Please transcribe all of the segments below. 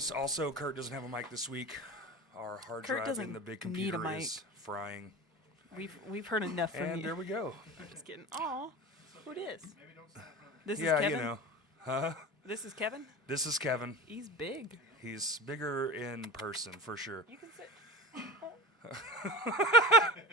listeners. Also, Kurt doesn't have a mic this week. Our hard Kurt drive in the big computer is frying. We've heard enough from you. And there we go. I'm just kidding. Aw, who it is? This is Yeah, Kevin. you know. Huh? This is Kevin. This is Kevin. He's big. He's bigger in person, for sure. You can sit.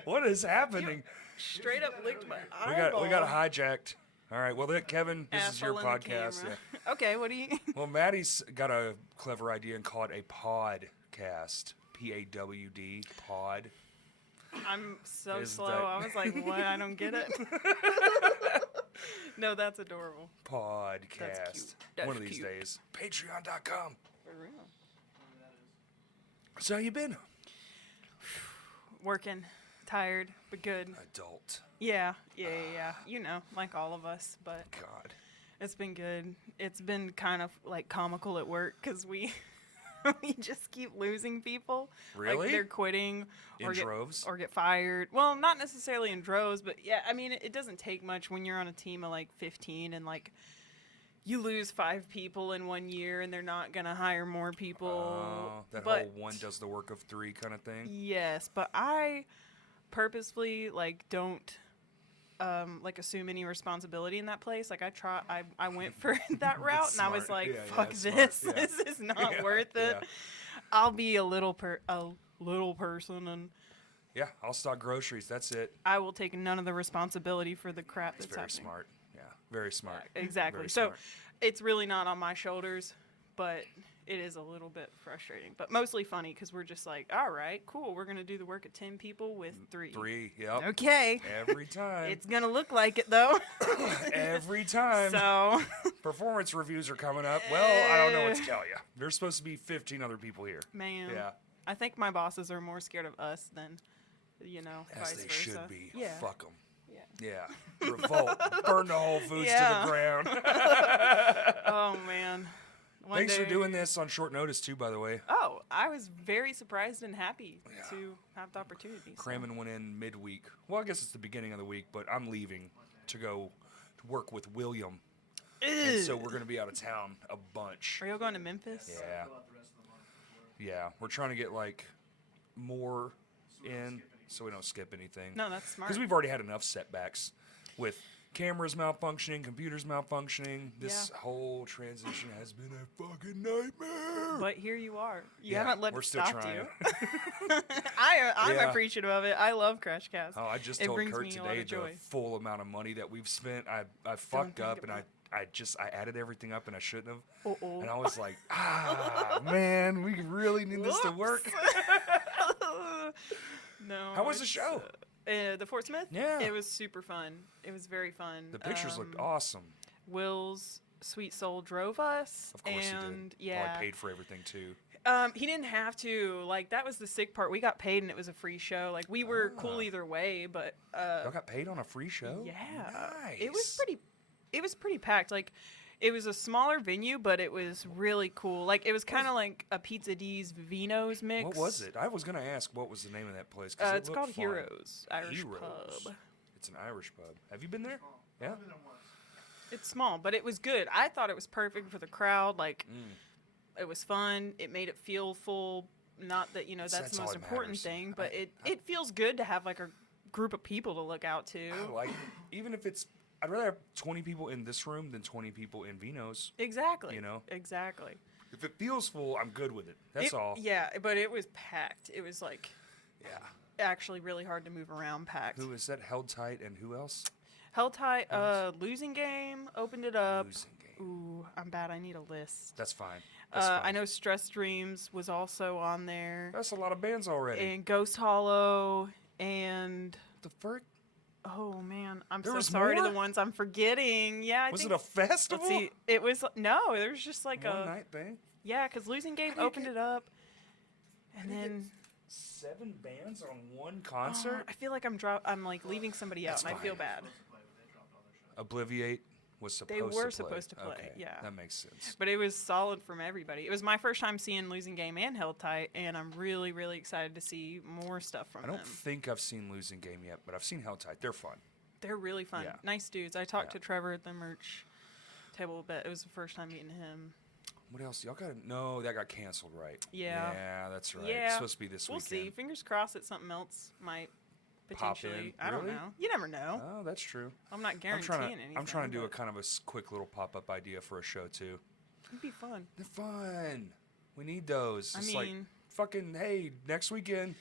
What is happening? Straight up licked my eyeball. We got hijacked. All right, well, Kevin, this is your Asshole in the podcast. camera. Yeah. Okay, what do you? Well, Maddie's got a clever idea and called a podcast. P-A-W-D, pod. I'm so Is slow. that- I was like, what? I don't get it. No, that's adorable. Podcast. That's cute. That's One of these cute. days. Patreon.com. For real. So how you been? Working, tired, but good. Adult. Yeah. You know, like all of us, but God. it's been good. It's been kind of like comical at work because we we just keep losing people. Really? Like they're quitting In or get, droves? or get fired. Well, not necessarily in droves, but yeah, I mean, it doesn't take much when you're on a team of like 15 and like you lose 5 people in 1 year and they're not going to hire more people. That But- whole one does the work of 3 kind of thing. Yes, but I purposefully like don't like assume any responsibility in that place. Like I went for that route and I was smart. like, Yeah, fuck smart. this. Yeah. This is not Yeah, worth it. yeah. I'll be a little person and Yeah, I'll stock groceries. That's it. I will take none of the responsibility for the crap It's that's very happening. smart. Yeah, very smart. Exactly. Very So smart. it's really not on my shoulders, but it is a little bit frustrating, but mostly funny because we're just like, all right, cool. We're going to do the work of 10 people with 3. 3, yep. Okay. Every time. It's going to look like it though. Every time. So Performance reviews are coming up. Well, I don't know what to tell you. There's supposed to be 15 other people here. man, Yeah. I think my bosses are more scared of us than, you know, As vice they versa. should be. Yeah. Fuck them. Yeah. Yeah. Revolt. Burn the Whole Foods to Yeah. the ground. Oh man. One Thanks for day- doing this on short notice, too, by the way. Oh, I was very surprised and happy Yeah. to have the opportunity. so. Cramming went in midweek. Well, I guess it's the beginning of the week, but I'm leaving to go to work with William. And so we're going to be out of town a bunch. Are you going to Memphis? Yeah. Yeah. We're trying to get, like, more in so we don't skip anything. No, that's smart. Because we've already had enough setbacks with cameras malfunctioning, computers malfunctioning. This Yeah. whole transition has been a fucking nightmare. But here you are. You Yeah, haven't let we're it still stop trying. you. I'm Yeah. appreciative of it. I love Crash Cast. Oh, I just It told brings Kurt me a lot today of the joy. full amount of money that we've spent. I fucked think up and about I added everything up and I shouldn't have. Uh-oh. And I was like, man, we really need this to work. No. How was the it's, show? The Fort Smith? Yeah. It was super fun. It was very fun. The pictures looked awesome. Will's sweet soul drove us. Of course and he did. Yeah. Probably paid for everything too. He didn't have to. Like, that was the sick part. We got paid and it was a free show. Like, we were cool either way, but Y'all got paid on a free show? yeah. Nice. It was pretty packed. Like, it was a smaller venue, but it was really cool. Like, it was kind of like a Pizza D's Vino's mix. What was it? I was going to ask what was the name of that place. 'Cause It's looked called fun. Heroes Irish Heroes. Pub. It's an Irish pub. Have you been there? Yeah. It's small, but it was good. I thought it was perfect for the crowd. Like, Mm. it was fun. It made it feel full. Not that, that's That's the all most that important matters. thing, but it feels good to have, like, a group of people to look out to. I like, even if it's, I'd rather have 20 people in this room than 20 people in Vino's. Exactly. You know? Exactly. If it feels full, I'm good with it. That's all. Yeah, but it was packed. It was, like, Yeah. actually really hard to move around packed. Who is that? Held Tight and who else? Held Tight, Losing Game, opened it up. Losing Game. Ooh, I'm bad. I need a list. That's fine. That's fine. I know Stress Dreams was also on there. That's a lot of bands already. And Ghost Hollow, and the frick? oh man, I'm There so was sorry to more? the ones I'm forgetting. Yeah, I Was think, it a festival? let's see, it was no, there was just like One a night thing? yeah, because Losing Game do you opened get- it up, and do you get then 7 bands on one concert? I feel like I'm like leaving somebody out, That's and I feel fine. bad. Obliviate was supposed They to were play. supposed to play, Okay, yeah. That makes sense. But it was solid from everybody. It was my first time seeing Losing Game and Held Tight, and I'm really, really excited to see more stuff from I don't them. think I've seen Losing Game yet, but I've seen Held Tight. They're fun. They're really fun. Yeah. Nice dudes. I talked Yeah. to Trevor at the merch table a bit. It was the first time meeting him. What else? Y'all got no? That got canceled, right? Yeah. Yeah, that's right. Yeah. It's supposed to be this We'll weekend. see. Fingers crossed that something else might Pop potentially. in. I don't Really? know. You never know. Oh, that's true. I'm not I'm guaranteeing trying anything. I'm trying to do a but kind of a quick little pop-up idea for a show too. It'd be fun. They're fun. We need those. I It's like mean, fucking hey, next weekend.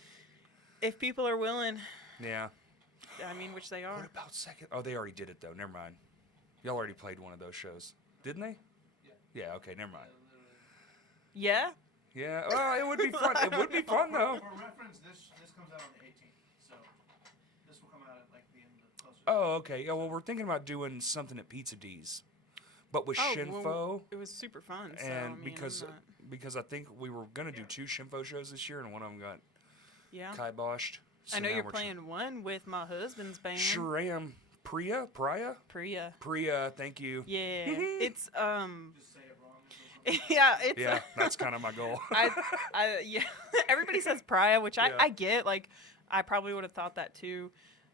if people are willing, Yeah. I mean, which they are. What about second? Oh, they already did it though. Never mind. Y'all already played one of those shows, didn't they? Yeah. Okay. Never mind. Yeah. Yeah. Well, it would be fun. It would be fun though. For reference, this comes out on the 18th, so this will come out at like the end of closer. Oh, okay. Yeah. Well, we're thinking about doing something at Pizza D's, but with Shinfo. Well, it was super fun. So, And I mean, because I think we were gonna do 2 Shinfo shows this year, and one of them got yeah. kiboshed. So I know now you're we're playing one with my husband's band. Sure am. Priya. Priya. Thank you. Yeah. It's Just say it wrong. yeah. It's Yeah, that's kind of my goal. yeah. Everybody says Priya, which Yeah. I get. Like, I probably would have thought that too,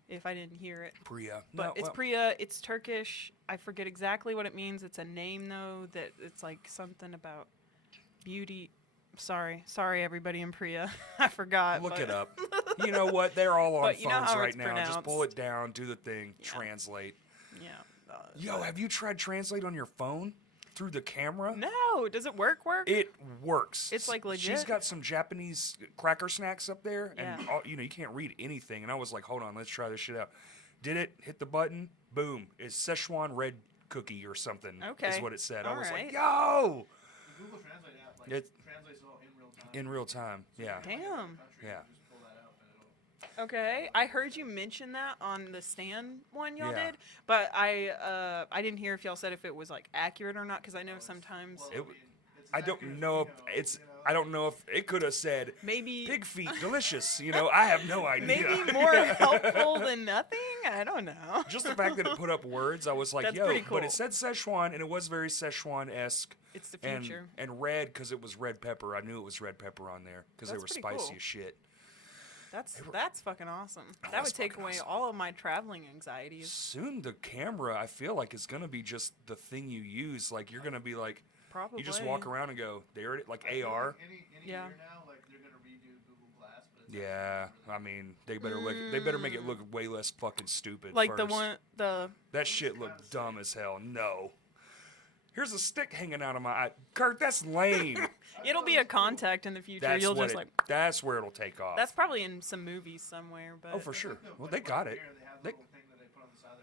if I didn't hear it. Priya. But No, it's well, Priya. It's Turkish. I forget exactly what it means. It's a name though that it's like something about beauty. Sorry, everybody in Priya. I forgot. Look but it up. You know what? They're all on But you know phones how right it's now. Just pull pronounced. it down, do the thing, Yeah. translate. Yeah. Yo, have you tried translate on your phone through the camera? No, does it work? It works. It's, like, She's legit? got some Japanese cracker snacks up there, and Yeah. you know you can't read anything. And I was like, hold on, let's try this shit out. Did it? Hit the button. Boom! It's Szechuan red cookie or something. Is Okay. what it said. All I was right. like, yo, The Google Translate app It- translates it all in real time. in real time. Yeah. So if you're in a Damn. different country, Yeah. you just pull that up and it'll. Okay, I heard you mention that on the stand one y'all Yeah. did, but I didn't hear if y'all said if it was like accurate or not because I know sometimes Well, It I w- mean, it's I as don't accurate as know we if know, it's. you know? I don't know if it could have said maybe pig feet, delicious. You know, I have no idea. maybe more helpful than nothing. I don't know. Just the fact that it put up words, I was like, That's yo, pretty but cool. it said Szechuan, and it was very Szechuan-esque. It's the And, future. and red, because it was red pepper. I knew it was red pepper on there, because they That's were pretty spicy cool. as shit. That's fucking awesome. That that's would take fucking away awesome. all of my traveling anxieties. Soon, the camera, I feel like, is going to be just the thing you use. Like, you're going to be like, Probably. you just walk around and go, there it is, like AR. Any Yeah. year now, like they're gonna redo Google Glass, but it's Yeah, I mean, they better make it look way less fucking stupid. Like the first. one the That shit looked dumb as hell. No. Here's a stick hanging out of my eye. Kurt, that's lame. it'll be a contact in the future. That's You'll what just it, like that's where it'll take off. that's probably in some movies somewhere. But oh, for sure. No, Well, but they right got it. here, They have the They- little thing that they put on the side of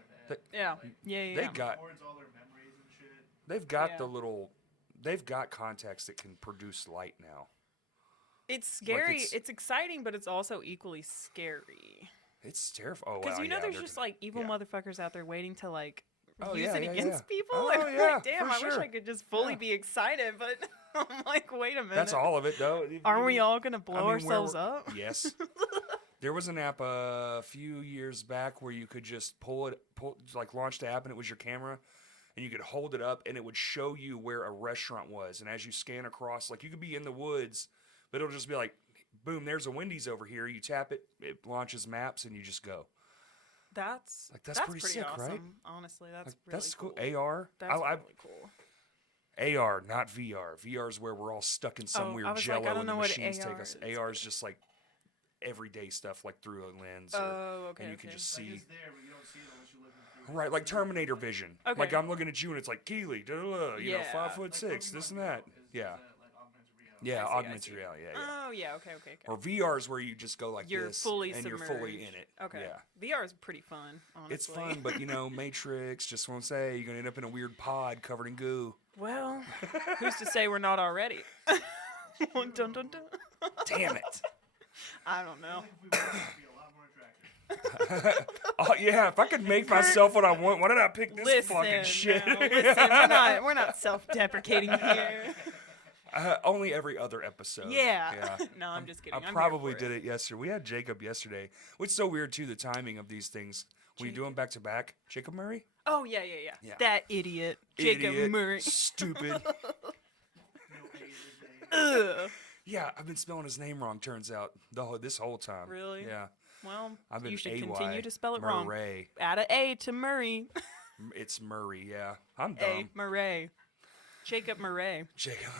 their head. yeah. They It got records all their memories and shit. they've got Yeah. the little they've got contacts that can produce light now. It's scary. it's- It's exciting, but it's also equally scary. It's terrifying. Oh, Because wow, you know, yeah, there's they're just gonna- like evil yeah. motherfuckers out there waiting to like Oh, use yeah, it yeah, against yeah. people. Oh, And I'm yeah, like, damn, for I wish sure. I could just fully Yeah. be excited, but I'm like, wait a minute. That's all of it though. Are we all gonna I blow mean, where ourselves we're- up? Yes. There was an app a few years back where you could just like launch the app and it was your camera and you could hold it up and it would show you where a restaurant was. And as you scan across, like you could be in the woods, but it'll just be like, boom, there's a Wendy's over here. You tap it, it launches maps and you just go. That's Like, that's pretty sick, awesome. right? Honestly, that's Like, really that's cool. cool. AR? That's I, really cool. AR, not VR. VR is where we're all stuck in some Oh, weird I was like, jello I don't and the know what machines take AR us. is. AR is just like everyday stuff, like through a lens. Oh, okay. and you okay. can just Like see. it's there, but you don't see it unless you're looking through. Right, like Terminator vision. Okay. Like I'm looking at you and it's like Keely, you know, Yeah. 5'6", Like this Pokemon and that. Go is Yeah, like augmented reality. yeah, I see, I augmented see. reality. Yeah, yeah. Oh yeah, okay. Or VR is where you just go like You're this, fully and submerged. you're fully in it. Okay. Yeah, VR is pretty fun. Honestly. it's fun, but you know, Matrix. Just won't say you're gonna end up in a weird pod covered in goo. Well, who's to say we're not already? dun, dun, dun. Damn it. I don't I know. think if we were, it'd be a lot more attractive. Oh yeah, if I could make myself what I want, why did I pick this Listen, fucking shit? no, listen, we're not self-deprecating here. Only every other episode. Yeah. No, I'm just kidding. I I'm probably here for did it yesterday. We had Jacob yesterday, which is so weird too. The timing of these things. When you do them back to back, Jacob Murray, Oh yeah. Yeah. That idiot, Jacob Idiot, Murray. stupid. No A is A. Ugh. Yeah, I've been spelling his name wrong. Turns out this whole time. Really? Yeah, Well, I've been you should AY, continue to spell it wrong. Murray. Add an A to Murray. It's Murray. Yeah, I'm A dumb. Murray. Jacob Murray. Jacob.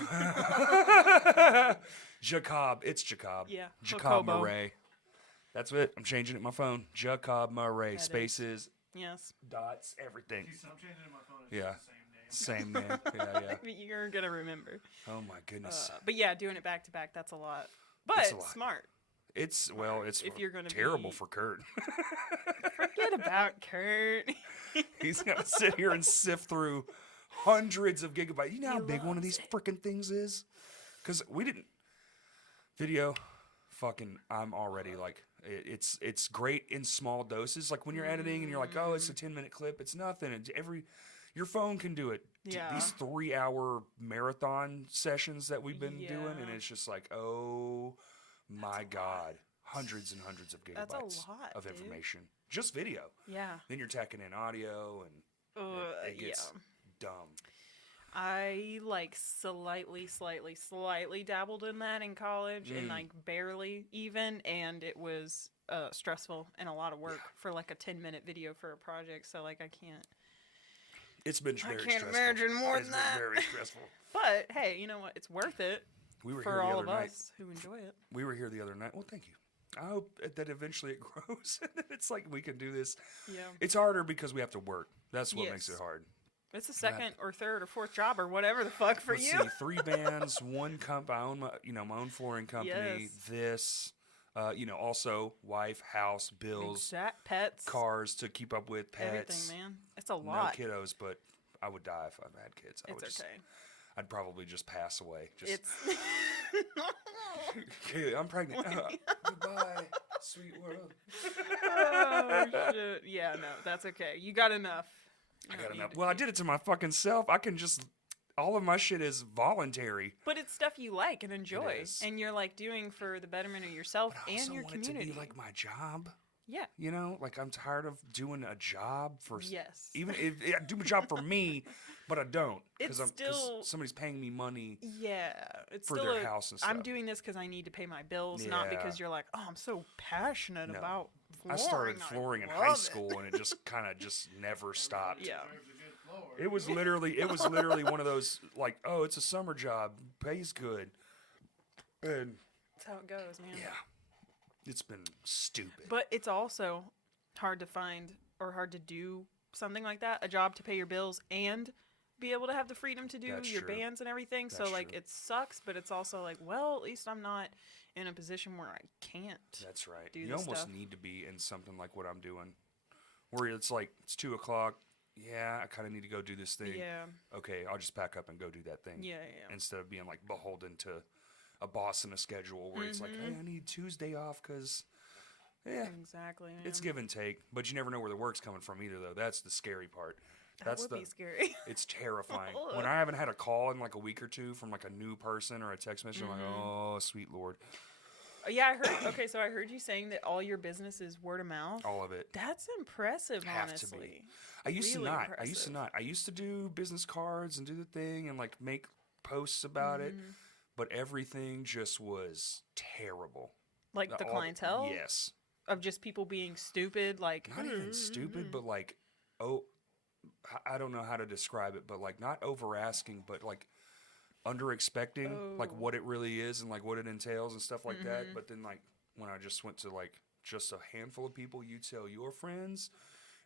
Jacob. It's Jacob. Yeah. Jacob Jacobo. Murray. That's it. I'm changing it in my phone. Jacob Murray. That is- Spaces, Yes. dots, everything. I'm changing it in my phone. It's Yeah. just the same name. Same name. Yeah, yeah. You're gonna remember. Oh my goodness. But yeah, doing it back to back, that's a lot. But It's a lot. smart. It's if you're gonna terrible be- for Kurt. Forget about Kurt. He's gonna sit here and sift through hundreds of gigabytes. You know how He big one of loves these freaking things is? Because we didn't video. Fucking, I'm already like, it's great in small doses. Like when you're editing and you're like, oh, it's a 10-minute clip. It's nothing. And your phone can do it. Yeah. These 3-hour marathon sessions that we've been doing, and Yeah. it's just like, oh my God, hundreds and hundreds of That's a gigabytes lot, of dude. information. Just video. Yeah. Then you're tacking in audio, and it gets dumb. I like slightly dabbled in that in college and like barely even, and it was stressful and a lot of work for like a 10-minute video for a project. So like I can't. It's been very can't stressful. imagine more It's than been that. very stressful. But hey, you know what? It's worth it We were for here the all other of night. us who enjoy it. We were here the other night. Well, thank you. I hope that eventually it grows. It's like we can do this. Yeah. It's harder because we have to work. That's what makes it Yes. hard. It's a second or third or fourth job or whatever the fuck for Let's you. see, 3 bands, 1 comp. I own my own flooring company. Yes. This, also wife, house, bills, Exact pets. cars to keep up with, pets. Everything, man. It's a lot. No kiddos, but I would die if I had kids. It's okay. I'd probably just pass away. Just, It's Kaylee, I'm pregnant. Goodbye, sweet world. oh shit. Yeah, no, that's okay. You got enough. You I don't got need enough. to Well, I keep- did it to my fucking self. I can just. All of my shit is voluntary. But it's stuff you like and enjoy, is. and you're like doing for the betterment of yourself But I and also your want community. it to be like my job. Yeah. You know, like I'm tired of doing a job for. Yes. Even if I do my job for me, but I don't It's because still- somebody's paying me money. Yeah, it's For still their house and I'm stuff. doing this because I need to pay my bills, not Yeah. because you're like, oh, I'm so passionate No. about I flooring. started flooring in high love it." school, and it just kind of just never stopped. Yeah. Deserves a good floor. It was literally one of those like, oh, it's a summer job, pays good, and That's how it goes, man. yeah, it's been stupid. But it's also hard to find or hard to do something like that, a job to pay your bills and be able to have the freedom to do That's your true. bands and everything. So That's like true. it sucks, but it's also like, well, at least I'm not in a position where I can't. That's right. do You the almost stuff. need to be in something like what I'm doing, where it's like it's 2:00. Yeah, I kind of need to go do this thing. Yeah. Okay, I'll just pack up and go do that thing. Yeah, yeah. Instead of being like beholden to a boss and a schedule where it's like, hey, I need Tuesday off because, yeah, Exactly. Man. it's give and take. But you never know where the work's coming from either, though. That's the scary part. That That's would the be scary. It's terrifying. Ugh. When I haven't had a call in like a week or two from like a new person or a text message, I'm like, Mm-hmm. oh, sweet Lord. Yeah, I heard. Okay, so I heard you saying that all your business is word of mouth. All of it. That's impressive, Have to honestly. be. I used Really to not. impressive. I used to not. I used to do business cards and do the thing and like make posts about it, Mm-hmm. but everything just was terrible. Like the All- clientele Yes. of just people being stupid, like Not even stupid, but like, oh, I don't know how to describe it, but like not over asking, but like under expecting like Oh. what it really is and like what it entails and stuff like Mm-hmm. that. But then like when I just went to like just a handful of people, you tell your friends,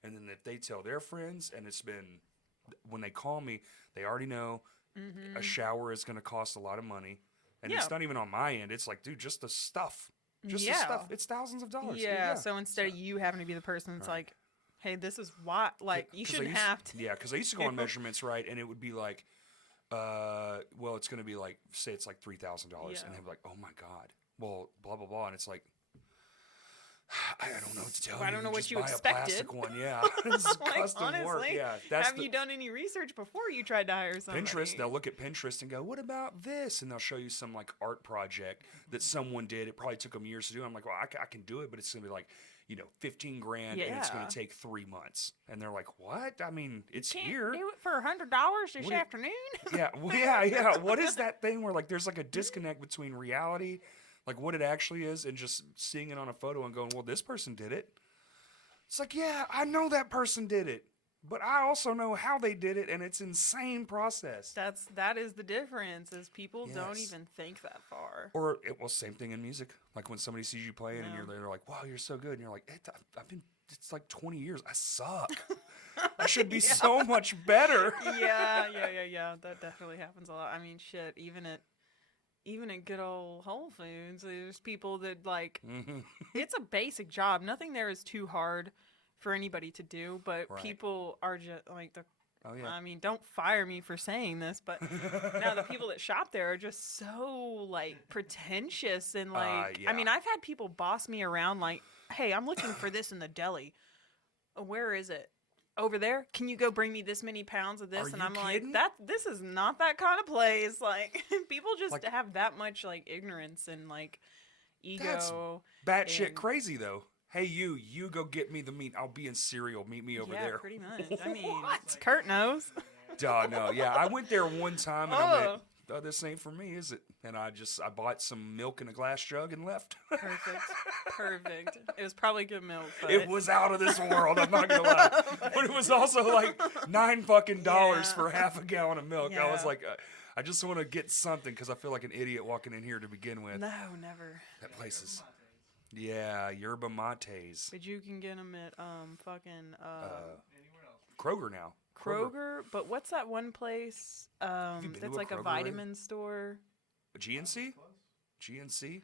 and then if they tell their friends, and it's been when they call me, they already know a shower is going to cost a lot of money, and Mm-hmm. Yeah. it's not even on my end. It's like, dude, just the stuff, just the Yeah. stuff. It's thousands of dollars. yeah. So instead of you having to be the person that's like, hey, this is why, like, you 'Cause I shouldn't used- have to. Yeah, because I used to go on measurements, right, and it would be like, well, it's going to be like, say it's like $3,000, Yeah. and they'd be like, oh my god, well, blah blah blah, and it's like, I don't know what to tell Well, you. I don't know what just you buy expected. a plastic one, yeah. It's Like, custom work, honestly, yeah. That's have the, you done any research before you tried to hire somebody? Pinterest, they'll look at Pinterest and go, what about this? And they'll show you some like art project that someone did. It probably took them years to do. I'm like, well, I can do it, but it's going to be like, 15 grand and it's going Yeah. to take 3 months. And they're like, what? I mean, it's Can't here. do it for $100 this What do you- afternoon. Yeah, well, yeah. What is that thing where like there's like a disconnect between reality, like what it actually is, and just seeing it on a photo and going, well, this person did it. It's like, yeah, I know that person did it, but I also know how they did it, and it's insane process. That is the difference. Is people don't Yes. even think that far. Or same thing in music. Like when somebody sees you playing, and Yeah. they're like, "Wow, you're so good," and you're like, "I've been. It's like 20 years. I suck. I should be so much better." Yeah. That definitely happens a lot. I mean, shit. Even at good old Whole Foods, there's people that like. Mm-hmm. It's a basic job. Nothing there is too hard for anybody to do, but Right. people are just like the. Oh yeah. I mean, don't fire me for saying this, but now the people that shop there are just so like pretentious and like. yeah. I mean, I've had people boss me around like, "Hey, I'm looking for this in the deli. Where is it? Over there? Can you go bring me this many pounds of this?" Are and you I'm kidding? like, this is not that kind of place. Like, people just Like- have that much like ignorance and like That's ego. batshit and- crazy though. Hey, you go get me the meat. I'll be in cereal. Meet me over yeah, there. pretty much. I mean, What? Kurt knows. Duh, no, yeah. I went there one time and I Oh. went, "Oh, this ain't for me, is it?" And I bought some milk in a glass jug and left. Perfect. It was probably good milk. But It was out of this world. I'm not gonna lie, but it was also like $9 fucking Yeah. for half a gallon of milk. I was Yeah. like, I just want to get something because I feel like an idiot walking in here to begin with. No, never. That place is, yeah, yerba mates. But you can get them at fucking Anywhere else. Kroger now. Kroger. But what's that one place you been that's to a like a Kroger, right? vitamin store? GNC. Close. GNC.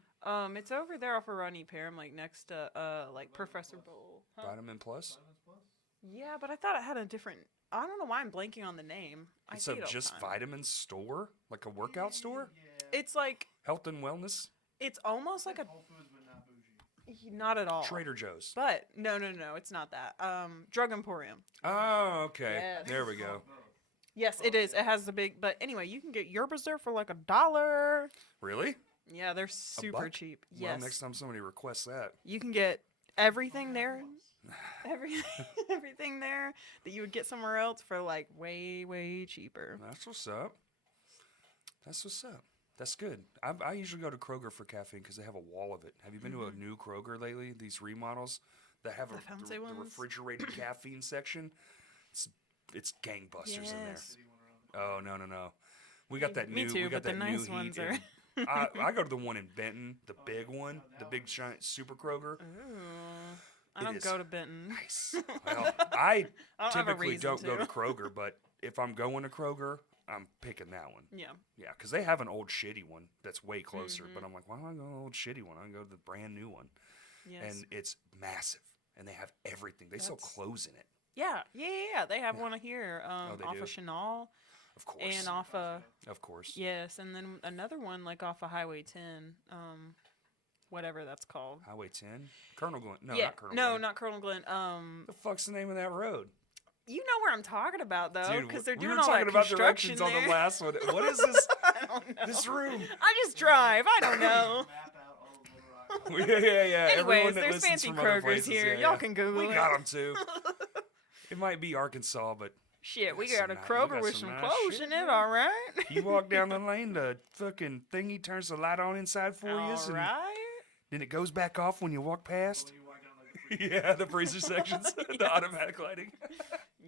It's over there off of Ronnie Perham, like next to like Professor Bowl. Huh? Vitamin Plus. Vitamins Plus. Yeah, but I thought it had a different. I don't know why I'm blanking on the name. I It's see a it all the just time. vitamin store, like a workout store, Yeah. It's like health and wellness, it's almost like a Whole Foods, but not bougie. not at all. Trader Joe's. But no, it's not that. Drug Emporium. Oh, okay. Yes. There we go. Both. Yes, it is. It has the big. But anyway, you can get Yerbas there for like $1. Really? Yeah, they're super buck? cheap. Well, Yes, next time somebody requests that. you can get everything there. Everything there that you would get somewhere else for like way cheaper. That's what's up. That's what's up. That's good. I usually go to Kroger for caffeine because they have a wall of it. Have you been to a new Kroger lately? These remodels that have The fancy the ones? refrigerated caffeine section. It's gangbusters in there. Yes. City one around the Oh no. We got that Me new. too, we got but the that nice new ones heat. are- I go to the one in Benton, the big one, the big giant super Kroger. Ooh, I It don't is go to Benton. Nice. Well, I I don't have a typically reason don't go to to. Kroger, but if I'm going to Kroger, I'm picking that one. Yeah. Yeah, because they have an old shitty one that's way closer. Mm-hmm. But I'm like, why do I go to the old shitty one? I can go to the brand new one, Yes. and it's massive, and they have everything. They sell That's- clothes in it, yeah. They have one here they off do? of Chanel of course, and off of of course. yes, and then another one like off of Highway 10, whatever that's called. Highway 10, Colonel Glenn. No, yeah, not Colonel. no, Glenn. not Colonel Glenn. The fuck's the name of that road? You know where I'm talking about though, Dude, because they're we doing were all talking that about construction directions on there. the last one. What is this? I don't know. This room? I just drive. I don't know. map out all of Little Rock. yeah. Everyone Anyways, that there's listens fancy from other Krogers places, here. yeah, Y'all yeah. can Google We it. got them too. It might be Arkansas, but Shit, we Got got some a nice- Kroger we got with some some nice clothes shit, in man. it, all right? you walk down the lane, the fucking thingy turns the light on inside for you, All and right. then it goes back off when you walk past. When you walk down like the Yeah, the freezer sections, the automatic lighting.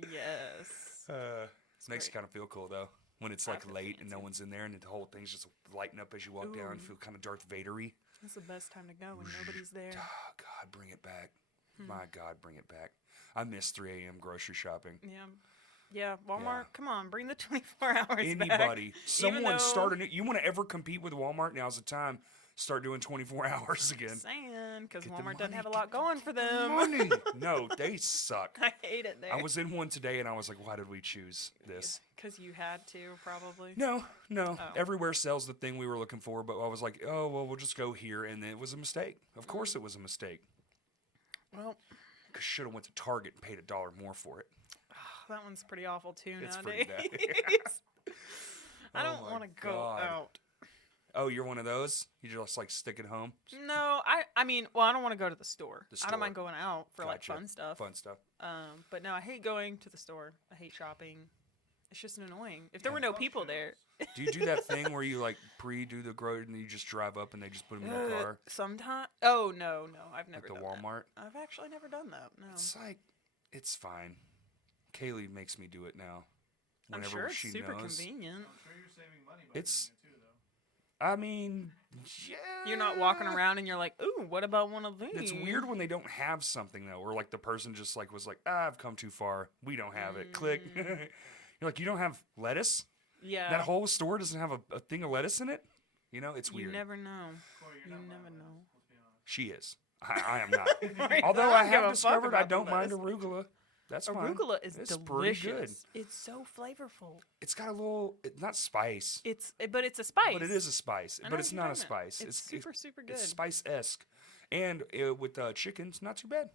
Yes. It makes you great. kind of feel cool though when it's I like feel late and no fancy. one's in there and the whole thing's just lighting up as you walk down. Ooh. Feel kind of Darth Vader-y. That's the best time to go when nobody's there. Oh, God, bring it back. Hmm. My God, bring it back. I miss 3 a.m. grocery shopping. Yeah. Yeah, Walmart, Yeah. come on, bring the 24 hours back. Anybody, someone though- start a new. You want to ever compete with Walmart? Now's the time. Start doing 24 hours again. Saying, because Get the Walmart doesn't money, have a get lot going for them. Money. No, they suck. I hate it there. I was in one today and I was like, why did we choose this? Because you had to, probably. No. Oh. Everywhere sells the thing we were looking for, but I was like, oh, well, we'll just go here. And it was a mistake. Of course it was a mistake. Well, Because should have went to Target and paid $1 more for it. that one's pretty awful too It's nowadays. pretty bad. I Oh don't my want to go God. out. Oh, you're one of those? You just like stick at home? No, I mean, well, I don't want to go to the store. The I don't mind store. going out for like Gotcha. fun stuff. Fun stuff. But no, I hate going to the store. I hate shopping. It's just annoying. If there Yeah. were no people there. Do you do that thing where you like pre-do the grocery and then you just drive up and they just put them in your car? Sometimes. Oh no, I've never Like the done that. Walmart? I've actually never done that. No. It's like, it's fine. Kaylee makes me do it now. I'm Whenever sure it's she super knows. convenient. I'm sure you're saving money by It's- doing it too, though. I mean, yeah. You're not walking around and you're like, ooh, what about one of these? It's weird when they don't have something though, or like the person just like was like, I've come too far. We don't have it. Click. You're like, you don't have lettuce? Yeah. That whole store doesn't have a thing of lettuce in it? You know, it's You weird. never know. Corey, You you're not never buying know. lettuce, let's be honest. She is. I am not. Right, Although I I don't give a have fuck discovered I about the don't mind lettuce. arugula. That's fine. Arugula is It's delicious. pretty good. It's so flavorful. It's got a little, not spice, But it's a spice. but it is a spice. I know But what it's you're not a talking about. spice. It's super, super good. It's spice-esque. And with chicken, it's not too bad.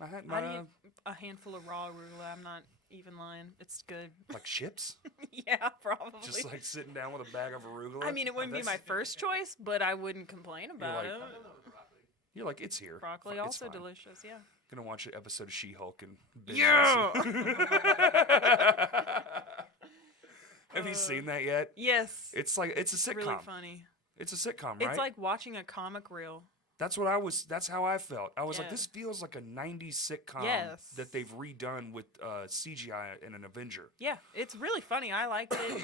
I had I'd my, eat a handful of raw arugula. I'm not even lying. It's good. like chips, Yeah, probably. just like sitting down with a bag of arugula. I mean, it wouldn't be my That's- first choice, but I wouldn't complain about like- it. You're like, it's here. Broccoli It's also fine. delicious. Yeah. Gonna watch an episode of She-Hulk and binge Yeah. listen. Have you seen that yet? Yes. It's like it's a sitcom. really funny. It's a sitcom, right? It's like watching a comic reel. That's what I was. That's how I felt. I was like, Yeah. this feels like a '90s sitcom Yes. that they've redone with CGI and an Avenger. Yeah, it's really funny. I liked it.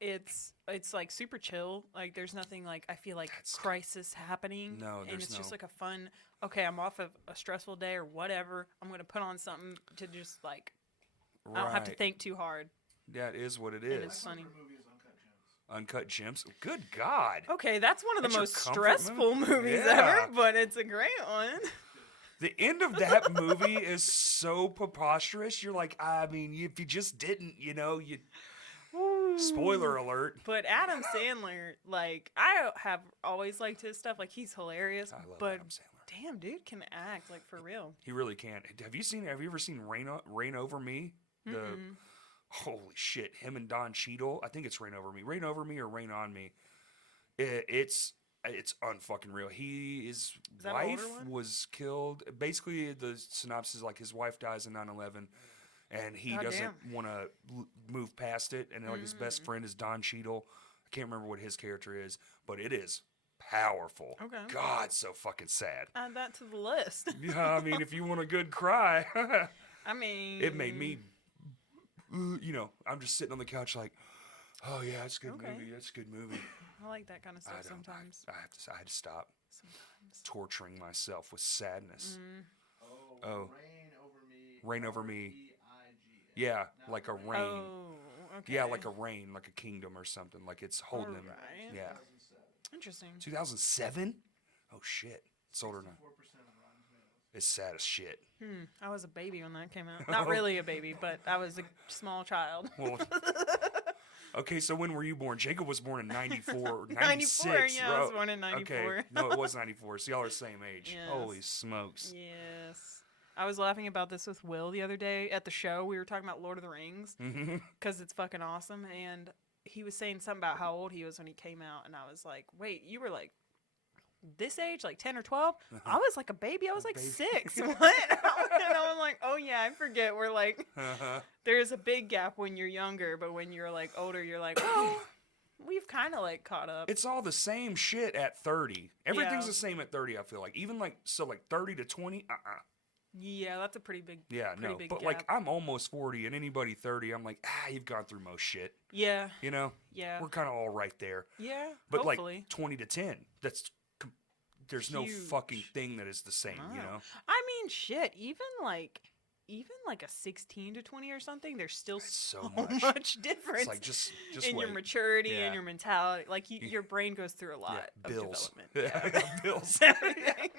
It's like super chill. Like there's nothing like I feel like That's- crisis happening. No, and there's it's just no- like a fun. Okay, I'm off of a stressful day or whatever. I'm gonna put on something to just like I don't have to think too hard. That is what it And is. it's funny. Favorite movie is Uncut Gems. Uncut Gems. Good God. Okay, that's one of the That's your most comfort stressful movie? movies Yeah. ever, but it's a great one. The end of that movie is so preposterous. You're like, I mean, if you just didn't, you know, you. Spoiler alert. But Adam Sandler, like I have always liked his stuff. Like he's hilarious, I love but Adam Sandler. damn, dude can act like for real. He really can. Have you ever seen Rain Over Me? The holy shit, him and Don Cheadle. I think it's Rain Over Me. Rain Over Me or Rain on Me. It's unfucking real. His that an older wife one? was killed. Basically, the synopsis is like his wife dies in 9/11, and he doesn't Goddamn. want to move past it. And like his best friend is Don Cheadle. I can't remember what his character is, but it is powerful. Okay. God, so fucking sad. Add that to the list. Yeah, I mean, if you want a good cry, I mean, it made me, you know, I'm just sitting on the couch like, oh yeah, it's a good Okay. movie. That's a good movie. I like that kind of stuff I don't. sometimes. I had to stop Sometimes. torturing myself with sadness. Oh, Oh. Rain Over Me. Rain Over Me. R-E-I-G-N. Yeah, Not like a rain. rain. Oh, okay. Yeah, like a rain, like a kingdom or something. Like it's holding him. Alright. Yeah. 2007. Interesting. 2007. Oh shit, it's older now. 4% of Rotten Tomatoes. It's sad as shit. I was a baby when that came out. Not really a baby, but I was a small child. Well, okay, so when were you born? Jacob was born in 94, 96. 94, yeah, I was Oh, born in 94. Okay, no, it was 94. So y'all are the same age. Yes. Holy smokes. Yes. I was laughing about this with Will the other day at the show. We were talking about Lord of the Rings Mhm. because it's fucking awesome. And he was saying something about how old he was when he came out. And I was like, wait, you were like this age, like 10 or 12? I was like a baby. I was like baby. 6. What? And I was like, oh, yeah, I forget. We're like, Uh-huh. there's a big gap when you're younger. But when you're like older, you're like, well, we've kind of like caught up. It's all the same shit at 30. Everything's Yeah. the same at 30, I feel like. Even like, so like 30 to 20, Yeah, that's a pretty big. Yeah, Pretty no. big But like, gap. I'm almost 40, and anybody 30, I'm like, you've gone through most shit. Yeah, You know? yeah, We're kind of all right there. yeah. But hopefully. like 20 to 10, there's no Huge. fucking thing that is the same, you No. know? I mean, shit. Even like a 16 to 20 or something, there's still It's so so much. much difference It's like, just in wait. your maturity Yeah. and your mentality. Like You- your brain goes through a lot of bills. development. Yeah, bills. Everything.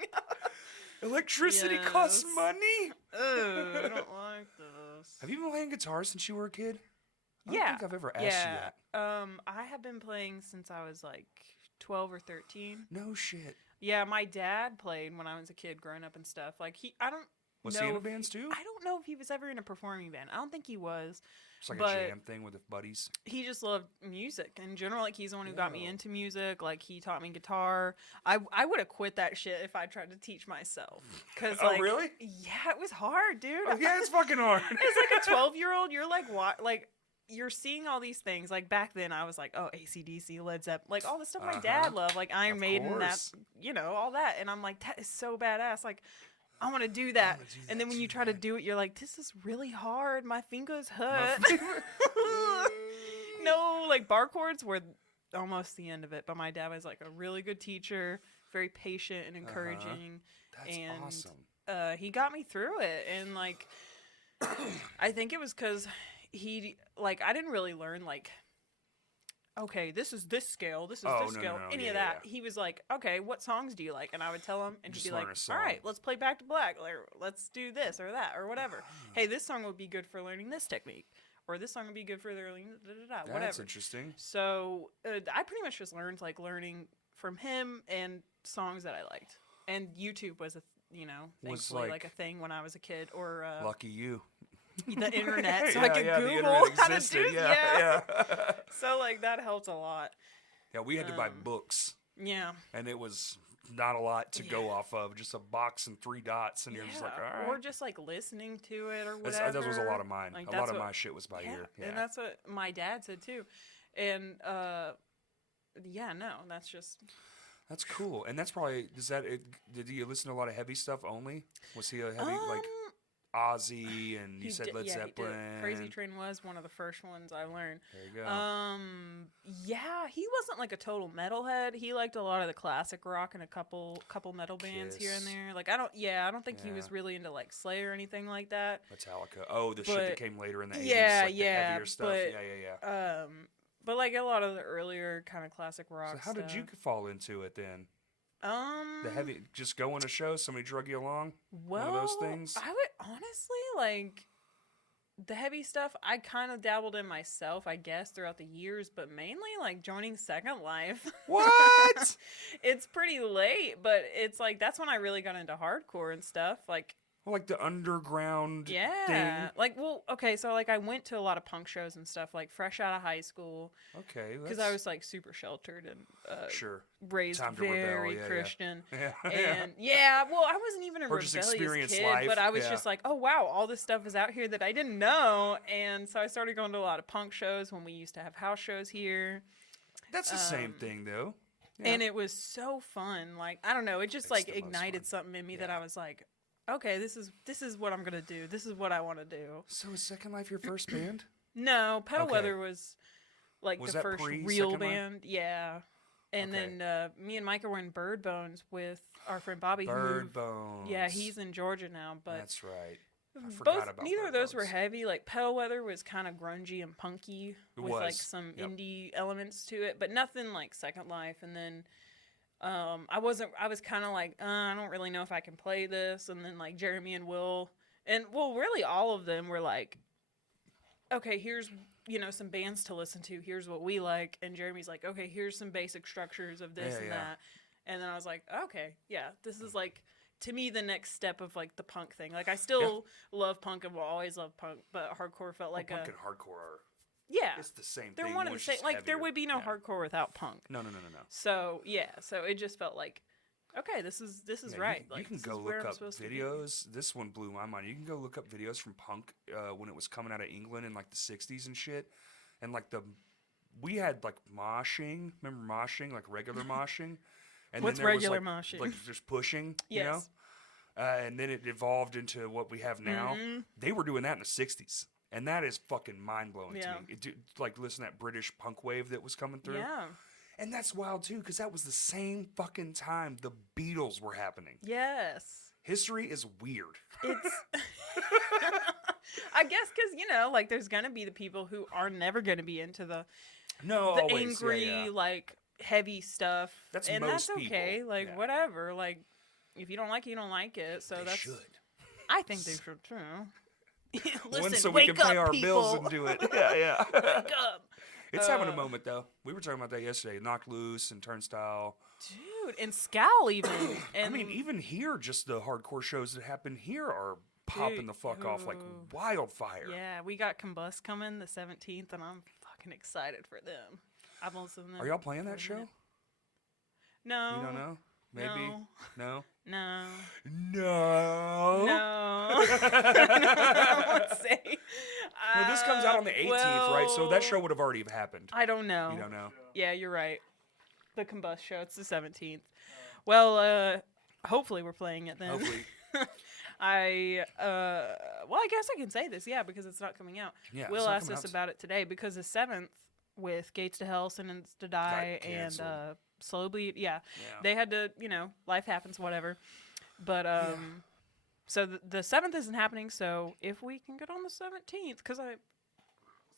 Electricity costs Yes. money. Ugh, I don't like this. Have you been playing guitar since you were a kid? I don't Yeah. think I've ever asked you that. I have been playing since I was like 12 or 13. No shit. Yeah, my dad played when I was a kid growing up and stuff. Like I don't Was know he in if bands too? I don't know if he was ever in a performing band. I don't think he was. It's like but- a jam thing with the buddies. He just loved music in general. Like he's the one who got me Oh. into music. Like he taught me guitar. I would have quit that shit if I tried to teach myself. Cause Oh, like, really? Yeah, it was hard, dude. Oh, yeah, it's fucking hard. It's like a 12-year-old. You're like what? Like you're seeing all these things. Like back then, I was like, oh, AC/DC, Led Zeppelin, like all the stuff my dad loved, like Iron Of Maiden, that course. all that. And I'm like, that is so badass. Like I want to do that. wanna do And that then when you too, try to man. do it, you're like, this is really hard. My fingers hurt. No, like bar chords were almost the end of it. But my dad was like a really good teacher, very patient and encouraging. That's and awesome. he got me through it. And like, I think it was because he, like, I didn't really learn like, okay, this is this scale, this is Oh, this no, scale, no, no, any yeah, of that. yeah. He was like, okay, what songs do you like? And I would tell him, and Just he'd be learn like, a song. all right, let's play Back to Black, or let's do this or that or whatever. Hey, this song would be good for learning this technique, or this song would be good for learning whatever. That's interesting. So I pretty much just learned like learning from him and songs that I liked. And YouTube was Was thankfully like- like a thing when I was a kid, or Lucky you. the internet, so yeah, I could yeah, the Google internet how to existed. do. Yeah. So like that helped a lot. Yeah, we had to buy Um, books, Yeah. and it was not a lot to go Yeah. off of. Just a box and 3 dots, and you're just like, all right. Or just like listening to it or whatever. That was a lot of mine. Like, a that's lot of what- my shit was by ear. Yeah. And that's what my dad said too. And yeah, no, that's just That's cool. And that's probably, did you listen to a lot of heavy stuff only? Was he a heavy, like Ozzy, and you said Led he Zeppelin? did. Crazy Train was one of the first ones I learned. There you go. Yeah, he wasn't like a total metalhead. He liked a lot of the classic rock and a couple metal bands here and Kiss. there. Like I don't think he was Yeah. really into like Slayer or anything like that. Metallica. Oh, the shit that but- came later in the 80s. yeah, like the yeah, heavier stuff. but, Yeah. But like a lot of the earlier kind of classic rock So how did you stuff. fall into it then? Um, The heavy, just going to shows, somebody drug you along? well, one of those things? I would honestly like the heavy stuff. I kind of dabbled in myself, I guess, throughout the years, but mainly like joining Second Life. What? It's pretty late, but it's like that's when I really got into hardcore and stuff. Like, Well, like the underground yeah, thing? like, well, okay, so like I went to a lot of punk shows and stuff, like fresh out of high school, Okay. because I was like super sheltered and Sure. raised Time to rebel, very yeah, yeah. Christian. Yeah. And yeah, well, I wasn't even a Or just rebellious experience kid, life, but I was yeah. just like, oh wow, all this stuff is out here that I didn't know, and so I started going to a lot of punk shows when we used to have house shows here, That's the same thing, though. Yeah. and it was so fun. Like I don't know, it just It's like the most ignited fun. something in me that Yeah. I was like, okay, this is what I'm gonna do. This is what I want to do. So is Second Life your first band? No, Pedal Okay. Weather was like Was the that first pre real Second Life? band. Yeah. And Okay. then me and Micah were in Bird Bones with our friend Bobby. Bird Bones. Yeah, he's in Georgia now. But That's right. I forgot both, about neither Bird of those were Bones. heavy. Like Pedal Weather was kind of grungy and punky It with like was. some Yep. indie elements to it, but nothing like Second Life. And then I was kind of like, I don't really know if I can play this. And then like Jeremy and Will, and well, really all of them were like, okay, here's some bands to listen to. Here's what we like. And Jeremy's like, okay, here's some basic structures of this Yeah, and yeah. that. And then I was like, okay, yeah, this is like, to me, the next step of like the punk thing. Like I still love punk and will always love punk, but hardcore felt like Well, a punk and hardcore are yeah. it's the same They're thing. one of the one's same. just Like there heavier. would be no Yeah. hardcore without punk. No. So yeah, so it just felt like, okay, this is Yeah, right. You like can this go is where look I'm up supposed to be. videos. This one blew my mind. You can go look up videos from punk when it was coming out of England in like the 60s and shit. And like we had like moshing. Remember moshing? Like regular moshing? And What's then there was, regular like, moshing? Like just pushing, you know? Yes. And then it evolved into what we have now. Mhm. They were doing that in the 60s. And that is fucking mind-blowing Yeah. to me. Like listen to that British punk wave that was coming through. Yeah. And that's wild too, because that was the same fucking time the Beatles were happening. Yes. History is weird. It's. I guess because like there's gonna be the people who are never gonna be into the No, the always. angry Yeah. like heavy stuff. That's and most that's okay. people. Like Yeah. whatever. Like if you don't like it, you don't like it. So They that's. should. I think they should too. Listen, One, so we wake can pay up, our people. bills and do it. Yeah. Wake up. It's having a moment though. We were talking about that yesterday. Knocked Loose and Turnstile. Dude, and Scowl even. And I mean, even here, just the hardcore shows that happen here are popping the fuck off like ooh. wildfire. yeah, we got Combust coming the 17th, and I'm fucking excited for them. I've listened to them. Are y'all playing that for a show? minute. No. You don't know? Maybe? No. No? No. No. No. I won't say. Well, this comes out on the 18th, right? So that show would have already happened. I don't know. You don't know? Yeah, you're right. The Combust show. It's the 17th. Well, hopefully we're playing it then. Hopefully. Well, I guess I can say this, yeah, because it's not coming out. Yeah, Will it's not asked coming us out. about it today because the 7th with Gates to Hell, Sentence to Die, and canceled. Slow Bleed, Yeah. they had to, life happens, whatever. But so the 7th isn't happening. So if we can get on the 17th, because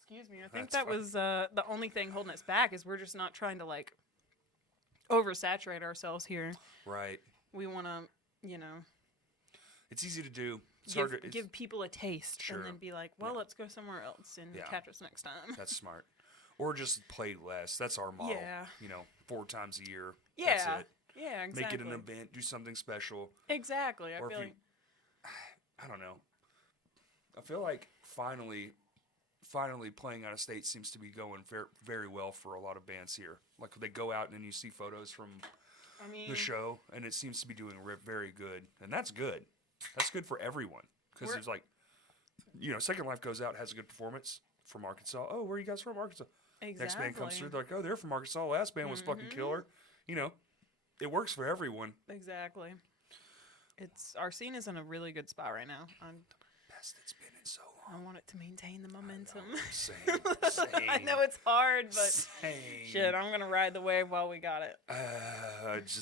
excuse me, I think That's that fine. was the only thing holding us back is we're just not trying to like oversaturate ourselves here. Right. We want to, It's easy to do. It's hard to, give people a taste Sure. and then be like, well, Yeah. let's go somewhere else and Yeah. catch us next time. That's smart. Or just play less. That's our model. Yeah. 4 times a year. Yeah. That's it. Yeah, exactly. Make it an event. Do something special. Exactly. I Or if feel you- like I don't know. I feel like finally playing out of state seems to be going very, very well for a lot of bands here. Like they go out and then you see photos from the show, and it seems to be doing very good, and that's good. That's good for everyone because We're- there's like, Second Life goes out, has a good performance from Arkansas. Oh, where are you guys from? Arkansas. exactly. Next band comes through, they're like, oh, they're from Arkansas. Last band was fucking killer. It works for everyone. Exactly. Our scene is in a really good spot right now. Best it's been in so I long. want it to maintain the momentum. Same. I know it's hard, but Same. shit, I'm gonna ride the wave while we got it. It's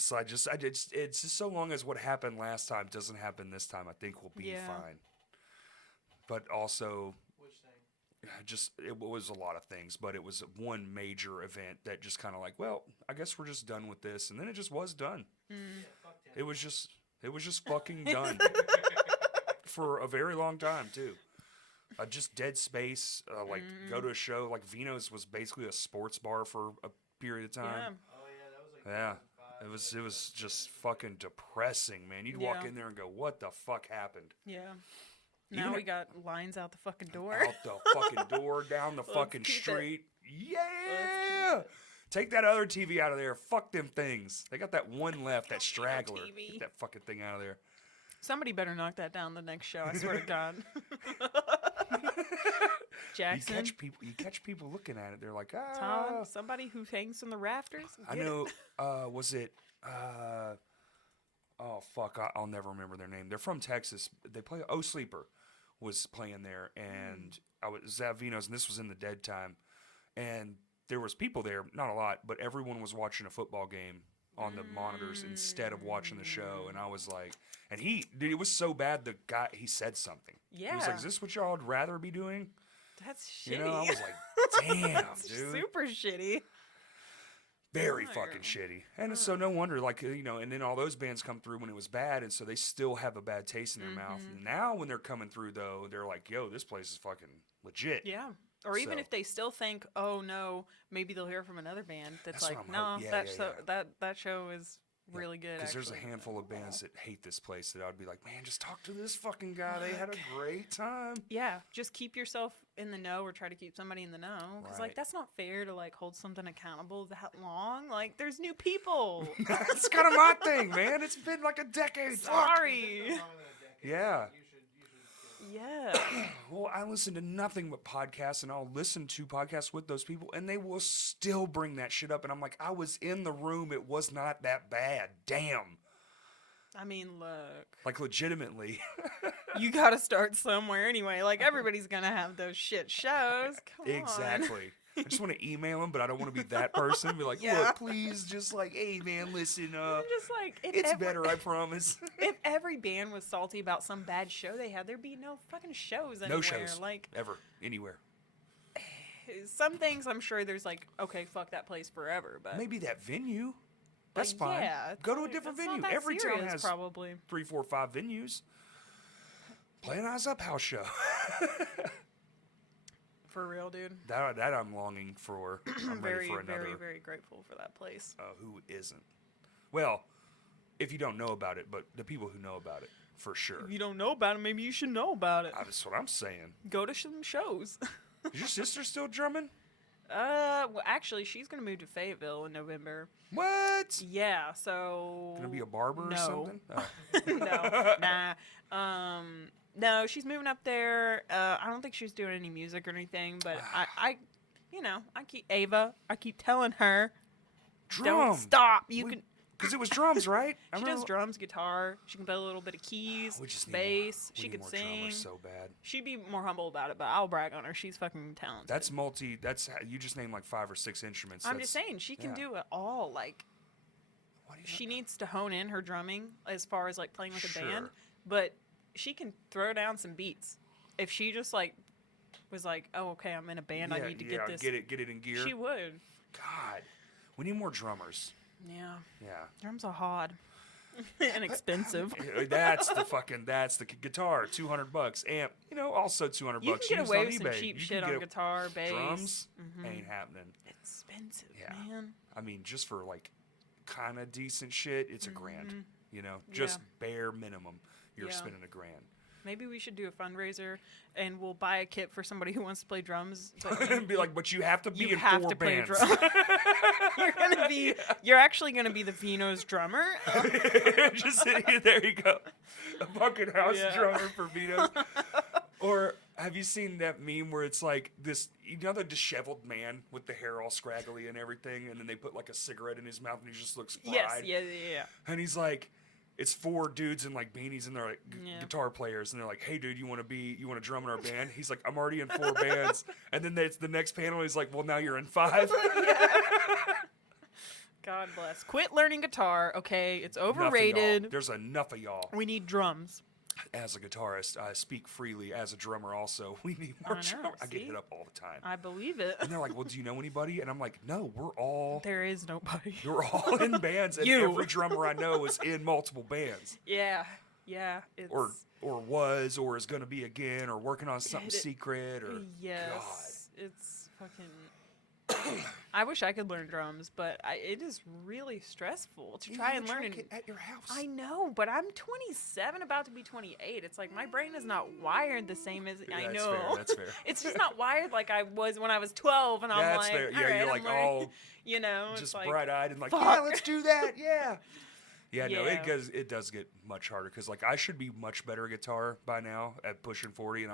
just so long as what happened last time doesn't happen this time, I think we'll be Yeah. fine. But also, Which thing? it was a lot of things, but it was one major event that just kind of like, well, I guess we're just done with this, and then it just was done. Yeah, fuck them. It was just fucking done for a very long time too. Just dead space. Go to a show. Like Vino's was basically a sports bar for a period of time. Yeah. Oh yeah, that was like. Yeah. 2005. It was just fucking depressing, man. You'd walk Yeah. in there and go, "What the fuck happened?" Yeah. Even Now if- we got lines out the fucking door. Out the fucking door, down the Let's fucking keep it. street. Let's Yeah. keep it. Take that other TV out of there. Fuck them things. They got that one left, that straggler. TV. Get that fucking thing out of there. Somebody better knock that down the next show. I swear to God. Jackson, You catch people looking at it. They're like, ah. Tom, somebody who hangs from the rafters. I Get it. know. Was it? Oh fuck! I'll never remember their name. They're from Texas. They play. Oh, Sleeper was playing there, and I was at Vino's, and this was in the dead time, and there was people there, not a lot, but everyone was watching a football game on the monitors instead of watching the show, and I was like, and dude, it was so bad. The guy, he said something. Yeah. He was like, "Is this what y'all would rather be doing?" That's shitty. You know, I was like, "Damn, That's dude." super shitty. Very Fire. fucking shitty. And so no wonder, like, and then all those bands come through when it was bad, and so they still have a bad taste in their mouth. Mm-hmm. Now when they're coming through, though, they're like, yo, this place is fucking legit. Yeah. Or even So- if they still think, oh no, maybe they'll hear from another band that's, That's like, what I'm no, hoping. Yeah, that yeah, show, yeah. that show is really good. Because there's a actually. handful of bands that hate this place that I'd be like, man, just talk to this fucking guy. They had a great time. Yeah, just keep yourself in the know or try to keep somebody in the know. Because, Right. like, that's not fair to, like, hold something accountable that long. Like, there's new people. That's kind of my thing, man. It's been like a decade. Fuck. Sorry. There's nothing wrong with a decade. Yeah. You should. Yeah. Well, I listen to nothing but podcasts, and I'll listen to podcasts with those people, and they will still bring that shit up. And I'm like, I was in the room. It was not that bad. Damn. I mean, look. Like, legitimately. You got to start somewhere anyway. Like, everybody's going to have those shit shows. Come on. Exactly. I just want to email them, but I don't want to be that person. Be like, Yeah. look, please, just like, hey, man, listen, I'm just like, if it's every- better, I promise. If every band was salty about some bad show they had, there'd be no fucking shows anywhere. No shows. Like, Ever. Anywhere. some things I'm sure there's like, okay, fuck that place forever. But Maybe that venue. That's but fine. Yeah, it's Go to a not- different that's not venue. that Every town serious, has probably 3, 4, 5 venues. Play an Eyes Up house show. for real, dude. that I'm longing for. I'm ready Very, for another. very, very grateful for that place. Who isn't? Well, if you don't know about it, but the people who know about it, for sure. If you don't know about it, maybe you should know about it. That's what I'm saying. Go to some shows. Is your sister still drumming? Well, actually, she's gonna move to Fayetteville in November. What? Yeah, so Gonna be a barber or No. something? Oh. No, nah. No, she's moving up there. I don't think she's doing any music or anything, but I keep telling her, Drum. don't stop. You We- can. Because it was drums, right? She does drums, guitar. She can play a little bit of keys, We just need bass. we She need could more sing. drummers so bad. She'd be more humble about it, but I'll brag on her. She's fucking talented. That's you just named like 5 or 6 instruments. I'm just saying, she can do it all. Like, she needs to hone in her drumming as far as like playing with a band, but she can throw down some beats. If she just like was like, oh, okay, I'm in a band, I need to get this. Get it in gear. She would. God, we need more drummers. Yeah. Yeah. Drums are hard and expensive. That's the guitar, $200 amp. Also $200. You can get away with some eBay. cheap You shit can on guitar, bass. Drums ain't happening. Expensive, Yeah. man. I mean, just for like kind of decent shit, it's $1,000. Just bare minimum. You're spending $1,000. Maybe we should do a fundraiser, and we'll buy a kit for somebody who wants to play drums. And be like, but you have to be you in have 4 to play bands. You're actually gonna be the Vino's drummer. Just there you go, a fucking house drummer for Vito. Or have you seen that meme where it's like this, the disheveled man with the hair all scraggly and everything, and then they put like a cigarette in his mouth and he just looks fried. Yes, yeah. And he's like, it's 4 dudes in like beanies and they're like guitar players, and they're like, hey dude, you want to drum in our band? He's like, I'm already in 4 bands. And then it's the next panel, he's like, well, now you're in 5. God bless. Quit learning guitar, okay? It's Enough of overrated. y'all. There's enough of y'all. We need drums. As a guitarist, I speak freely. As a drummer, also, we need more drummers. I get hit up all the time. I believe it. And they're like, well, do you know anybody? And I'm like, no, There is nobody. You're all in bands, and every drummer I know is in multiple bands. Yeah. It's... Or is going to be again, or working on something secret, or yes, God. It's fucking. I wish I could learn drums, but it is really stressful to try and learn it at your house. I know, but I'm 27, about to be 28. It's like my brain is not wired the same as I know. That's fair. It's just not wired like I was when I was 12, and I'm that's like, fair. Yeah, all right, you're I'm like learning. all, it's just like, bright-eyed and like, fuck. yeah, let's do that, yeah. No, Yeah. it does get much harder because like I should be much better at guitar by now at pushing 40, and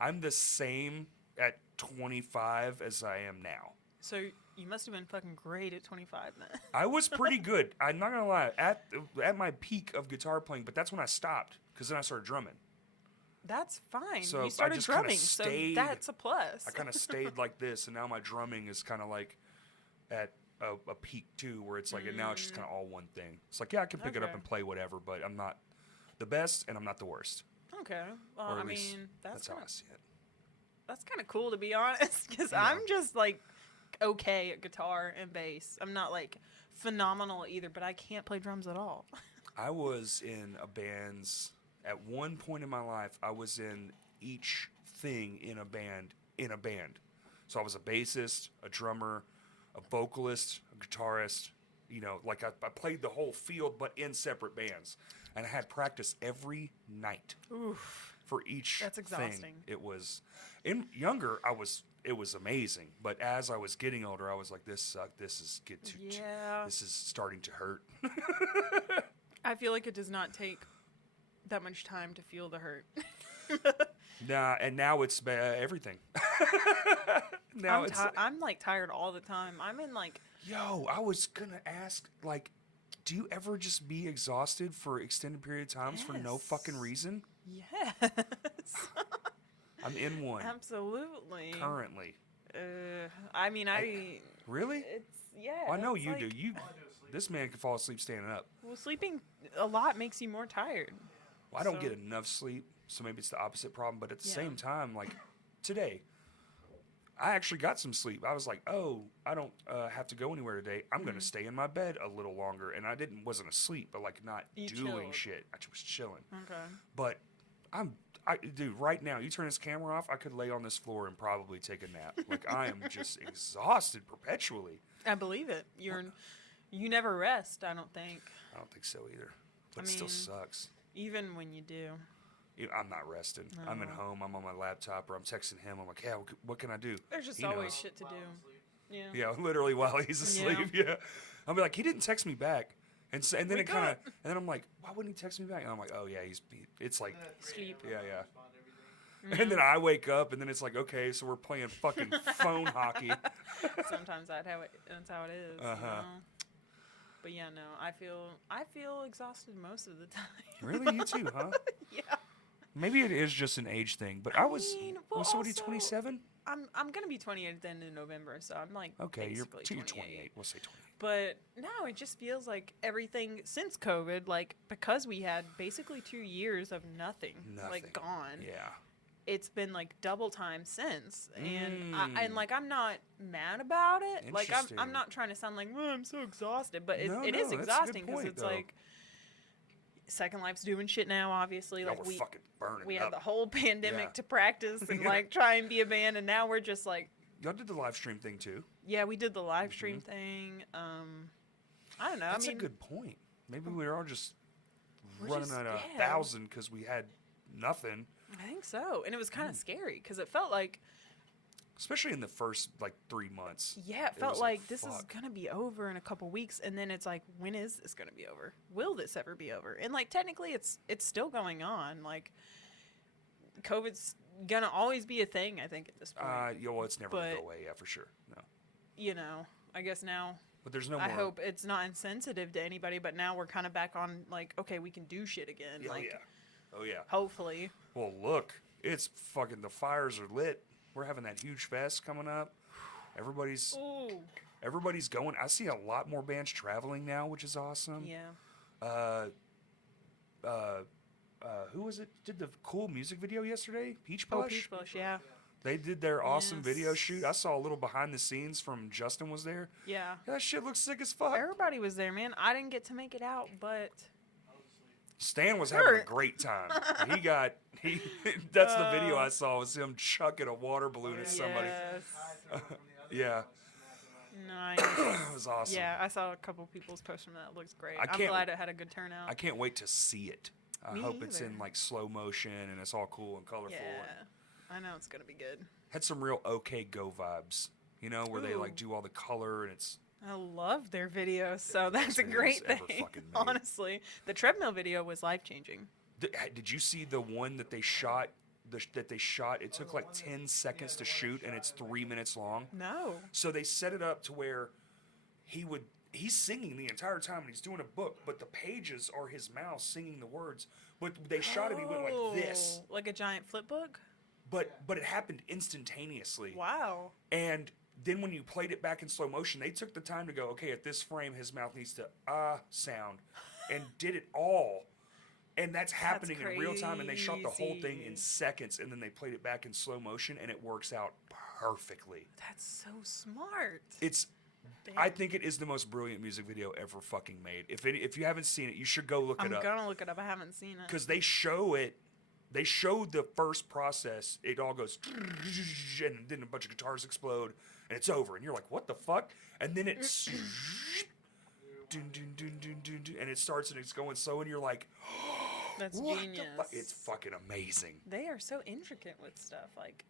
I'm the same at 25 as I am now. So you must have been fucking great at 25 then. I was pretty good. I'm not gonna lie, at my peak of guitar playing, but that's when I stopped because then I started drumming. That's fine. So you started I just kinda drumming, stayed, so that's a plus. I kind of stayed like this, and now my drumming is kind of like at a peak too, where it's like, and now it's just kind of all one thing. It's like, yeah, I can pick it up and play whatever, but I'm not the best, and I'm not the worst. Okay. Well, Or at I least mean, that's how I see it. That's kind of cool, to be honest, because I'm just like okay at guitar and bass. I'm not like phenomenal either, but I can't play drums at all. I was in a band's, at one point in my life, I was in each thing in a band. So I was a bassist, a drummer, a vocalist, a guitarist, like I played the whole field, but in separate bands. And I had practice every night. Oof. For each That's exhausting. thing. It was, younger, it was amazing. But as I was getting older, I was like, this sucks. This is starting to hurt. I feel like it does not take that much time to feel the hurt. Nah, and now it's everything. Now I'm like tired all the time. I'm in like. Yo, I was gonna ask, like, do you ever just be exhausted for extended period of times for no fucking reason? Yes. I'm in one. Absolutely. Currently. I mean, really? It's Well, I know you like, do. This man can fall asleep standing up. Well, sleeping a lot makes you more tired. Well, I don't get enough sleep, so maybe it's the opposite problem. But at the same time, like today, I actually got some sleep. I was like, oh, I don't have to go anywhere today. I'm going to stay in my bed a little longer. And I wasn't asleep, but like not doing chilled. shit. I was chilling. Okay. But dude, right now, you turn this camera off, I could lay on this floor and probably take a nap. Like I am just exhausted perpetually. I believe it. You never rest, I don't think. I don't think so either. But it still sucks. Even when you do. I'm not resting. No. I'm at home. I'm on my laptop, or I'm texting him. I'm like, "Yeah, what can I do?" There's just He always knows. shit to do. Yeah. Yeah, literally while he's asleep. Yeah. I'll be like, he didn't text me back, and then Wake it kind of, up. and then I'm like, why wouldn't he text me back? And I'm like, oh yeah, it's like, Sleep. yeah. And then I wake up, and then it's like, okay, so we're playing fucking phone hockey. Sometimes that's how it is. Uh-huh. But yeah, no, I feel exhausted most of the time. Really, you too, huh? Yeah. Maybe it is just an age thing. But I I was. mean, well, So what are you, also, 27? I'm gonna be 28 at the end of November, so I'm like Okay, you're basically 28. We'll say 28. But no, it just feels like everything since COVID, like because we had basically 2 years of nothing. Like gone. Yeah. It's been like double time since, and and like I'm not mad about it. Like I'm Interesting. not trying to sound like I'm so exhausted, but it No, is no, that's a good exhausting because point, it's though. like Second Life's doing shit now. Obviously, Y'all like were fucking burning we up. had the whole pandemic Yeah. to practice and Yeah. like try and be a band, and now we're just like, Y'all did the live stream thing too. yeah, we did the live stream thing. I don't know. That's I mean, a good point. Maybe we were all just We're running just- at a yeah. 1,000 because we had nothing. I think so, and it was kind of scary because it felt like, Especially in the first like 3 months. yeah, it felt was like like, this is fuck. gonna be over in a couple weeks, and then it's like, when is this gonna be over? Will this ever be over? And like technically, it's still going on. Like COVID's gonna always be a thing, I think, at this point. Well, it's never gonna But- go away. Yeah, for sure. No, You know, I guess now. but there's no I more. hope it's not insensitive to anybody, but now we're kind of back on like, okay, we can do shit again. Oh like, yeah. Oh yeah. hopefully. Well, look, it's fucking the fires are lit. We're having that huge fest coming up. Everybody's Ooh. going. I see a lot more bands traveling now, which is awesome. Yeah. Who was it? Did the cool music video yesterday? Peach Oh, Plush. Peach Bush, yeah. They did their awesome video Yes. shoot. I saw a little behind the scenes from Justin was there. Yeah. That shit looks sick as fuck. Everybody was there, man. I didn't get to make it out, but Stan was having a Kurt. great time. He that's the video I saw was him chucking a water balloon at somebody. yes. Yeah. Nice. It was awesome. Yeah, I saw a couple people's posts from that. It looks great. I I'm can't- glad it had a good turnout. I can't wait to see it. I Me hope it's in either. like slow motion and it's all cool and colorful. yeah. And I know it's going to be good. had some real OK Go vibes, you know, where they like Ooh. do all the color and it's I love their videos, so that's a videos great ever thing. fucking made. Honestly, the treadmill video was life changing. Did you see the one that they shot? It took like 10 seconds to shoot, and it's 3 minutes long. No. So they set it up to where he's singing the entire time, and he's doing a book, but the pages are his mouth singing the words. But they shot it. He went like this, Like a giant flip book? but it happened instantaneously. Wow. And then when you played it back in slow motion, they took the time to go, okay, at this frame, his mouth needs to sound, and did it all. And that's happening in real time, and they shot the whole thing in crazy. seconds, and then they played it back in slow motion, and it works out perfectly. That's so smart. I think it is the most brilliant music video ever fucking made. If you haven't seen it, you should go look I'm it up. gonna look it up. I haven't seen it. Because they show it. They show the first process. It all goes, and then a bunch of guitars explode, and it's over. And you're like, what the fuck? And then it's, and it starts, and it's going slow, and you're like, That's what genius. the fuck? It's fucking amazing. They are so intricate with stuff. Like,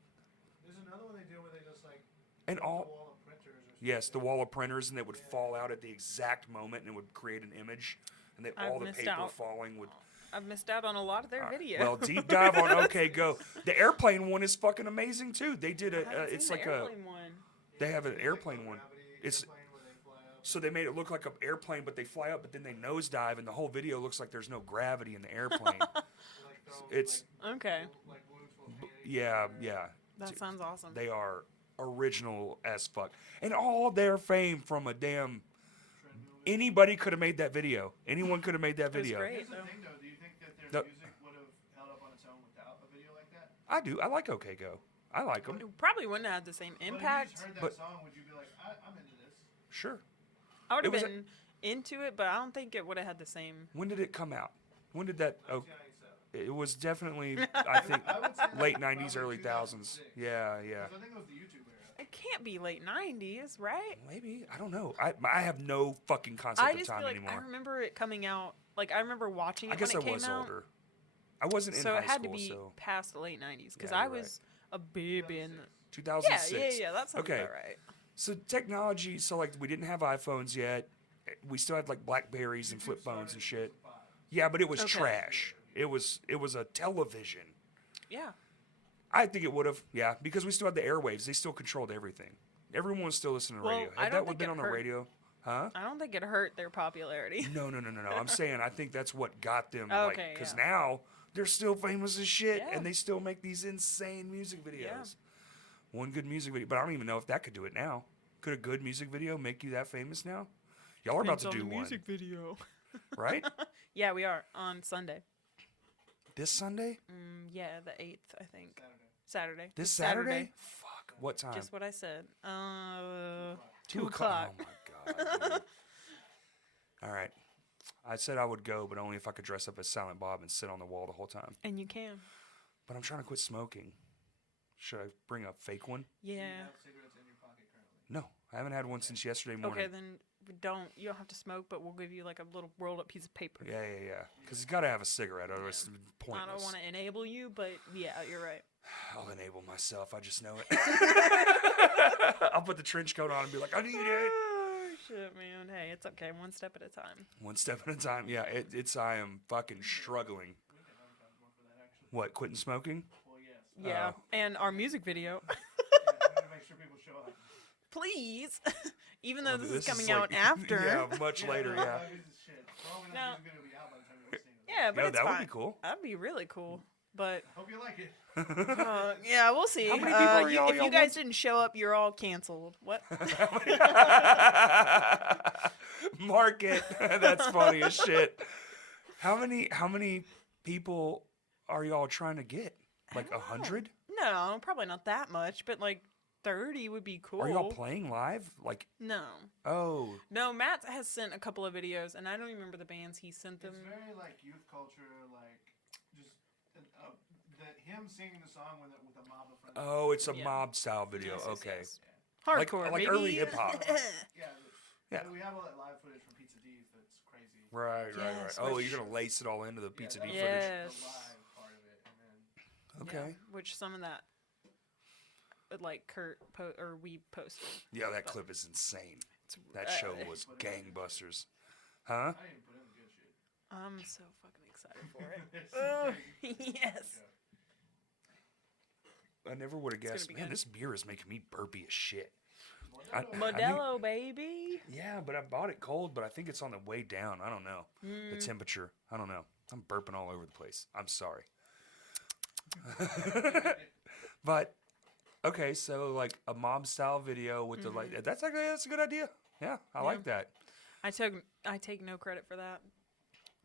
There's another one they do where they just like And the all, wall of printers or something. yes, the wall of printers, and it would fall out at the exact moment, and it would create an image, and then I've all the missed paper out. falling would. I've missed out on a lot of their videos. Well, deep dive on OK Go. The airplane one is fucking amazing too. They did I haven't it's seen like the a. airplane one. They have an airplane one. Gravity It's airplane where they fly up. so they made it look like an airplane, but they fly up, but then they nosedive, and the whole video looks like there's no gravity in the airplane. They, like, throw, It's Okay, like balloons full of pancakes. yeah. that sounds awesome. They are original as fuck, and all their fame from a damn. Anybody could have made that video. Anyone could have made that It was video. great. Here's the though. thing though, do you think that The- their music would have held up on its own without a video like that? I do. I like OK Go. I like them. It probably wouldn't have had the same But if you impact. just heard that But- song, would you be like, I'm into this? Sure. I would it have was a- been into it, but I don't think it would have had the same. When did it come out? When did that? Oh, 1997. it was definitely. I think I would say late probably 90s, early 2000s. 2006. Yeah. 'Cause I think it was the YouTube era. It can't be late '90s, right? Maybe. I don't know. I have no fucking concept I of just time feel like anymore. I remember it coming out. Like I remember watching it I guess I when it came was out. older. I wasn't in So high it had school, to be so past the late '90s because Yeah, I you're right. was a baby in. 2006. Yeah. That sounds Okay. about right. So technology, so like we didn't have iPhones yet. We still had like Blackberries and flip phones and shit. Yeah, but it was Okay. trash. It was a television. Yeah. I think it would have, yeah, because we still had the airwaves. They still controlled everything. Everyone was still listening to Well, radio. I Had don't that think been it on the hurt. radio? Huh? I don't think it hurt their popularity. No. I'm saying I think that's what got them. Okay, Because yeah. now they're still famous as shit, Yeah. and they still make these insane music videos. Yeah. One good music video, but I don't even know if that could do it now. Could a good music video make you that famous now? Y'all are about to do one, video. right? Yeah, we are on Sunday. This Sunday? Yeah, the 8th, I think. Saturday. This Saturday? Fuck. What time? Just what I said. 2 2 o'clock. Oh my god. dude. All right. I said I would go, but only if I could dress up as Silent Bob and sit on the wall the whole time. And you can. But I'm trying to quit smoking. Should I bring a fake one? Yeah. Do you have cigarettes in your pocket currently? No, I haven't had one since yesterday morning. Okay, then you don't have to smoke, but we'll give you like a little rolled up piece of paper. Yeah. Because he's got to have a cigarette, otherwise it's pointless. I don't want to enable you, but yeah, you're right. I'll enable myself. I just know it. I'll put the trench coat on and be like, I need it. Oh, shit, man. Hey, it's okay. One step at a time. One step at a time. Yeah, I am fucking struggling. We can advertise more for that, actually. What, quitting smoking? Well, yes. Yeah. And our music video. Yeah, we gotta make sure people show up. Please. Even though Well, this is coming like- out after. Yeah, much later, no, yeah. This is shit. Probably No. not gonna be out by the time you're listening to this. Yeah, but Yeah, it's that fine. would be cool. That'd be really cool. But Hope you like it. yeah, we'll see. How many people are y'all- if you y'all guys want- didn't show up, you're all canceled. What? Mark it. That's funny as shit. How many people are y'all trying to get? Like 100? No, probably not that much, but like 30 would be cool. Are y'all playing live? Like, No. oh, No, Matt has sent a couple of videos, and I don't even remember the bands he sent them. It's very like youth culture, like just him singing the song with a mob of friends. oh, it's a Yeah. mob style video. Yes, yes, Okay. yes. Like- Hardcore, like baby. early hip-hop. Yeah. Yeah. We have all that live footage from Pizza D's that's crazy. Right. Yes, Oh, which- you're gonna lace it all into the Pizza D that's footage. Yes. The live part of it, and then Okay. Yeah, which some of that, like Kurt we posted. Yeah, that clip is insane. It's, That show was gangbusters. Huh? I didn't put in the good shit. I'm so fucking excited for it. It's Oh, big. yes. I never would have gonna guessed. be Man, good. this beer is making me burpy as shit. Modelo. Modelo, baby. Yeah, but I bought it cold, but I think it's on the way down. I don't know. The temperature. I don't know. I'm burping all over the place. I'm sorry. But okay, so like a mob style video with the like that's a good idea. Yeah, I like that. I take no credit for that.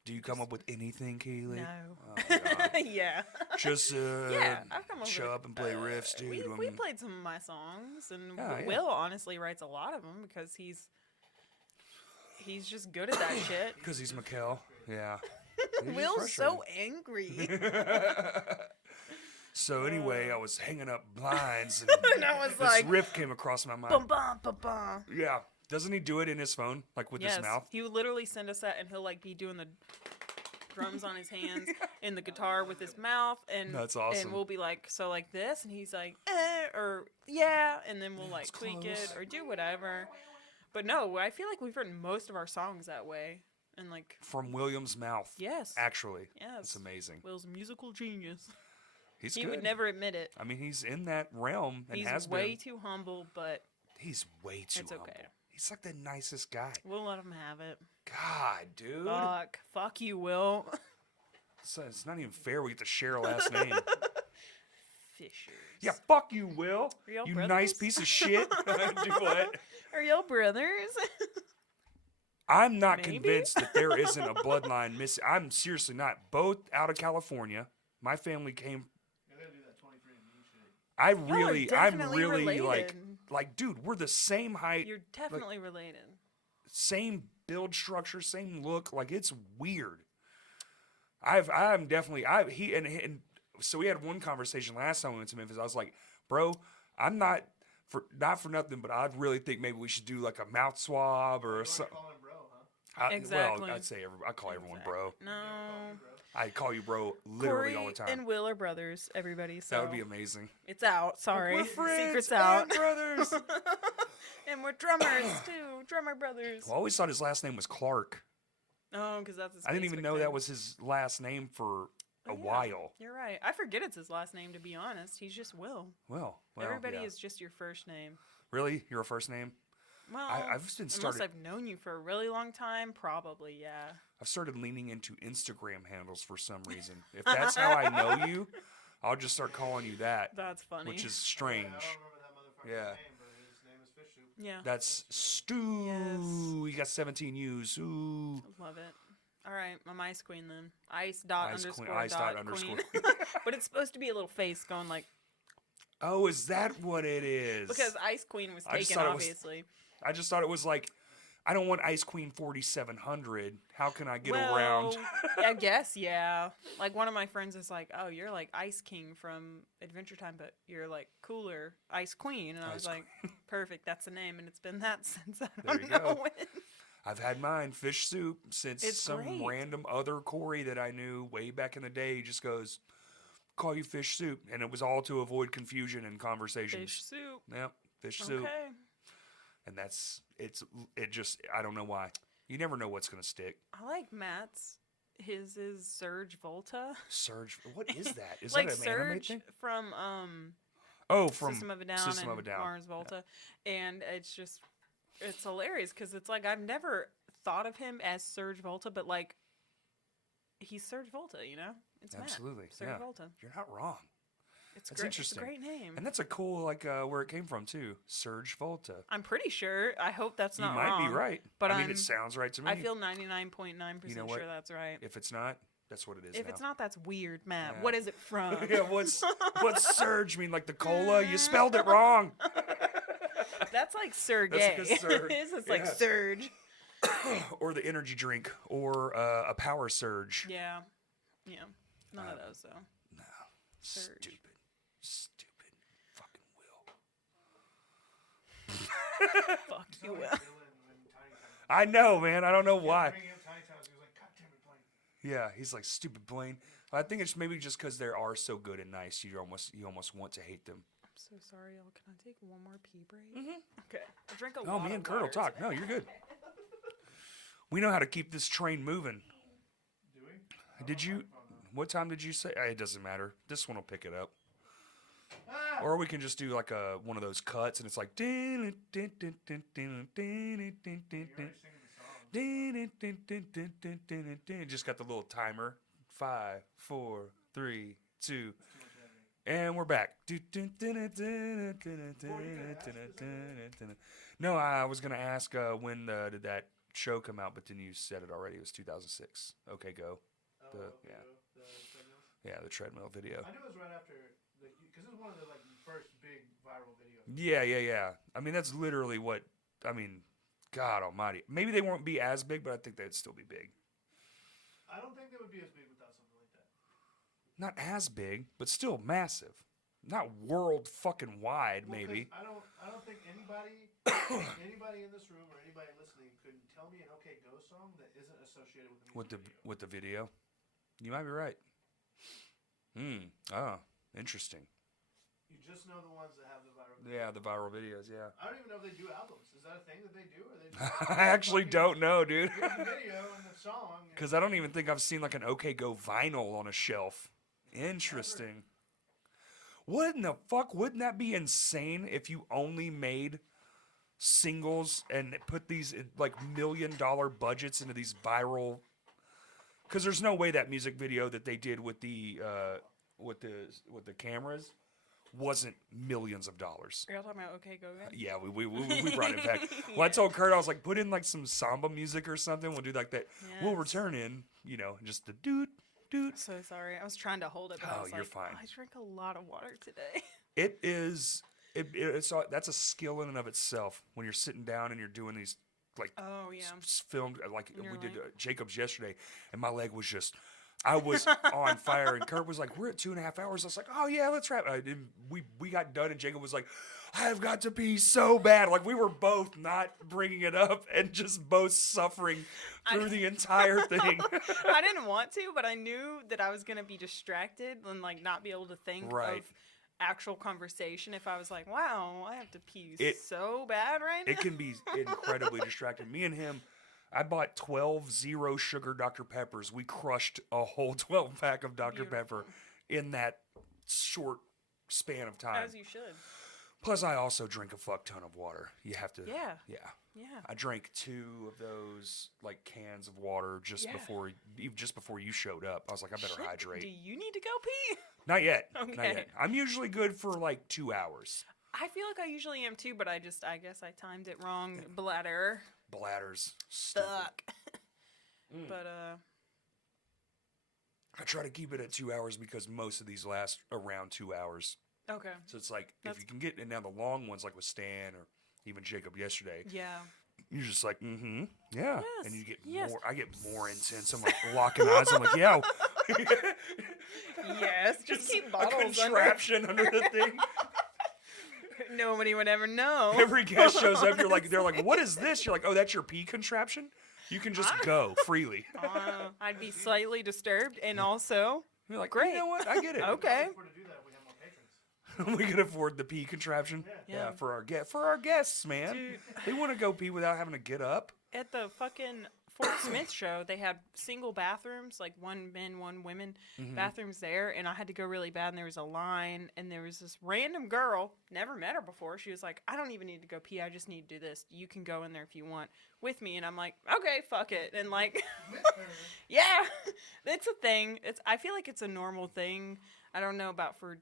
Do you come up with anything, Keely? No. Oh, God. Yeah. Just Yeah, I've come up show with, up and play riffs, dude. We played some of my songs, and Yeah, yeah. Will honestly writes a lot of them because he's just good at that shit. Because he's Mikkel. Yeah. He's Will's so frustrating. angry. So anyway, I was hanging up blinds and And I was this like, riff came across my mind. bum bum bum bum. Yeah. Doesn't he do it in his phone, like with Yes, his mouth? he would literally send us that, and he'll like be doing the drums on his hands and the guitar with his mouth, and That's awesome. And we'll be like, so like this, and he's like, or yeah, and then we'll like It's tweak close. it or do whatever. But no, I feel like we've written most of our songs that way, and like, From William's mouth. yes, Actually. yes, It's amazing. Will's a musical genius. He's He good. would never admit it. I mean, he's in that realm and He's has way been. too humble, but He's way too It's humble. okay. He's like the nicest guy. we'll let him have it. God, dude. Fuck you, Will. It's not even fair we get to share a last name. Fishers. Yeah, fuck you, Will. Are y'all You brothers? nice piece of shit. Do what? Are y'all brothers? I'm not Maybe? convinced that there isn't a bloodline missing. I'm seriously not. Both out of California. My family came. You gotta do that 23andMe shit. I'm definitely really related. like, dude, we're the same height, You're definitely related. same build structure, same look. Like, it's weird. I'm definitely, and so we had one conversation last time we went to Memphis. I was like, bro, I'm not for nothing, but I'd really think maybe we should do like a mouth swab or You something. call him bro, huh? Exactly. Well, I call everyone bro. No. I call you bro literally Corey all the time. and Will are brothers, everybody. So That would be amazing. it's out. Sorry. We're friends Secret's and out. brothers. And we're drummers too. Drummer brothers. Well, I always thought his last name was Clark. Oh, because that's his I didn't even Facebook know name. that was his last name for a Oh, yeah. while. You're right. I forget it's his last name, to be honest. He's just Will. Well, Everybody yeah. is just your first name. Really? You're a first name? Well, I've been unless I've known you for a really long time, probably, yeah. I've started leaning into Instagram handles for some reason. If that's how I know you, I'll just start calling you that. That's funny. Which is strange. I don't remember that motherfucker's Yeah. name, but his name is Fish Soup. Yeah. That's Stu. Yes. You got 17 U's. Ooh. Love it. All right, I'm Ice Queen then. Ice dot Ice underscore Queen, Ice dot dot underscore. queen. But it's supposed to be a little face going like, Oh, is that what it is? because Ice Queen was I just taken, thought it was- obviously. I just thought it was like, I don't want Ice Queen 4700. How can I get around? I guess, yeah. Like, one of my friends is like, oh, you're like Ice King from Adventure Time, but you're like cooler Ice Queen. And I was Ice like, perfect, that's the name. And it's been that since I There don't you know go. when. I've had mine, Fish Soup, since It's some great. random other Corey that I knew way back in the day just goes, call you Fish Soup. And it was all to avoid confusion and conversations. Fish soup. Yep, Fish Soup. Okay. And it just, I don't know why. You never know what's going to stick. I like Matt's. His is Surge Volta. Surge, what is that? Is Like that an anime Surge thing? from Oh, from System of a Down System and of a Down. Mars Volta. And it's hilarious because it's like I've never thought of him as Surge Volta, but like he's Surge Volta, you know? It's Absolutely, Matt. Surge yeah. Volta. You're not wrong. It's That's great. interesting. It's a great name. And that's a cool, like, where it came from, too. Surge Volta. I'm pretty sure. I hope that's You not might wrong. be right. But I mean, it sounds right to me. I feel 99.9% You know what? sure that's right. If it's not, that's what it is If now. it's not, that's weird, Matt. Yeah. What is it from? Yeah, what's surge mean? Like the cola? You spelled it wrong. That's like Sergey. That's like a surge. It's like Yeah. Surge. Or the energy drink, or a power surge. Yeah. Yeah. None of those, though. No. Surge. Stupid fucking Will. Fuck you, Will. Dylan when Tiny Time. I know, man. I don't know why. Bringing up Tiny Times, he was like, God damn it, Blaine. Yeah, he's like stupid Blaine. I think it's maybe just because they are so good and nice, you almost want to hate them. I'm so sorry, y'all. Can I take one more pee break? Okay. I'll drink a Oh, lot me of and Kurt will water talk. today. No, you're good. We know how to keep this train moving. Do we? Did you? What time did you say? It doesn't matter. This one will pick it up. Ah! Or we can just do like one of those cuts, and it's like. You're already singing the song. Just got the little timer. 5, 4, 3, 2, and we're back. No, I was gonna ask when did that show come out, but then you said it already. It was 2006. Okay, go. Oh, The- okay, yeah. the treadmills? Yeah, the treadmill video. I knew it was right after, because it was one of the like first big viral videos. Yeah. I mean, that's literally what. I mean, God Almighty. Maybe they won't be as big, but I think they'd still be big. I don't think they would be as big without something like that. Not as big, but still massive. Not world fucking wide, Well, 'cause maybe. I don't think anybody in this room or anybody listening could tell me an OK Go song that isn't associated with the music video. With the video. You might be right. Oh, interesting. You just know the ones that have the viral videos. Yeah, the viral videos, yeah. I don't even know if they do albums. Is that a thing that they do? Or they just I actually don't know, dude. Here's the video and the song. and- Because I don't even think I've seen like an OK Go vinyl on a shelf. Interesting. What in the fuck? Wouldn't that be insane if you only made singles and put these like $1 million budgets into these viral? Because there's no way that music video that they did with the cameras wasn't millions of dollars. Are y'all talking about OK Go again? Yeah, we brought it back. Well, I told Kurt, I was like, put in like some samba music or something. We'll do like that. We'll Yes. return in, just the doot. So sorry. I was trying to hold it, but I Oh, was you're like, fine. I drank a lot of water today. It is. That's a skill in and of itself. When you're sitting down and you're doing these like Oh, yeah. filmed like And you're we did like- Jacob's yesterday, and my leg was just. I was on fire, and Kurt was like, "We're at 2.5 hours." I was like, "Oh yeah, let's wrap." We got done, and Jacob was like, "I have got to pee so bad." Like we were both not bringing it up, and just both suffering through the entire thing. I didn't want to, but I knew that I was going to be distracted and like not be able to think Right. of actual conversation if I was like, wow, I have to pee It- so bad right now. It can be incredibly distracting. Me and him, I bought 12 zero sugar Dr. Peppers. We crushed a whole 12 pack of Dr. Pepper in that short span of time. As you should. Plus, I also drink a fuck ton of water. You have to. Yeah. Yeah. Yeah. I drank 2 of those like cans of water just before you showed up. I was like, I better Shit, hydrate. Do you need to go pee? Not yet. Not Okay. yet. I'm usually good for like 2 hours. I feel like I usually am too, but I guess I timed it wrong. Bladder. Bladders. Stupid. Fuck. Mm. But I try to keep it at 2 hours because most of these last around 2 hours. okay. So it's like That's- if you can get in now the long ones like with Stan or even Jacob yesterday, Yeah. you're just like, yeah, Yes, and you get yes. more. I get more intense. I'm like locking eyes. I'm like, yeah, Yes. Just keep a bottles under. contraption under the thing. Nobody would ever know. Every guest shows up. You're like, they're like, what is this? You're like, oh, that's your pee contraption. You can just go freely. I'd be slightly disturbed, and also You're like, Great. You know what? I get it. okay. If we're to do that, we have more patrons. We can afford the pee contraption. Yeah. For our guests, man. Dude. They want to go pee without having to get up. At the fucking Fort Smith show, they had single bathrooms, like 1 men, 1 women bathrooms there, and I had to go really bad, and there was a line, and there was this random girl, never met her before. She was like, I don't even need to go pee, I just need to do this. You can go in there if you want with me. And I'm like, okay, fuck it. And like, yeah, it's a thing. I feel like it's a normal thing. I don't know about for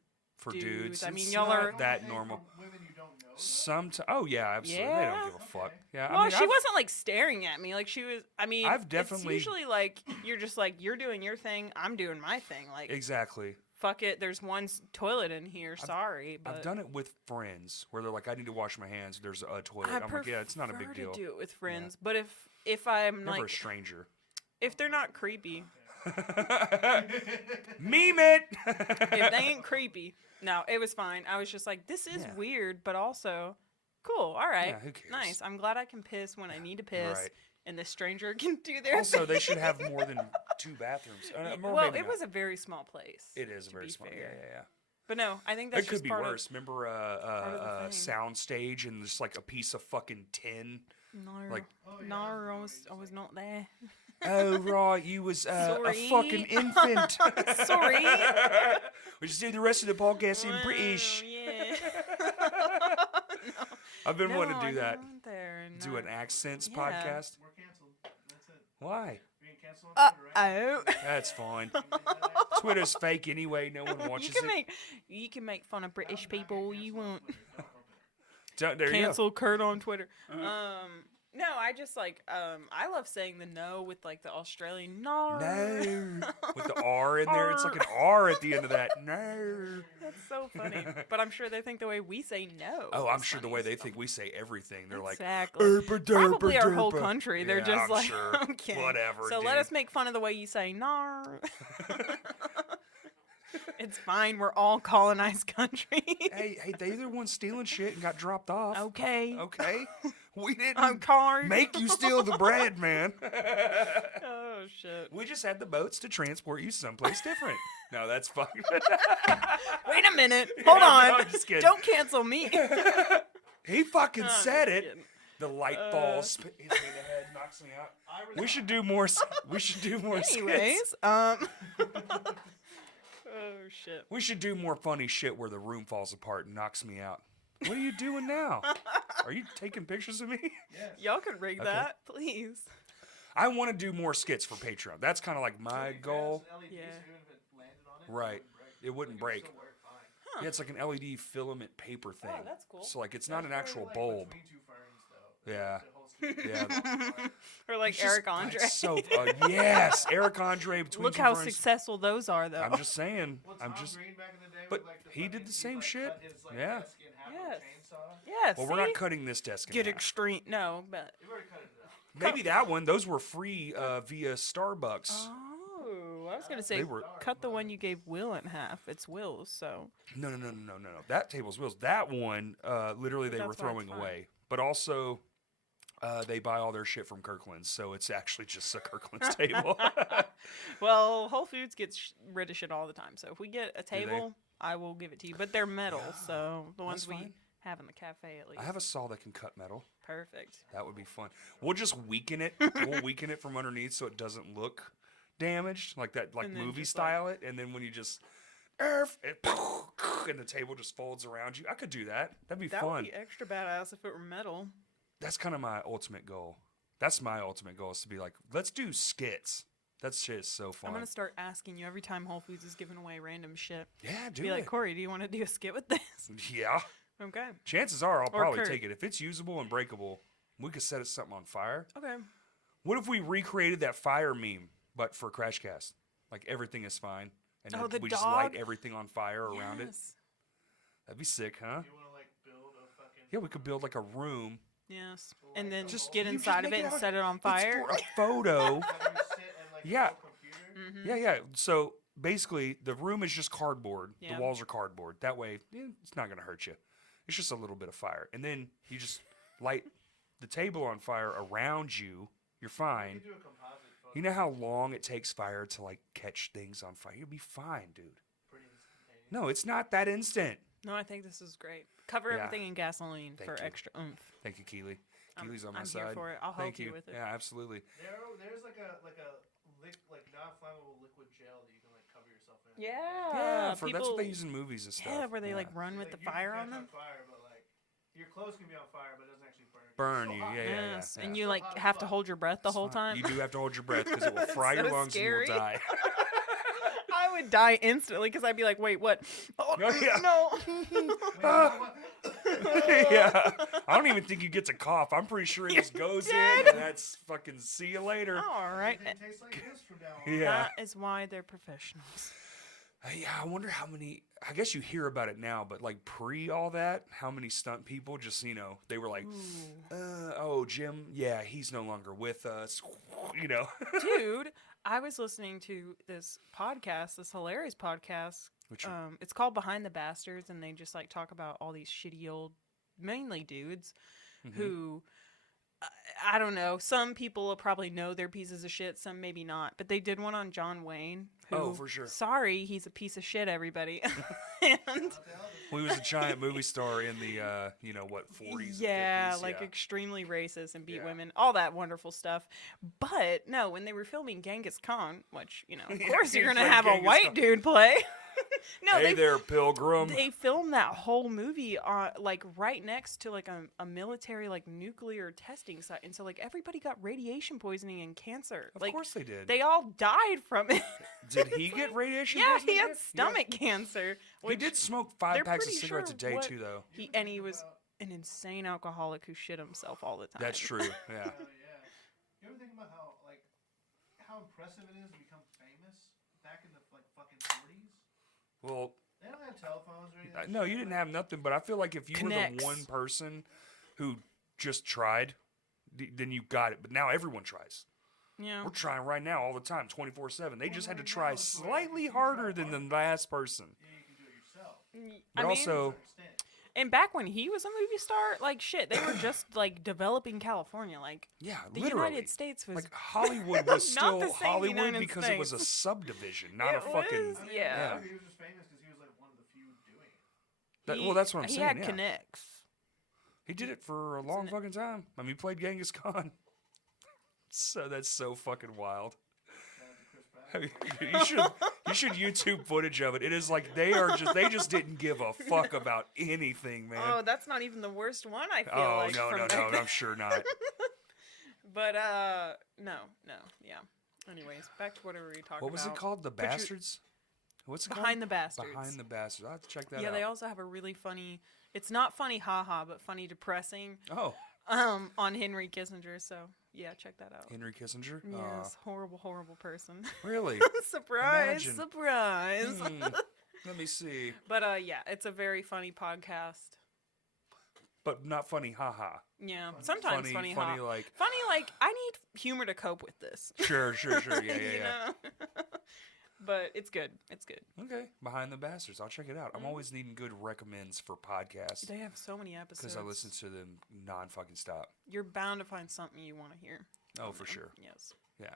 dudes. I mean, it's y'all not are that normal. For women you don't know. Oh yeah, absolutely. They Yeah. don't give a fuck. Yeah, Well, I mean, she wasn't like staring at me. Like she was. I mean, I've definitely- It's usually like you're just like you're doing your thing, I'm doing my thing. Like exactly. fuck it. There's one toilet in here. Sorry, but I've done it with friends where they're like, I need to wash my hands. There's a toilet. I I'm like, yeah, it's not a big prefer deal. to do it with friends, but if I'm Never like a stranger. if they're not creepy, Meme it. if they ain't creepy, no, it was fine. I was just like, this is Yeah. weird, but also cool. All right, Yeah, who cares? nice. I'm glad I can piss when I need to piss, Right. and the stranger can do their Also, thing. they should have more than 2 bathrooms. Or Well, maybe it not. was a very small place. It is to very be small. fair. Yeah. But no, I think that's It could just be part worse. Remember of the a thing. sound stage and just like a piece of fucking tin. Of, no, like- no, I was not there. Oh right, you was a Sorry. fucking infant. Sorry. We just do the rest of the podcast in Wow, British. Yeah. I've been wanting No, to do I that. wasn't there, Do no. an accents Yeah. podcast. We're canceled. That's it. Why? We get canceled on Twitter, right? Oh. That's fine. You can do that. Twitter's fake anyway. No one watches You can make fun of British people you want. There you go. Cancel Kurt on Twitter. No, I just like I love saying the no with like the Australian no. No. With the R in there. It's like an R at the end of that. No. That's so funny. But I'm sure they think the way we say no. Oh, I'm is sure the funny, way they so- think we say everything. They're Exactly. like, "Erpa derpa Probably our whole derpa." country. They're Yeah, just I'm like, sure. okay. Whatever, So dude. let us make fun of the way you say no. It's fine. We're all colonized country. hey, they the ones stealing shit and got dropped off. Okay. Okay. We didn't I'm card. make you steal the bread, man. Oh shit. We just had the boats to transport you someplace different. No, that's fine. Wait a minute. Hold on. No, I'm just kidding. Don't cancel me. He fucking I'm said just it. kidding. The light falls, hits me in the head, knocks me out. We should do more. We should do more skits. Anyways, oh shit. We should do more funny shit where the room falls apart and knocks me out. What are you doing now? Are you taking pictures of me? Y'all can rig that, please. I want to do more skits for Patreon. That's kind of like my goal. LEDs, Yeah. even if it landed on it, Right. It wouldn't break. Still work fine. Yeah, it's like an LED filament paper thing. Oh, that's cool. So like it's not an That's actual probably, bulb. Between 2 ferns, though. Yeah. The whole scheme. Yeah. Or like It's just- Eric Andre. it's So yes, Eric Andre between Look two how ferns. successful those are, though. I'm just saying. Well, I'm Tom just. Green back in the day but with, like, the he did fucking- the he'd, same like, shit. cut his, like, Yeah. desk in half Yes. with a chainsaw. Yeah, Well, we're see? not cutting this desk in Get half. extreme. No, but. You've already cut it out. Maybe that one. Those were free via Starbucks. Oh, I was gonna say They were- cut the one you gave Will in half. It's Will's, so No. That table's wheels. That one, literally, they were That's why it's throwing fine. away. But also, they buy all their shit from Kirkland's, so it's actually just a Kirkland's table. well, Whole Foods gets rid of shit all the time. So if we get a table, I will give it to you. But they're metal, so the ones we fine. have in the cafe at least. I have a saw that can cut metal. Perfect. That would be fun. We'll just weaken it. We'll weaken it from underneath so it doesn't look damaged, like that, like And then movie just, style it. And then when you just, Earth, and the table just folds around you. I could do that. That'd be That fun. would be extra badass if it were metal. That's kind of my ultimate goal. That's my ultimate goal, is to be like, let's do skits. That shit is so fun. I'm gonna start asking you every time Whole Foods is giving away random shit. Yeah, do Be it. like, Corey, do you want to do a skit with this? Yeah. Okay. Chances are I'll Or probably Kurt. take it. If it's usable and breakable, we could set something on fire. Okay. What if we recreated that fire meme, but for Crashcast? Like, everything is fine. And Oh, then the we just light dog? everything on fire around it. Yes. That'd be sick, huh? You want to like build a fucking. Yeah, we could build like a room. Yes. Well, And like then the just whole- get You just inside of make it it and out- set it on It's fire. for a photo. Have you sit and like Yeah. a computer? Mm-hmm. Yeah. So basically, the room is just cardboard. Yeah. The walls are cardboard. That way, it's not going to hurt you. It's just a little bit of fire. And then you just light the table on fire around you. You're You fine. could do a composite photo. You know how long it takes fire to like catch things on fire? You'll be fine, dude. Pretty instantaneous. No, it's not that instant. No, I think this is great. Cover Yeah. everything in gasoline Thank for you. extra oomph. Thank you, Keely. I'm- Keely's on my I'm side. here for it. I'll Thank help you with it. Yeah, absolutely. There's like a non-flammable liquid gel that you can like cover yourself in. Yeah, that's people, what they use in movies and stuff. Yeah, where they Yeah. like run with Like, the you can fire catch on them. Fire, but like your clothes can be on fire, but it doesn't actually burn. Burn It's you, so hot. yeah. Yes, yeah. and you So like hot as have to fuck. hold your breath the It's whole fine. time. You do have to hold your breath because it will It's fry your so lungs scary. and you will die. I would die instantly because I'd be like, wait, what? Oh, Oh, yeah. no. Wait, what? Yeah. I don't even think you get to cough. I'm pretty sure it just goes in dead. and that's fucking see you later. All right. It tastes like this from now on. Yeah. That is why they're professionals. Yeah, I wonder how many. I guess you hear about it now, but like pre all that, how many stunt people just, they were like, oh, Jim, yeah, he's no longer with us. Dude, I was listening to this podcast, this hilarious podcast. Which one? It's called Behind the Bastards, and they just like talk about all these shitty old, mainly dudes, Mm-hmm. who, I don't know. Some people will probably know they're pieces of shit. Some maybe not. But they did one on John Wayne. Who, Oh, for sure. Sorry, he's a piece of shit. Everybody. And He was a giant movie star in the, 40s. yeah, and 50s. like yeah. extremely racist and beat Yeah. women, all that wonderful stuff. But no, when they were filming Genghis Khan, which of Yeah, course he you're gonna played have a Genghis white Khan. dude play. No, Hey there, Pilgrim. they filmed that whole movie like right next to like a military like nuclear testing site, and so like everybody got radiation poisoning and cancer. Of Like course they did. they all died from it. Did he get radiation? Yeah, poisoning? he had Yeah. stomach cancer. He Which did smoke 5 they're packs of pretty cigarettes sure a day what- too, though. he was an insane alcoholic who shit himself all the time. That's true. Yeah. Hell yeah. You ever think about how impressive it is to become famous back in the like fucking 40s? Well, They don't have telephones or anything. no, you didn't have nothing. But I feel like if you were Connects. the one person who just tried, then you got it. But now everyone tries. Yeah. We're trying right now all the time, 24/7. They just had to right try now, it's like, slightly if you try harder than the last person. Yeah, you can do it yourself. But I mean, also, and back when he was a movie star, like shit, they were just like developing California. Like yeah, the literally. United States was Like Hollywood was Not still the same Hollywood United because it was a States. subdivision, not a It fucking. was, I mean, yeah. He was just famous because he was like one of the few doing it. Well, that's what I'm he saying. had Yeah. connects. He did it for a long it- fucking time. I mean, he played Genghis Khan. So that's so fucking wild. I mean, you should YouTube footage of it. It is like they just didn't give a fuck about anything, man. Oh, that's not even the worst one. I feel Oh, like. no, from no, back no, then. I'm sure not. But no, yeah. Anyways, back to what we were talking about. What was it called? The But you- Bastards? What's it Behind the called? Bastards. Behind the Bastards. I'll have to check that Yeah, out. they also have a really funny. It's not funny, haha, but funny, depressing. Oh, On Henry Kissinger. So yeah, check that out. Henry Kissinger? Yes, horrible, horrible person. Really? Surprise, Imagine. surprise. Hmm. Let me see. But yeah, it's a very funny podcast. But not funny, haha. Yeah, sometimes funny, funny ha. like, Funny, like I need humor to cope with this. sure, yeah, You yeah. know? But it's good. It's good. Okay, Behind the Bastards. I'll check it out. I'm always needing good recommends for podcasts They have so many episodes. because I listen to them non-fucking stop. You're bound to find something you want to hear. Oh, for sure. Yes. Yeah.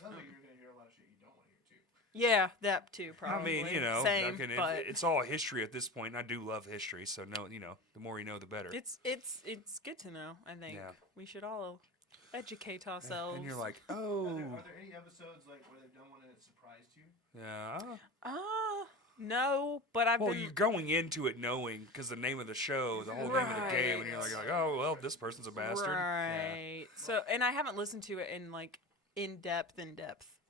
Sounds like you're gonna hear a lot of shit you don't want to hear too. Yeah, that too. Probably. I mean, Same, but it's all history at this point, and I do love history. So the more you know, the better. it's good to know. I think Yeah. we should all educate ourselves. And you're like, Are oh, there any episodes like where they've done one and it surprised you? yeah. ah, No, but I've Well, been you're going into it knowing because the name of the show, the whole name of the game, and you're like, oh, well, this person's a bastard. right. So, and I haven't listened to it in like in depth.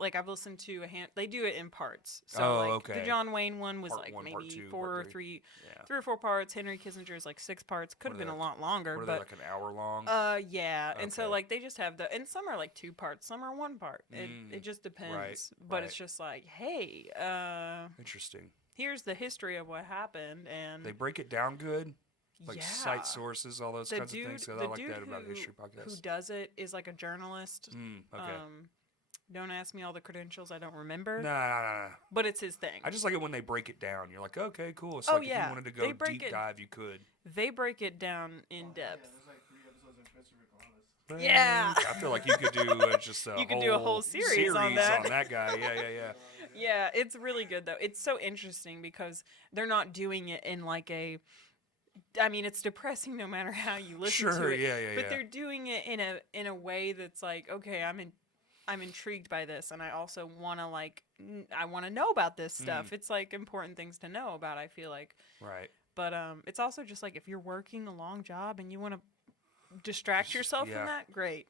Like I've listened to they do it in parts. So okay. The John Wayne one was Part like one, maybe part two, 4 part or three. 3 or 4 parts. Henry Kissinger is like 6 parts. Could have been a lot longer, Were but they like an hour long? yeah. And so Okay. like they just have and some are like 2 parts, some are 1 part. It just depends. Right, But it's just like, hey, Interesting. here's the history of what happened, and They break it down good, like yeah. cite sources, all those kinds of things. So I like that about history podcasts. Who does it is like a journalist. Okay. Don't ask me all the credentials. I don't remember. Nah. But it's his thing. I just like it when they break it down. You're like, okay, cool. It's Oh, like if yeah. you wanted to They go break deep dive, you could. They break it down in depth. Yeah, there's like 3 episodes on Christopher Columbus. Yeah. I feel like you could do just a You could do a whole series on that. guy. Yeah. Yeah, it's really good though. It's so interesting because they're not doing it in like a. I mean, it's depressing no matter how you listen to it. Yeah. But they're doing it in a way that's like, okay, I'm intrigued by this, and I also want to I want to know about this stuff. It's like important things to know about, I feel like. Right. But it's also just like if you're working a long job and you want to distract yourself from that, great.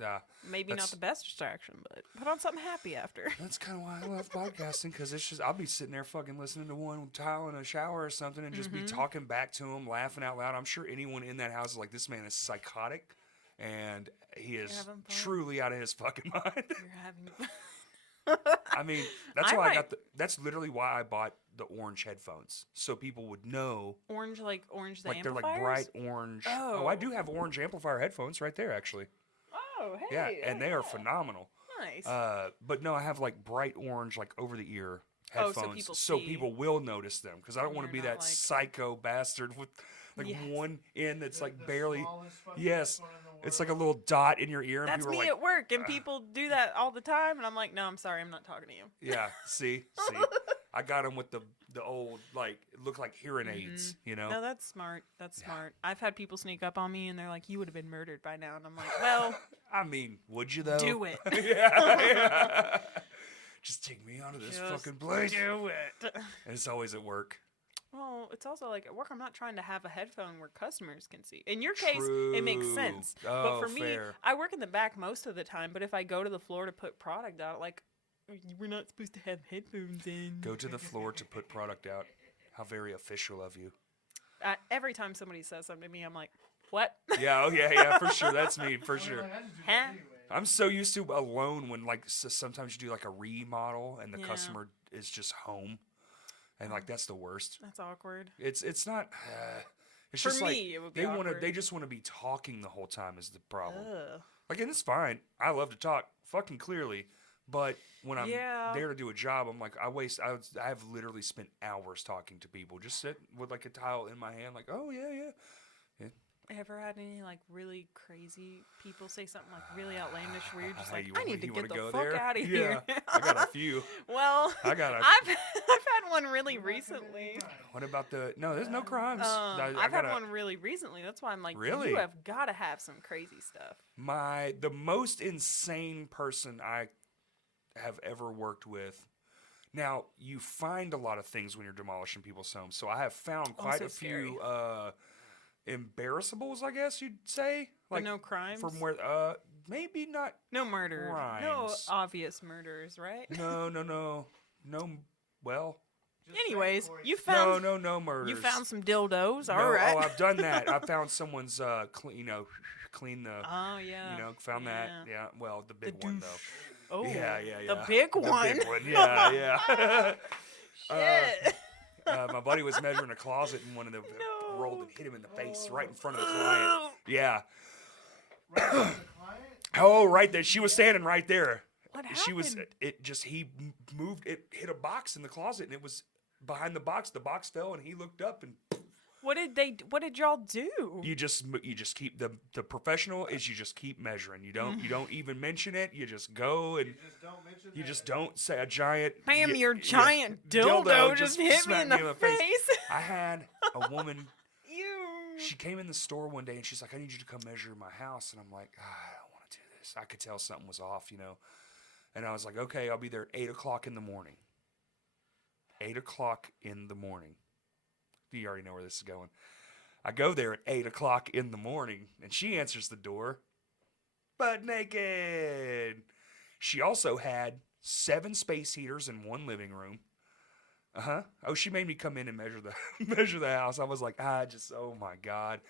Yeah. Maybe not the best distraction, but put on something happy after. That's kind of why I love podcasting, because it's just I'll be sitting there fucking listening to one tile in a shower or something and just be talking back to him, laughing out loud. I'm sure anyone in that house is like, this man is psychotic, and he is truly out of his fucking mind. You're having I mean, that's literally why I bought the orange headphones, so people would know. Orange the like they're amplifiers? like bright orange. Oh, I do have orange amplifier headphones right there, actually. Oh, hey. Yeah, and they are phenomenal. Nice. But no, I have like bright orange, like over the ear headphones, so people will notice them, because I don't want to be You're that not like- psycho bastard with like one end that's like The barely. smallest fucking Yes, microphone in the it's like a world. little dot in your ear, and That's people me are like, at work, and people do that all the time, and I'm like, no, I'm sorry, I'm not talking to you. yeah, see, I got them with the old like look like hearing aids, you know. No, that's smart. That's smart. I've had people sneak up on me, and they're like, you would have been murdered by now, and I'm like, well, I mean, would you though? do it. yeah. Just take me out of this Just fucking place. do it. And it's always at work. Well, it's also like at work, I'm not trying to have a headphone where customers can see. In your case, it makes True. sense. Oh, but for me, fair. I work in the back most of the time, but if I go to the floor to put product out, like, we're not supposed to have headphones in. Go to the floor to put product out. How very official of you. Every time somebody says something to me, I'm like, what? Yeah, yeah, for sure. That's me, for sure. Like, I just do Huh? that anyway. I'm so used to alone when like sometimes you do like a remodel and the Yeah. customer is just home, and like that's the worst. That's awkward. It's not. It's For just me, like it would be they awkward. just want to be talking the whole time is the problem. Ugh. Like, and it's fine. I love to talk fucking clearly, but when I'm Yeah. there to do a job, I'm like I have literally spent hours talking to people, just sitting with like a towel in my hand, like, oh yeah. Ever had any like really crazy people say something like really outlandish where you're just like, You I wanna- need to you get wanna the go fuck there? out of Yeah, here. I got a few. Well, I got a. I've had one really recently. What about the? No, there's no crimes. I I've had gotta- one really recently. That's why I'm like, Really? you have got to have some crazy stuff. The most insane person I have ever worked with. Now, you find a lot of things when you're demolishing people's homes, so I have found quite Also a few embarrassables, I guess you'd say. But no crimes? From where maybe not. No murders. No crimes. obvious murders, right? No. Well, Just Anyways, Corey. you found no murders. you found some dildos. No, All right. Oh, I've done that. I found someone's clean the. Oh yeah. Found that. Yeah. Well, the big one douche. though. Oh, Yeah. The big one. The big one. Yeah. Shit. My buddy was measuring a closet and one of them No. rolled and hit him in the face right in front of the client. Yeah. Right from the client? Oh, right there. She was standing right there. What She was. happened? He moved. It hit a box in the closet and it was behind the box. The box fell and he looked up and. What did y'all do? You just keep the professional is you just keep measuring. You don't even mention it. You just go and You just don't mention you that. just don't say a giant. Bam, your giant dildo just hit me smacked in the face. I had a woman. You. She came in the store one day and she's like, I need you to come measure my house. And I'm like, I don't want to do this. I could tell something was off, And I was like, okay, I'll be there at 8 o'clock in the morning. 8 o'clock in the morning. You already know where this is going. I go there at 8 o'clock in the morning, and she answers the door, butt naked. She also had 7 space heaters in one living room. Oh, she made me come in and measure the house. I was like, oh my God.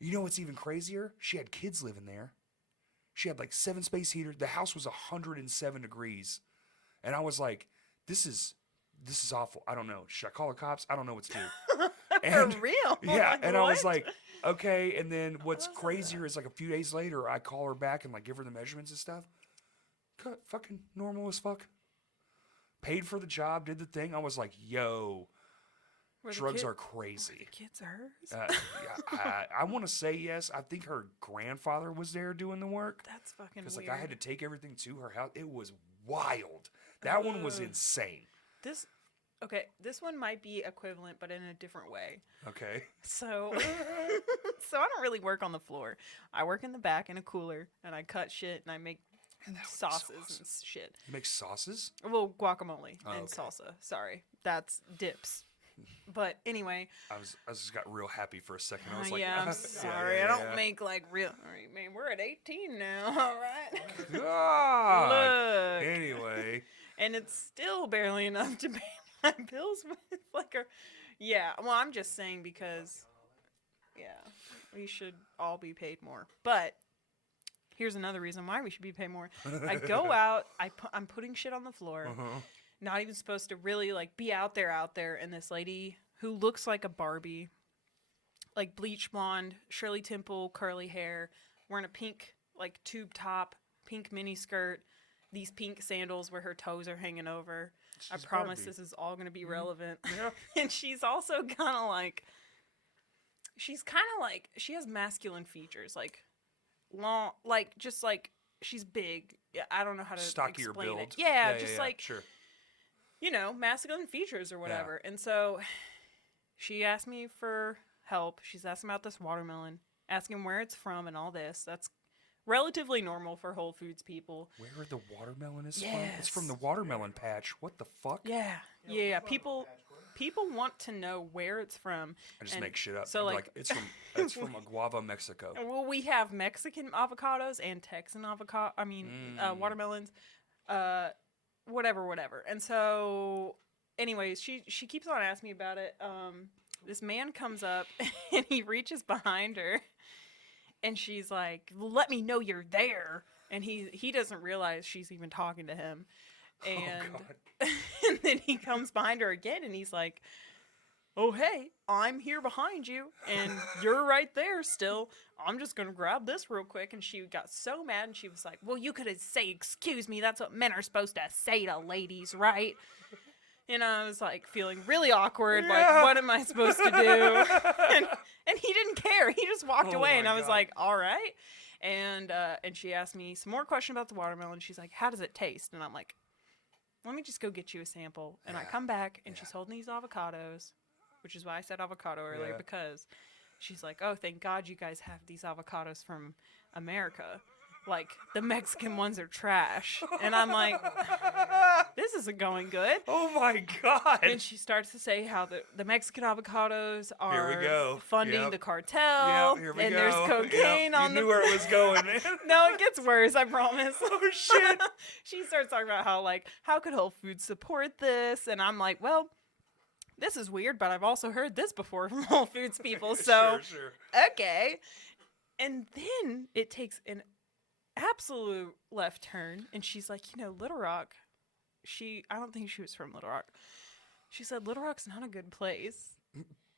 You know what's even crazier? She had kids living there. She had like 7 space heaters. The house was 107 degrees. And I was like, this is awful. I don't know. Should I call the cops? I don't know what to do. And, For real? Yeah. Like, and I was what? like, okay. And then what's crazier is like a few days later, I call her back and like give her the measurements and stuff. Fucking normal as fuck. Paid for the job, did the thing. I was like, yo, drugs are crazy. Were the kids hers? Yeah, I want to say yes. I think her grandfather was there doing the work. That's fucking weird. Because like I had to take everything to her house. It was wild. That one was insane. This one might be equivalent, but in a different way. Okay. So, so I don't really work on the floor. I work in the back in a cooler, and I cut shit, and I make sauces and shit. You make sauces? Well, guacamole and okay. salsa. Sorry, that's dips. But anyway, I just got real happy for a second. I was like, yeah, I'm sorry. yeah. I don't make like real. All right, man, we're at 18 now. All right. God. Look. Anyway. And it's still barely enough to pay my bills with. Yeah. Well, I'm just saying because, yeah, we should all be paid more. But here's another reason why we should be paid more. I go out. I'm putting shit on the floor. Not even supposed to really like be out there. And this lady who looks like a Barbie, like bleach blonde, Shirley Temple, curly hair, wearing a pink like tube top, pink mini skirt, these pink sandals where her toes are hanging over. I promise Barbie. This is all going to be relevant. Yeah. And she's also kind of like, she has masculine features, like long, like just like she's big. Yeah, I don't know how to stockier explain build. it. Yeah, just like sure. You know, masculine features or whatever. Yeah. And so she asked me for help. She's asking about this watermelon, asking where it's from and all this. That's relatively normal for Whole Foods people. Where the watermelon is from? Yes. It's from the watermelon patch. What the fuck? Yeah. People want to know where it's from. I just make shit up. So it's from Aguava, Mexico. Well, we have Mexican avocados and Texan watermelons. Whatever. And so, anyways, she keeps on asking me about it. This man comes up and he reaches behind her, and she's like, "Let me know you're there." And he doesn't realize she's even talking to him. And and then he comes behind her again, and he's like, "Oh, hey, I'm here behind you, and you're right there still. I'm just going to grab this real quick." And she got so mad, and she was like, "Well, you could have said, 'Excuse me, that's what men are supposed to say to ladies, right?'" And I was like feeling really awkward, like, what am I supposed to do? And he didn't care. He just walked away, and I was like, all right. And she asked me some more questions about the watermelon. She's like, "How does it taste?" And I'm like, "Let me just go get you a sample." And I come back, and she's holding these avocados, which is why I said avocado earlier, because she's like, "Oh, thank God you guys have these avocados from America. Like, the Mexican ones are trash." And I'm like, this isn't going good. Oh, my God. And she starts to say how the Mexican avocados are funding the Yep, cartel. here we and go. there's cocaine on You knew where it was going, man. No, it gets worse, I promise. Oh, shit. She starts talking about how could Whole Foods support this? And I'm like, well, this is weird, but I've also heard this before from Whole Foods people. So, Sure. Okay. And then it takes an absolute left turn, and she's like, Little Rock, I don't think she was from Little Rock. She said, "Little Rock's not a good place.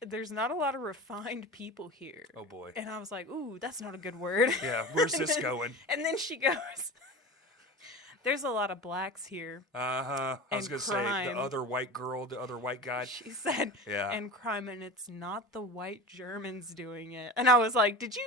There's not a lot of refined people here." Oh, boy. And I was like, ooh, that's not a good word. Yeah, where's this going? And then she goes, "There's a lot of blacks here." I was going to say, the other white girl, the other white guy. She said, yeah. "And crime, and it's not the white Germans doing it." And I was like, did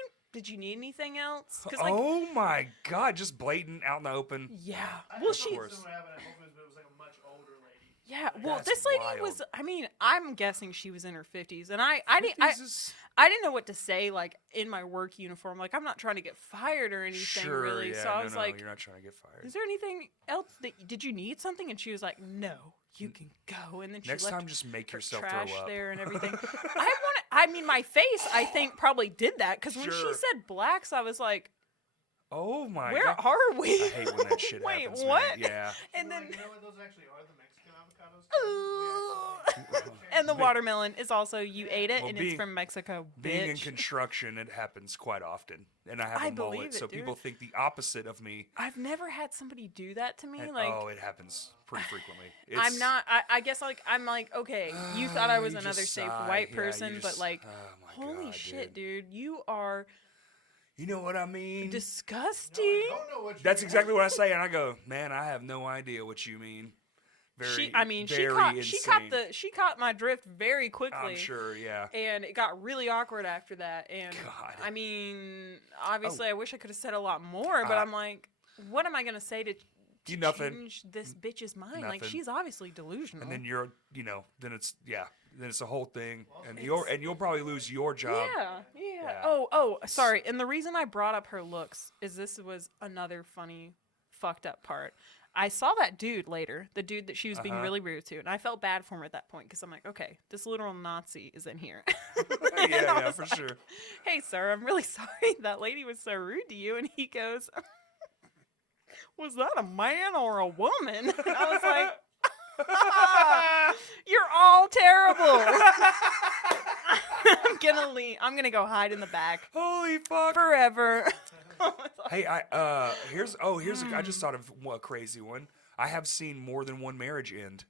you need anything else? Oh my God, just blatant out in the open. Yeah. Well, she. What happened at Whole Foods, but it was like a much older lady. Yeah. Well, That's this lady wild. was. I mean, I'm guessing she was in her 50s, and I didn't know what to say. Like in my work uniform, like I'm not trying to get fired or anything, really. Yeah, so I was like, you're not trying to get fired. "Is there anything else did you need something?" And she was like, "No, you can go. And then she Next left time, just make her yourself trash throw up. there and everything. I mean, my face, I think, probably did that. Because when she Sure. said blacks, I was like, Oh my where god! are we? I hate when that shit Wait, happens. what? Man. Yeah. And then, you know what? Those actually are the Mexican avocados. and the watermelon is also, you ate it, Well, and being- it's from Mexico, Being in bitch. construction, it happens quite often, and I have I a mullet, believe it, so dude. people think the opposite of me. I've never had somebody do that to me. And, Like, oh, it happens pretty frequently. I'm not. I guess I'm like, okay, you thought I was You another just safe sigh. white Yeah, person, you but just- like, oh my holy God, shit, dude, you are You know what I mean? disgusting. I don't know what you That's mean. exactly what I say, and I go, man, I have no idea what you mean. Very, she very insane. she caught my drift very quickly. I'm sure, yeah. And it got really awkward after that. And God. I mean, obviously, I wish I could have said a lot more, but I'm like, what am I gonna say to Nothing. change this bitch's mind? Like, Nothing. she's obviously delusional. And then you're, then it's a whole thing, and you'll probably lose your job. Yeah. Yeah. Oh, sorry. And the reason I brought up her looks is this was another funny, fucked up part. I saw that dude later, the dude that she was being really rude to, and I felt bad for him at that point because I'm like, okay, this literal Nazi is in here. yeah, for sure. Hey, sir, I'm really sorry that lady was so rude to you. And he goes, was that a man or a woman? And I was like, you're all terrible. I'm gonna go hide in the back Holy fuck! forever. Hey, here's I just thought of a crazy one. I have seen more than one marriage end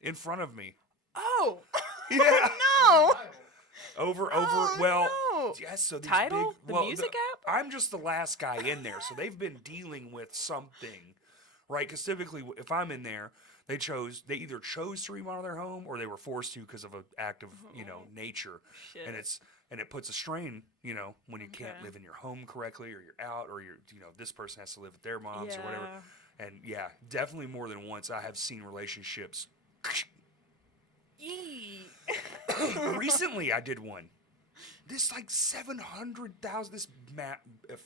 in front of me. Oh, Yeah. no. Over. Oh, Well, no. yes. So these Tidal? big, The well, music app? I'm just the last guy in there, so they've been dealing with something, right? Because typically, if I'm in there, they either chose to remodel their home or they were forced to because of an act of nature, Shit. and it puts a strain, when you can't Okay. live in your home correctly, or you're out, or this person has to live with their moms or whatever. And yeah, definitely more than once I have seen relationships. Yee. Recently, I did one. This like 700,000. This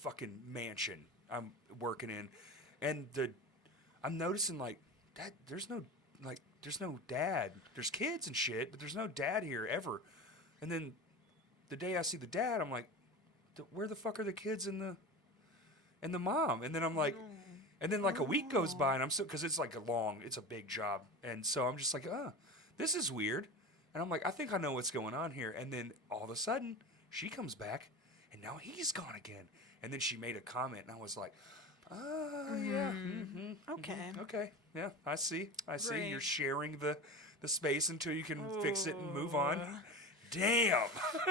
fucking mansion I'm working in, and I'm noticing like that. There's no dad. There's kids and shit, but there's no dad here ever. And then the day I see the dad, I'm like, where the fuck are the kids and the mom? And then I'm like, and then like a week goes by, and I'm because it's like it's a big job, and so I'm just like, this is weird. And I'm like, I think I know what's going on here. And then all of a sudden, she comes back, and now he's gone again. And then she made a comment, and I was like, yeah. Okay. Yeah, I see. Great. You're sharing the space until you can fix it and move on. Damn.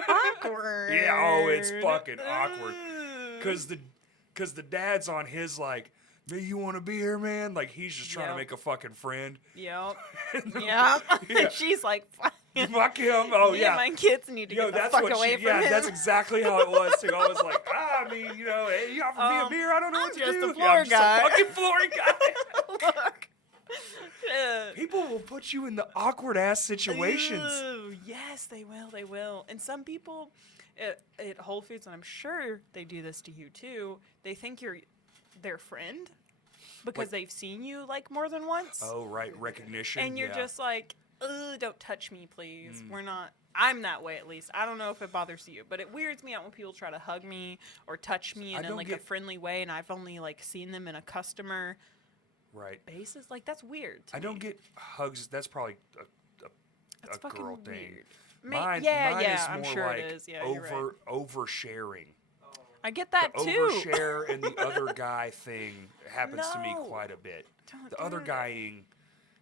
Awkward. Yeah, oh, it's fucking awkward. Because the dad's on his, like, man, you want to be here, man? Like, he's just trying to make a fucking friend. Yep. Yeah. She's like, Fuck him. Oh, me yeah. and my kids need to get the fuck away from him. That's exactly how it was, too. I was like, hey, you offer me a beer? I don't know I'm what to just do. a floor guy. I'm just a fucking floor guy. Look. Shit. People will put you in the awkward-ass situations. Ooh, yes, they will. They will. And some people at Whole Foods, and I'm sure they do this to you too, they think you're their friend because they've seen you like more than once. Oh, right. Recognition. And you're just like, don't touch me, please. We're not. I'm that way, at least. I don't know if it bothers you, but it weirds me out when people try to hug me or touch me in like a friendly way, and I've only like seen them in a customer basis. Like, that's weird to I me. don't get hugs. That's probably That's a girl fucking thing. weird. Mine Yeah, is more I'm sure like it is. Yeah, you're right. oversharing. I get that The too. overshare and the other guy thing happens to me No. quite a bit. Don't The do other that. guying,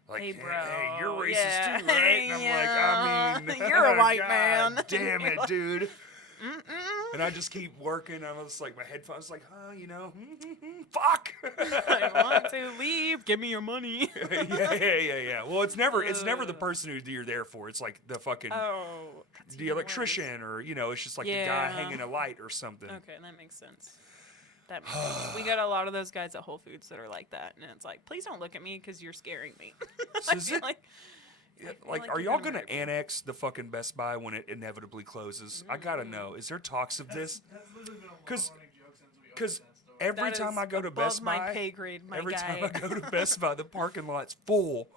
like, Hey, hey, bro. you're racist Yeah. too, right? And I'm Yeah. like, I mean, You're a white God man. Damn You're it, like, dude. And I just keep working. I was like, my headphones, like, fuck. I want to leave. Give me your money. yeah. Well, it's never the person who you're there for. It's like the fucking That's the even electrician, or it's just like the guy Yeah. hanging a light or something. worse. Okay, that makes sense. That makes sense. We got a lot of those guys at Whole Foods that are like that, and it's like, please don't look at me because you're scaring me. So I is feel it- like, Like, are you're y'all gonna gonna annex the fucking Best Buy when it inevitably closes? I gotta know. Is there talks of this? That's literally been a 'Cause- long-running joke since we opened Because that store. every that time is I go to above Best my Buy, pay grade, my every guy. time I go to Best Buy, the parking lot's full.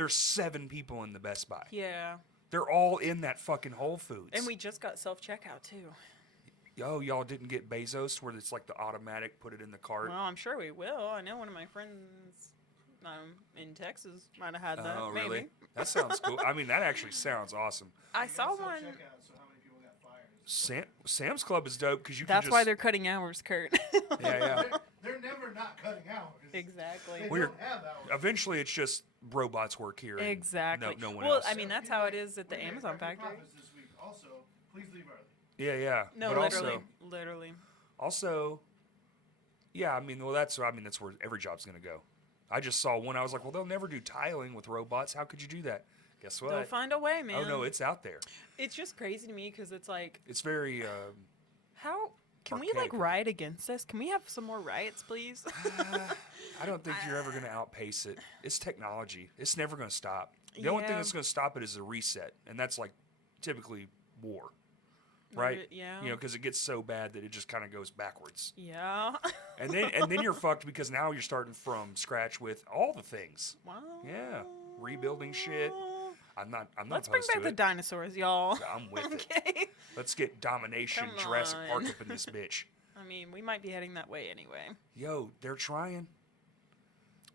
There's 7 people in the Best Buy. Yeah. They're all in that fucking Whole Foods. And we just got self-checkout, too. Oh, y'all didn't get Bezos where it's like the automatic put it in the cart? Well, I'm sure we will. I know one of my friends in Texas might have had that. Oh, Maybe. really? That sounds cool. I mean, that actually sounds awesome. I saw one. Self-checkout, so how many people got fired? Sam's Club is dope because you That's can just... why they're cutting hours, Kurt. Yeah. They're never not cutting hours. Exactly. They We're- don't have hours. Eventually, it's just robots work here. And Exactly. No one well, else. I mean, that's how it is at the Amazon factory. Profits this week. Also, please leave early. Yeah. No, but literally. Also, yeah, I mean, that's where every job's going to go. I just saw one. I was like, well, they'll never do tiling with robots. How could you do that? Guess what? They'll find a way, man. Oh, no, it's out there. It's just crazy to me because it's like, It's very... how can we archaic. riot against this? Can we have some more riots, please? I don't think you're ever going to outpace it. It's technology. It's never going to stop. The only thing Yeah. that's going to stop it is a reset, and that's like typically war, right? Yeah. You know, because it gets so bad that it just kind of goes backwards, Yeah. and then you're fucked because now you're starting from scratch with all the things. Wow. Yeah, rebuilding shit. I'm not. Let's bring opposed back to the it. dinosaurs, y'all. I'm with it. Okay. Let's get domination Come Jurassic Park on. up in this bitch. I mean, we might be heading that way anyway. Yo, they're trying.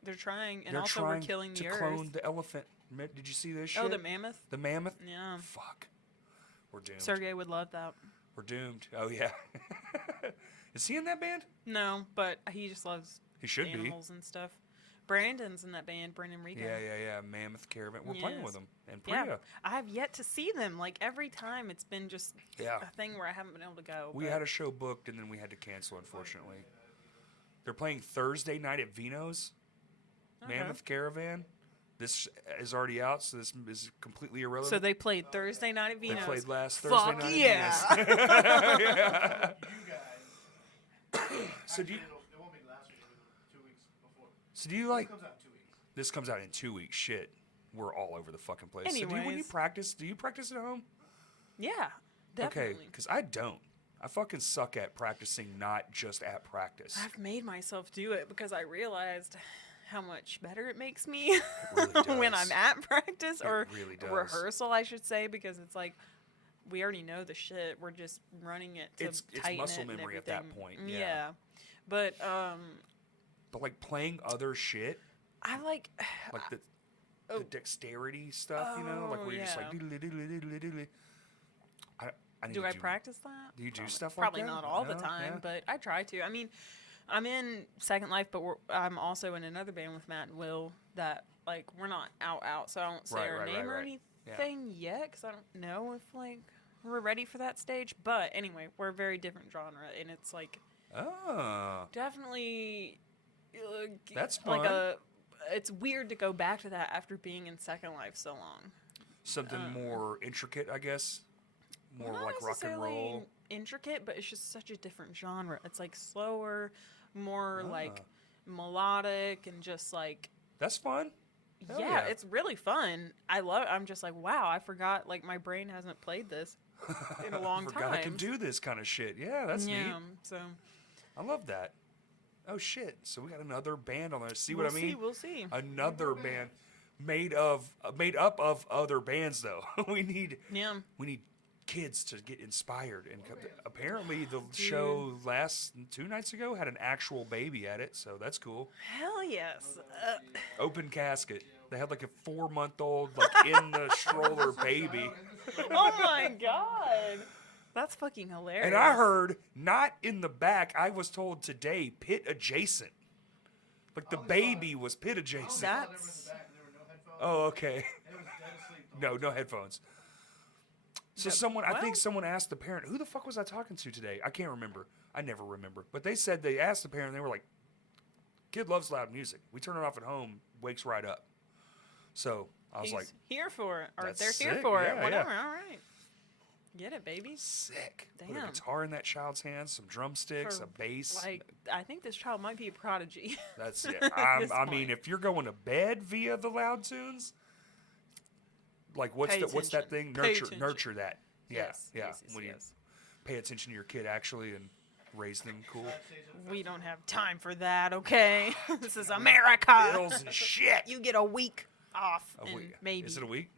They're trying, and They're also trying we're killing to the earth. clone the elephant. Did you see this shit? Oh, the mammoth? The mammoth? Yeah. Fuck. We're doomed. Sergey would love that. We're doomed. Oh, yeah. Is he in that band? No, but he just loves He should be. animals and stuff. Brandon's in that band, Brandon Rico. Yeah. Mammoth Caravan. We're playing Yes. with them. And Priya. Yeah, I have yet to see them. Like, every time it's been just Yeah. a thing where I haven't been able to go. We but- had a show booked, and then we had to cancel, unfortunately. They're playing Thursday night at Vino's. Okay. Mammoth Caravan. This is already out, so this is completely irrelevant. So they played Thursday night at They Vino's. played last Thursday Fuck night yeah. at Vino's. Yeah. You guys. So do you, It won't be last week. It'll be 2 weeks before. so do you like... It comes out in 2 weeks. This comes out in 2 weeks. Shit. We're all over the fucking place. So when you Anyways. practice, do you practice at home? Yeah, Okay, definitely. because I don't. I fucking suck at practicing, not just at practice. I've made myself do it because I realized how much better it makes me really when does. I'm at practice or really does. rehearsal, I should say, because it's like we already know the shit. We're just running it to It's tighten muscle it and memory at that everything. point, yeah. But But like playing other shit, I like like the Oh. dexterity stuff, you know, like Oh, where you're just like yeah. doodly doodly doodly doodly. I need do to I practice that? Do you do stuff like Probably that? not all the No? time, Yeah. but I try to. I mean, I'm in Second Life, but I'm also in another band with Matt and Will that, like, we're not out, so I don't say our name or Yeah. anything yet, because I don't know if, like, we're ready for that stage. But anyway, we're a very different genre, and it's, like, Oh, definitely That's like fun. it's weird to go back to that after being in Second Life so long. something more intricate, I guess. More Not like rock and necessarily roll. intricate, but it's just such a different genre. It's like slower, more like Ah. melodic, and just like That's fun. Hell yeah, yeah. it's really fun. I'm just like, wow, I forgot, like, my brain hasn't played this in a long Forgot I can time. do this kind of shit. Yeah, that's neat. So I love that. Oh shit! So we got another band on there. See we'll what I mean? We'll see. Another band made up of other bands though. we need kids to get inspired, and apparently the show last 2 nights ago had an actual baby at it, so that's cool. Hell yes. Open casket. They had like a 4-month-old like in the stroller baby, Oh my god, that's fucking hilarious. and I heard not in the back. I was told today pit adjacent. Like the baby was pit adjacent. That's Oh, okay. It was dead asleep. No headphones. So I think someone asked the parent, who the fuck was I talking to today? I can't remember. I never remember. But they said they asked the parent, and they were like, kid loves loud music. We turn it off at home, wakes right up. So I was He's like, here for it, or that's they're here sick. for Yeah, it. yeah. Whatever. All right. Get it, baby. sick. Put a Damn. guitar in that child's hands, some drumsticks, For, a bass. Like, I think this child might be a prodigy. That's it. at this I mean, point. if you're going to bed via the loud tunes, like what's Pay that thing? attention. Pay attention. Nurture that. Yeah, Yes, yeah. yes, yes, when yes. you pay attention to your kid actually and raise them cool. We don't have time for that, okay? This is America. Bills and shit. You get a week. off A in week. maybe. Is it a week?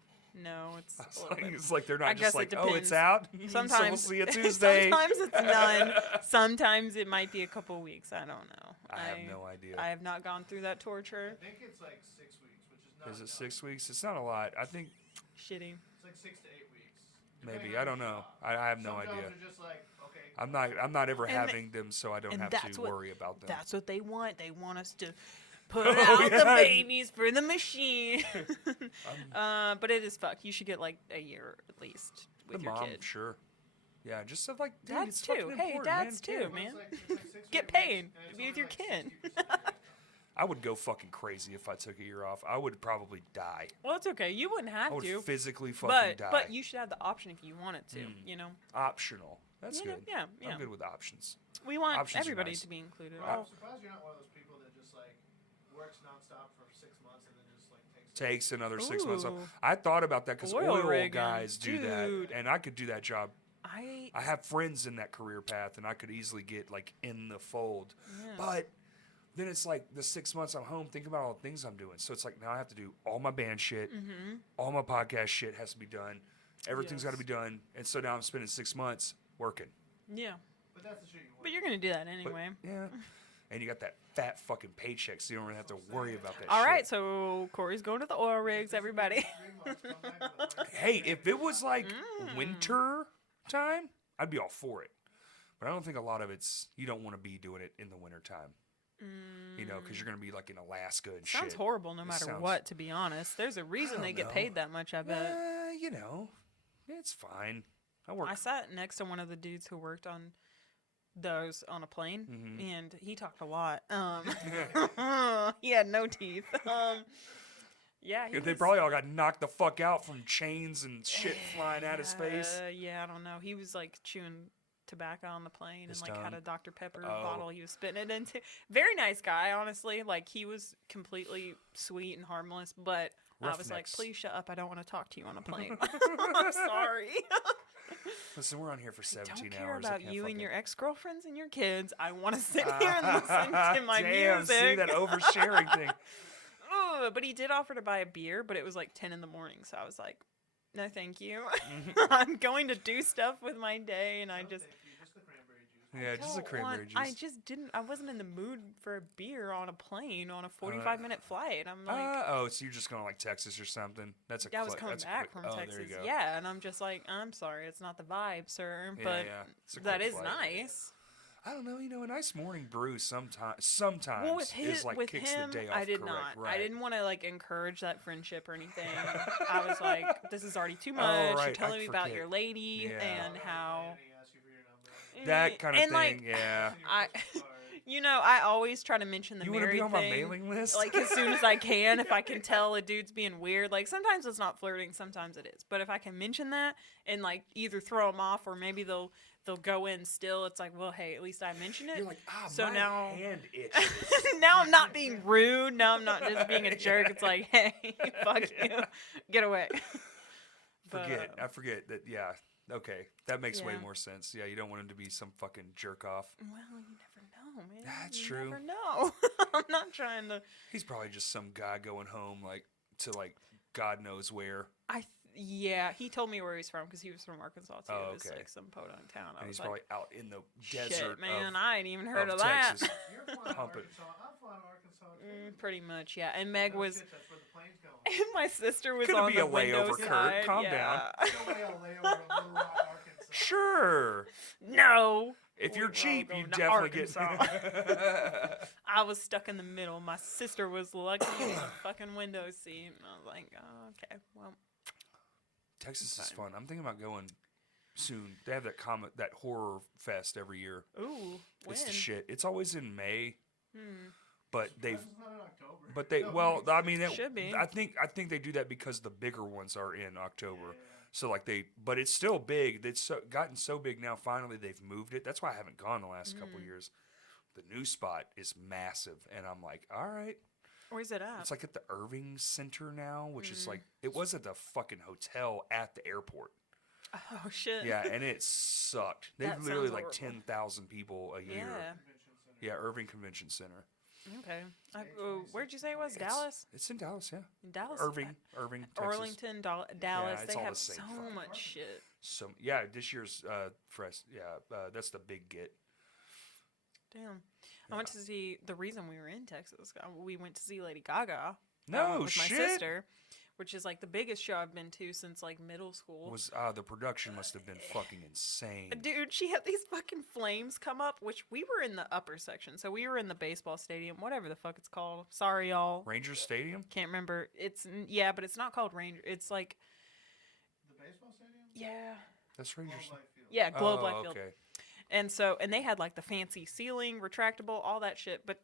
No, it's It's a little bit. it's like they're I not just guess it like, oh, it's depends. out. So we'll Sometimes see you Tuesday. Sometimes it's none. Sometimes it might be a couple weeks. I don't know. I have no idea. I have not gone through that torture. I think it's like 6 weeks, which is not. Is it enough. 6 weeks? It's not a lot. I think Shitty. It's like 6 to 8 weeks. maybe. depending I on don't the know. job. I have no Some idea. jobs are just like, okay. I'm not ever And having them, so I don't and have that's to what- worry about them. That's what they want. They want us to put Oh, out the yeah. babies for the machine. But it is fuck. You should get like a year at least with The your mom, kid. sure. Yeah, just stuff like dude, Dads it's too. fucking Hey, important, dads man. too, Kid. man. It's like 6 or Get 8 paid weeks, and to it's be with only your like kid. 60% of your income. I would go fucking crazy if I took a year off. I would probably die. Well, it's okay. You wouldn't I have would to. physically fucking die. But you should have the option if you wanted to. You know. Optional. That's You know, good. yeah, yeah. I'm good with options. We want Options are everybody nice. to be included. Bro, I'm Oh, surprised you're not one of those people that just like works nonstop for 6 months and then just like Takes another 6 months off. Ooh. I thought about that because Oil oil rigging. guys do Dude. that, and I could do that job. I I have friends in that career path, and I could easily get like in the fold. Yeah. But then it's like the 6 months I'm home, think about all the things I'm doing. So it's like now I have to do all my band shit, all my podcast shit has to be done. Everything's got to Yes. be done, and so now I'm spending 6 months working. yeah. But that's the shit you want. But you're gonna do that But, anyway. yeah, and you got that fat fucking paycheck, so you don't really have to worry about that. All shit. right, so Corey's going to the oil rigs, everybody. 3 months, come back with a bunch of Hey, if it was like Mm. winter time, I'd be all for it. But I don't think a lot of it's you don't want to be doing it in the winter time. You know, because you're going to be like in Alaska and Sounds shit. horrible no It matter sounds- what, to be honest. There's a reason don't they get know. paid that much, I bet. You know, it's fine. I work. I sat next to one of the dudes who worked on those on a plane, Mm-hmm. and he talked a lot. He had no teeth. Yeah, he They was- probably all got knocked the fuck out from chains and shit flying out his face. Yeah, I don't know. He was like chewing tobacco on the plane His and like had tongue? a Dr. Pepper Oh. bottle he was spitting it into. Very nice guy, honestly. Like he was completely sweet and harmless, but I was like, Roughnecks. please shut up. I don't want to talk to you on a plane. I'm sorry. Listen, we're on here for I 17 don't care hours. I about can't you and fucking- your ex-girlfriends and your kids. I want to sit here and listen to my Damn, music. see that oversharing thing. Ugh, but he did offer to buy a beer, but it was like 10 in the morning, so I was like, no, thank you. Mm-hmm. I'm going to do stuff with my day, and I just Thank you, just the cranberry juice. Yeah, just a don't cranberry want- juice. I just didn't. I wasn't in the mood for a beer on a plane on a 45-minute flight. I'm like, Oh, so you're just going to like Texas or something? That's a I was cl- coming that's a back quick- from oh, Texas. There you go. Yeah, and I'm just like, I'm sorry, it's not the vibe, sir. Yeah, But yeah. It's a that quick is flight. nice. I don't know. You know, a nice morning brew sometimes Well, with his, is like with kicks him, the day off. I did correct, not. Right. I didn't want to like encourage that friendship or anything. I was like, this is already too much. Oh, right, You're I telling me about forget. your lady Yeah. and how And he asked you for your number. That kind of and, thing. Like, Yeah. I, you know, I always try to mention the You want to married be on my thing. mailing list? Like as soon as I can, if I can tell a dude's being weird. Like sometimes it's not flirting, sometimes it is. But if I can mention that and like either throw them off or maybe they'll go in still, it's like, well, hey, at least I mentioned it. You're like, so my now- hand itches. Now I'm not being rude. Now I'm not just being a jerk. It's like, hey, fuck you, get away. But, I forget that. Yeah. Okay, that makes way Yeah. more sense. Yeah, you don't want him to be some fucking jerk off. well, you never know, man. That's you true. Never know. I'm not trying to. He's probably just some guy going home like to like God knows where, Yeah, he told me where he's from because he was from Arkansas too. Oh, It was okay. like some podunk town. I and was he's like, probably out in the shit, desert. man, of, I ain't even heard of, Texas. that. You're flying to Pump it. Arkansas. I'm flying to Arkansas too. Pretty much, yeah. And Meg No was, shit, that's where the plane's going. and my sister was Gonna on be the a layover, window Kurt. side. Calm yeah. down. No way I'll lay over in Little Rock, Arkansas. Sure. No. If We you're were all cheap, going you to definitely get. Arkansas. I was stuck in the middle. My sister was lucky in the fucking window seat. And I was like, oh, okay, well. Texas is fun. I'm thinking about going soon. They have that horror fest every year. Ooh, when? It's the shit. It's always in May, but they've. It's not in October. But they No, well, it's- I mean, it, Should be. I think they do that because the bigger ones are in October. So like but it's still big. It's gotten so big now. Finally, they've moved it. That's why I haven't gone the last couple years. The new spot is massive, and I'm like, all right. Where's it at? It's like at the Irving Center now, which is like it was at the fucking hotel at the airport. Oh, shit. Yeah, and it sucked. They That literally sounds like horrible. 10,000 people a year. Yeah. Yeah, Irving Convention Center. Okay. Where'd you say it was? Dallas? It's in Dallas, yeah. In Dallas? Irving, Texas. Arlington, Dallas. Yeah, it's They all have the same so fucking much fuck. shit. So yeah, this year's fresh. Yeah, that's the big get. Damn. I went to see, the reason we were in Texas, we went to see Lady Gaga. No with shit. my sister, which is like the biggest show I've been to since like middle school. Was the production must have been fucking insane. Dude, she had these fucking flames come up, which we were in the upper section. So we were in the baseball stadium, whatever the fuck it's called. Sorry, y'all. Rangers Stadium? Can't remember. But it's not called Ranger. It's like, The baseball stadium? yeah. That's Rangers. Globe Life Field. Yeah, Globe Life Field. Okay. And they had like the fancy ceiling, retractable, all that shit. But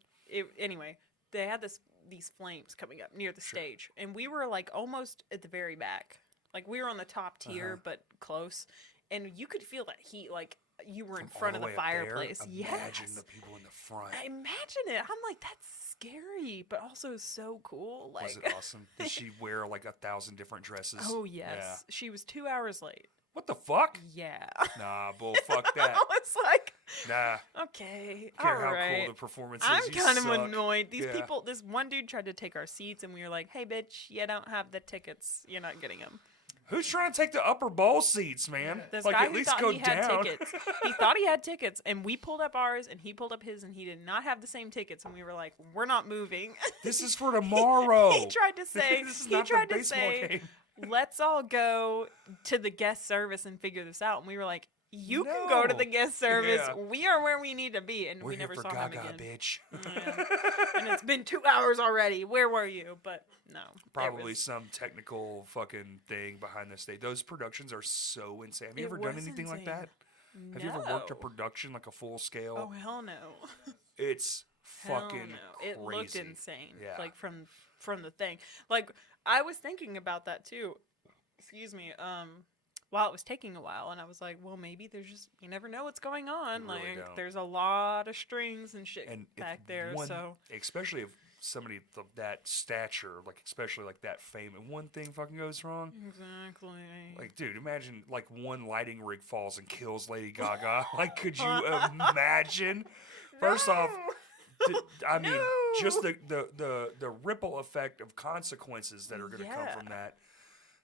anyway, they had these flames coming up near the stage, and we were like almost at the very back. Like we were on the top tier, but close, and you could feel that heat. Like you were in front of the fireplace. Imagine Yes. the people in the front. I imagine it. I'm like, that's scary, but also so cool. Like, Was it awesome? Did she wear like 1,000 different dresses? oh yes, Yeah. she was 2 hours late. What the fuck? Yeah. Nah, bull, fuck that. I was like, Nah. okay, Care all how right. cool the performance is. I'm you kind of suck. annoyed. These Yeah. people, this one dude tried to take our seats, and we were like, hey, bitch, you don't have the tickets. You're not getting them. Who's trying to take the upper bowl seats, man? This like guy at who least thought go he had down. tickets, he thought he had tickets, and we pulled up ours, and he pulled up his, and he did not have the same tickets, and we were like, we're not moving. This is for tomorrow. He tried to say, This is he not the tried to baseball say, game. let's all go to the guest service and figure this out. And we were like, you can go to No. the guest service. Yeah. We are where we need to be. And We're we here never for saw Gaga, him again. bitch. Yeah. And it's been 2 hours already. Where were you? But no. it Probably was- some technical fucking thing behind this stage. Those productions are so insane. Have you It ever done was anything like insane. that? Have you ever worked a No. production like a full scale? Oh, hell no. It's Hell fucking no. It looked crazy. insane. Yeah. Like from the thing. Like I was thinking about that too. Excuse me. While it was taking a while, and I was like, well, maybe there's just you never know what's going on. You really like don't. there's a lot of strings and shit And if back there. one- So especially if somebody of that stature, like especially like that fame, and one thing fucking goes wrong. exactly. Like, dude, imagine like one lighting rig falls and kills Lady Gaga. Like, could you imagine? First off, I mean, No. just the ripple effect of consequences that are going to come Yeah. from that.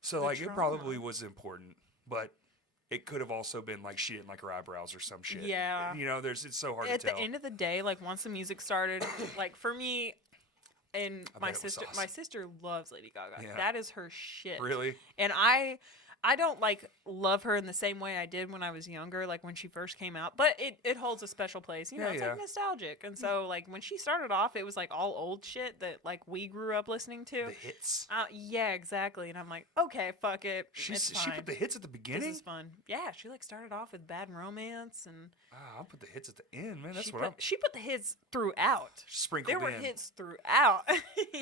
So, The like, it probably trauma. was important, but it could have also been like she didn't like her eyebrows or some shit. Yeah. You know, it's so hard At to the tell. end of the day, like once the music started, like for me and I my bet it was sister, awesome. my sister loves Lady Gaga. Yeah. That is her shit. Really? And I don't like love her in the same way I did when I was younger, like when she first came out. But it holds a special place. You know, Yeah, it's yeah. like nostalgic. And so like when she started off, it was like all old shit that like we grew up listening to. The hits. Yeah, exactly. And I'm like, okay, fuck it. She it's fine. put the hits at the This beginning? is fun. Yeah, she like started off with Bad Romance and I'll put the hits at the end, man. That's she what I'm she put the hits throughout. sprinkled There were in. hits throughout.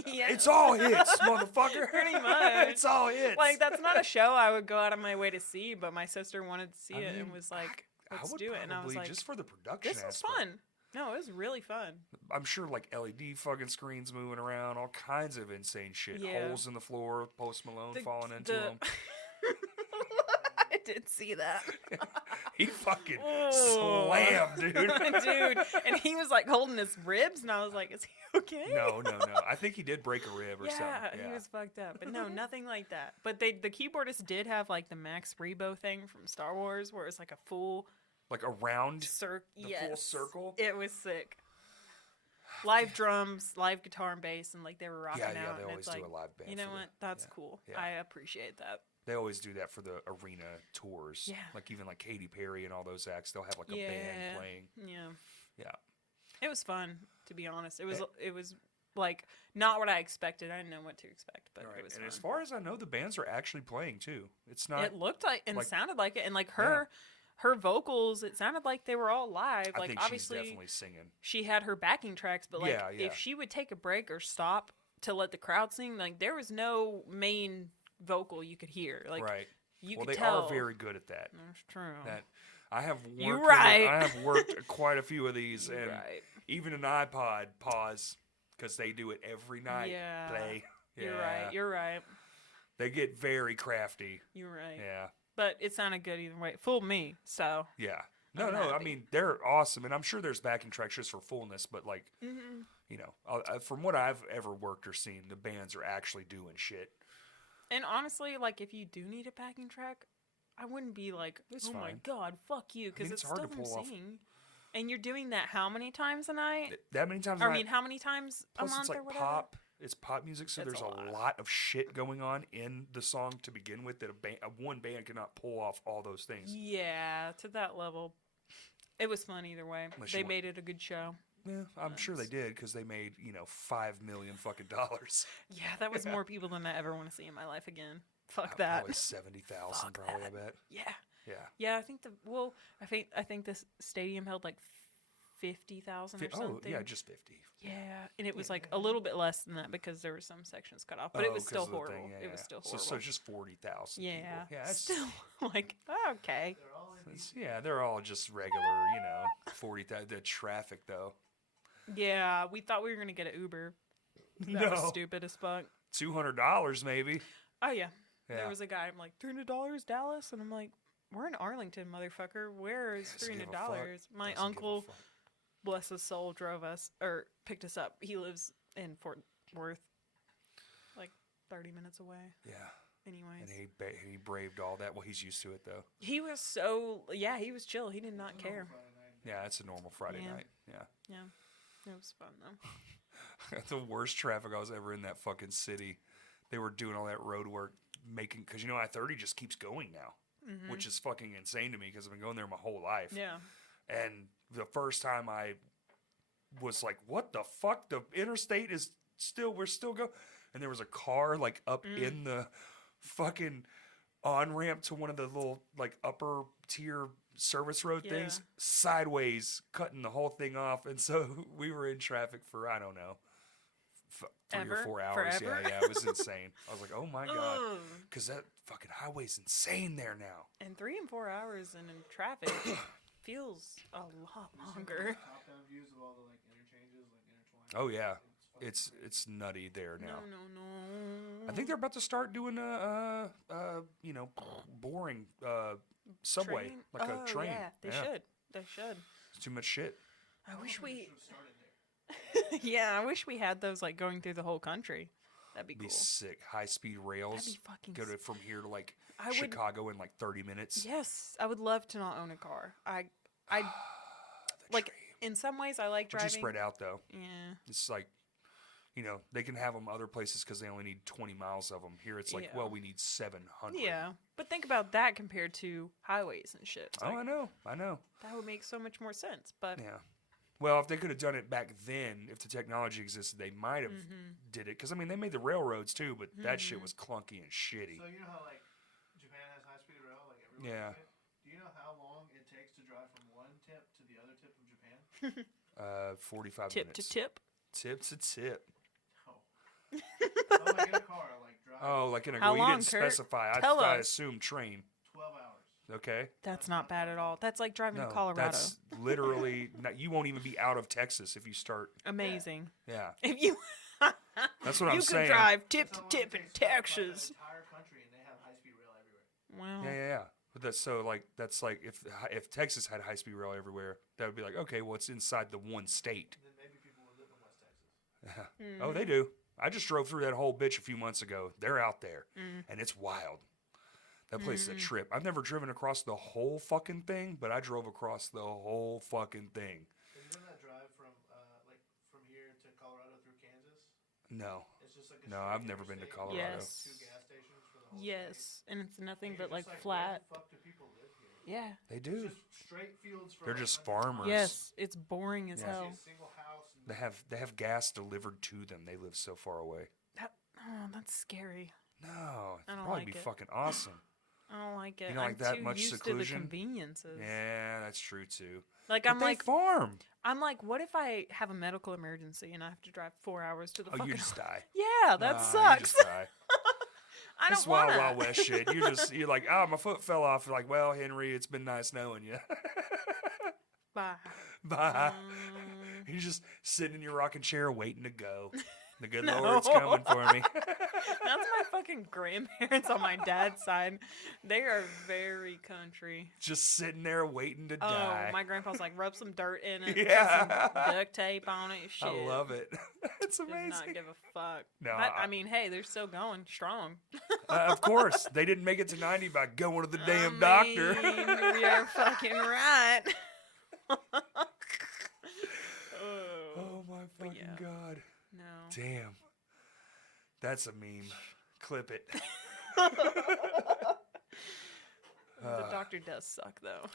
Yeah. It's all hits, motherfucker. Pretty much. It's all hits. Like that's not a show I would go out of my way to see, but my sister wanted to see I it mean, and was like, I "Let's would do it." And I was probably, like, just for the production "This is aspect. fun." No, it was really fun. I'm sure like LED fucking screens moving around, all kinds of insane shit. Yeah. Holes in the floor, Post Malone The- falling into the- them. I did see that. He fucking Oh. slammed, dude. Dude, and he was like holding his ribs, and I was like, "Is he okay?" No. I think he did break a rib or Yeah, something. he was fucked up. But no, nothing like that. But the keyboardist did have like the Max Rebo thing from Star Wars, where it's like a full like around. circle. The full circle? It was sick. Live drums, live guitar and bass, and like they were rocking Yeah, out. they and always it's do like, a live band. you know for the- what? That's yeah. cool. Yeah. I appreciate that. They always do that for the arena tours. Yeah. Like even like Katy Perry and all those acts, they'll have like a Yeah. band playing. Yeah. Yeah. It was fun, to be honest. It was like not what I expected. I didn't know what to expect, but Right. it was And fun. as far as I know, the bands are actually playing too. It's not. It looked like and like- sounded like it, and like her vocals, it sounded like they were all live. I Like think she's obviously definitely singing. she had her backing tracks, but like Yeah, yeah. if she would take a break or stop to let the crowd sing, like there was no main vocal you could hear. Like Right. you Well, could they tell. are very good at that. That's true. That I have worked. You're with right. I have worked quite a few of these, You're and right. even an iPod pause because they do it every night. Yeah. Play. You're Yeah. right. You're right. They get very crafty. You're right. Yeah. But it sounded good either way. Fooled me. So Yeah. No, I'm no. I happy. mean, they're awesome, and I'm sure there's backing tracks just for fullness. But like, you know, from what I've ever worked or seen, the bands are actually doing shit. And honestly, like if you do need a backing track, I wouldn't be like, It's oh my fine. god, fuck you, because it's it's hard still to them pull off. singing. And you're doing that how many times a night? That many times. Or, a I night. mean, how many times a Plus, month it's like or whatever? pop. It's pop music, so That's there's a a lot. lot of shit going on in the song to begin with that one band cannot pull off all those things. Yeah, to that level. It was fun either way. Unless They you want- made it a good show. Yeah, I'm sure they did because they made $5 million fucking dollars. Yeah, that was more people than I ever want to see in my life again. Fuck that. Probably 70,000. Fuck Probably, that. I bet. Yeah. Yeah. Yeah, I think this stadium held like 50,000 or something. Oh yeah, just 50. Yeah, and it was like a little bit less than that because there were some sections cut off, but it was 'cause still of the horrible. thing, It was still So horrible. it's just 40,000. Yeah, People. Yeah. That's, still like okay. They're all in yeah, they're all just regular. 40,000. The traffic though. Yeah, we thought we were gonna get an Uber. That No. was stupid as fuck. $200 maybe. Oh yeah. Yeah. There was a guy. I'm like $300 Dallas, and I'm like, we're in Arlington, motherfucker. Where is Doesn't give a $300? fuck. My Doesn't give a uncle, fuck. bless his soul, drove us or picked us up. He lives in Fort Worth, like 30 minutes away. Yeah. Anyways, And he braved all that. Well, he's used to it though. he was he was chill. He did not care. Friday night. Yeah, it's a normal Friday Yeah. night. Yeah. Yeah, it was fun though. The worst traffic I was ever in that fucking city. They were doing all that road work, because I-30 just keeps going now, which is fucking insane to me because I've been going there my whole life. Yeah. And the first time I was like, "What the fuck? The interstate is we're still go," and there was a car like up in the fucking on ramp to one of the little like upper tier service road Yeah. things sideways, cutting the whole thing off, and so we were in traffic for I don't know. 3 Ever? or 4 hours. Forever? Yeah, it was insane. I was like, oh my God. Ugh. Because that fucking highway's insane there now. And 3 and 4 hours in traffic feels a lot longer. Top-down views of all the like interchanges, like intertwined. Oh, yeah. fucking It's nutty there now. No. I think they're about to start doing boring subway, Train? like a train. Yeah, they should. They should. It's too much shit. I wish we. should've started there. Yeah, I wish we had those like going through the whole country. That'd be Be cool. sick. High speed rails. That'd be fucking. Go to from here to like I would- Chicago in like 30 minutes. Yes, I would love to not own a car. I The like dream. in some ways I like But you driving. spread out though. Yeah. It's like, they can have them other places because they only need 20 miles of them. Here it's like, Yeah. well, we need 700. Yeah, but think about that compared to highways and shit. It's Oh, like, I know. that would make so much more sense. But Yeah. Well, if they could have done it back then, if the technology existed, they might have did it. Because, they made the railroads too, but that shit was clunky and shitty. So you know how like Japan has high-speed rail, like everywhere. Yeah. you get? Do you know how long it takes to drive from one tip to the other tip of Japan? 45 tip minutes. to tip. Tip to tip. Oh. Oh, like in a car, like drive Oh, like in a How you long, didn't Kurt? specify. Tell I us. assume train. 12 hours. Okay. That's not bad at all. That's like driving No, to Colorado. that's literally not, you won't even be out of Texas if you start. Amazing. Yeah. If you That's what I'm you saying. could drive tip That's to how long tip it in takes to drive across Texas. that entire country, and they have high-speed rail everywhere. Wow. Yeah. But that's like if Texas had high speed rail everywhere, that would be like, okay, well, it's inside the one state. And then maybe people would live in West Texas. Oh, they do. I just drove through that whole bitch a few months ago. They're out there, and it's wild. That place is a trip. I've never driven across the whole fucking thing, but I drove across the whole fucking thing. Have you done that drive from from here to Colorado through Kansas? No. It's just like a No, straight I've never been to interstate. Colorado. Yes. 2 gas stations for the whole state. Yes, and it's nothing And but you're like just flat. Where the fuck do people live here? Yeah. They It's do. just straight fields for They're like just hundreds of farmers. Yes, it's boring as Yeah. miles. hell. See a single house. And They have gas delivered to them. They live so far away. That's scary. No, I it'd don't probably like be it. fucking awesome. I don't like it. You don't like I'm that too much used seclusion? to the conveniences. Yeah, that's true too. Like But I'm they like farm. what if I have a medical emergency and I have to drive 4 hours to the Oh, fucking you just die. Yeah, that Nah, sucks. You just die. I It's don't want wild, wild west shit. You're like, oh, my foot fell off. You're like, well, Henry, it's been nice knowing you. Bye. Bye. Mm, You're just sitting in your rocking chair waiting to go. The good No. Lord's coming for me. That's my fucking grandparents on my dad's side. They are very country. Just sitting there waiting to Oh, die. my grandpa's like, rub some dirt in it, Yeah. put some duct tape on it, shit. I love it. It's Does amazing. not give a fuck. No, But, I mean, hey, they're still going strong. Of course, they didn't make it to 90 by going to the damn I doctor. mean, we are fucking right. Oh my fucking yeah. god. No. Damn. That's a meme. Clip it. The doctor does suck, though.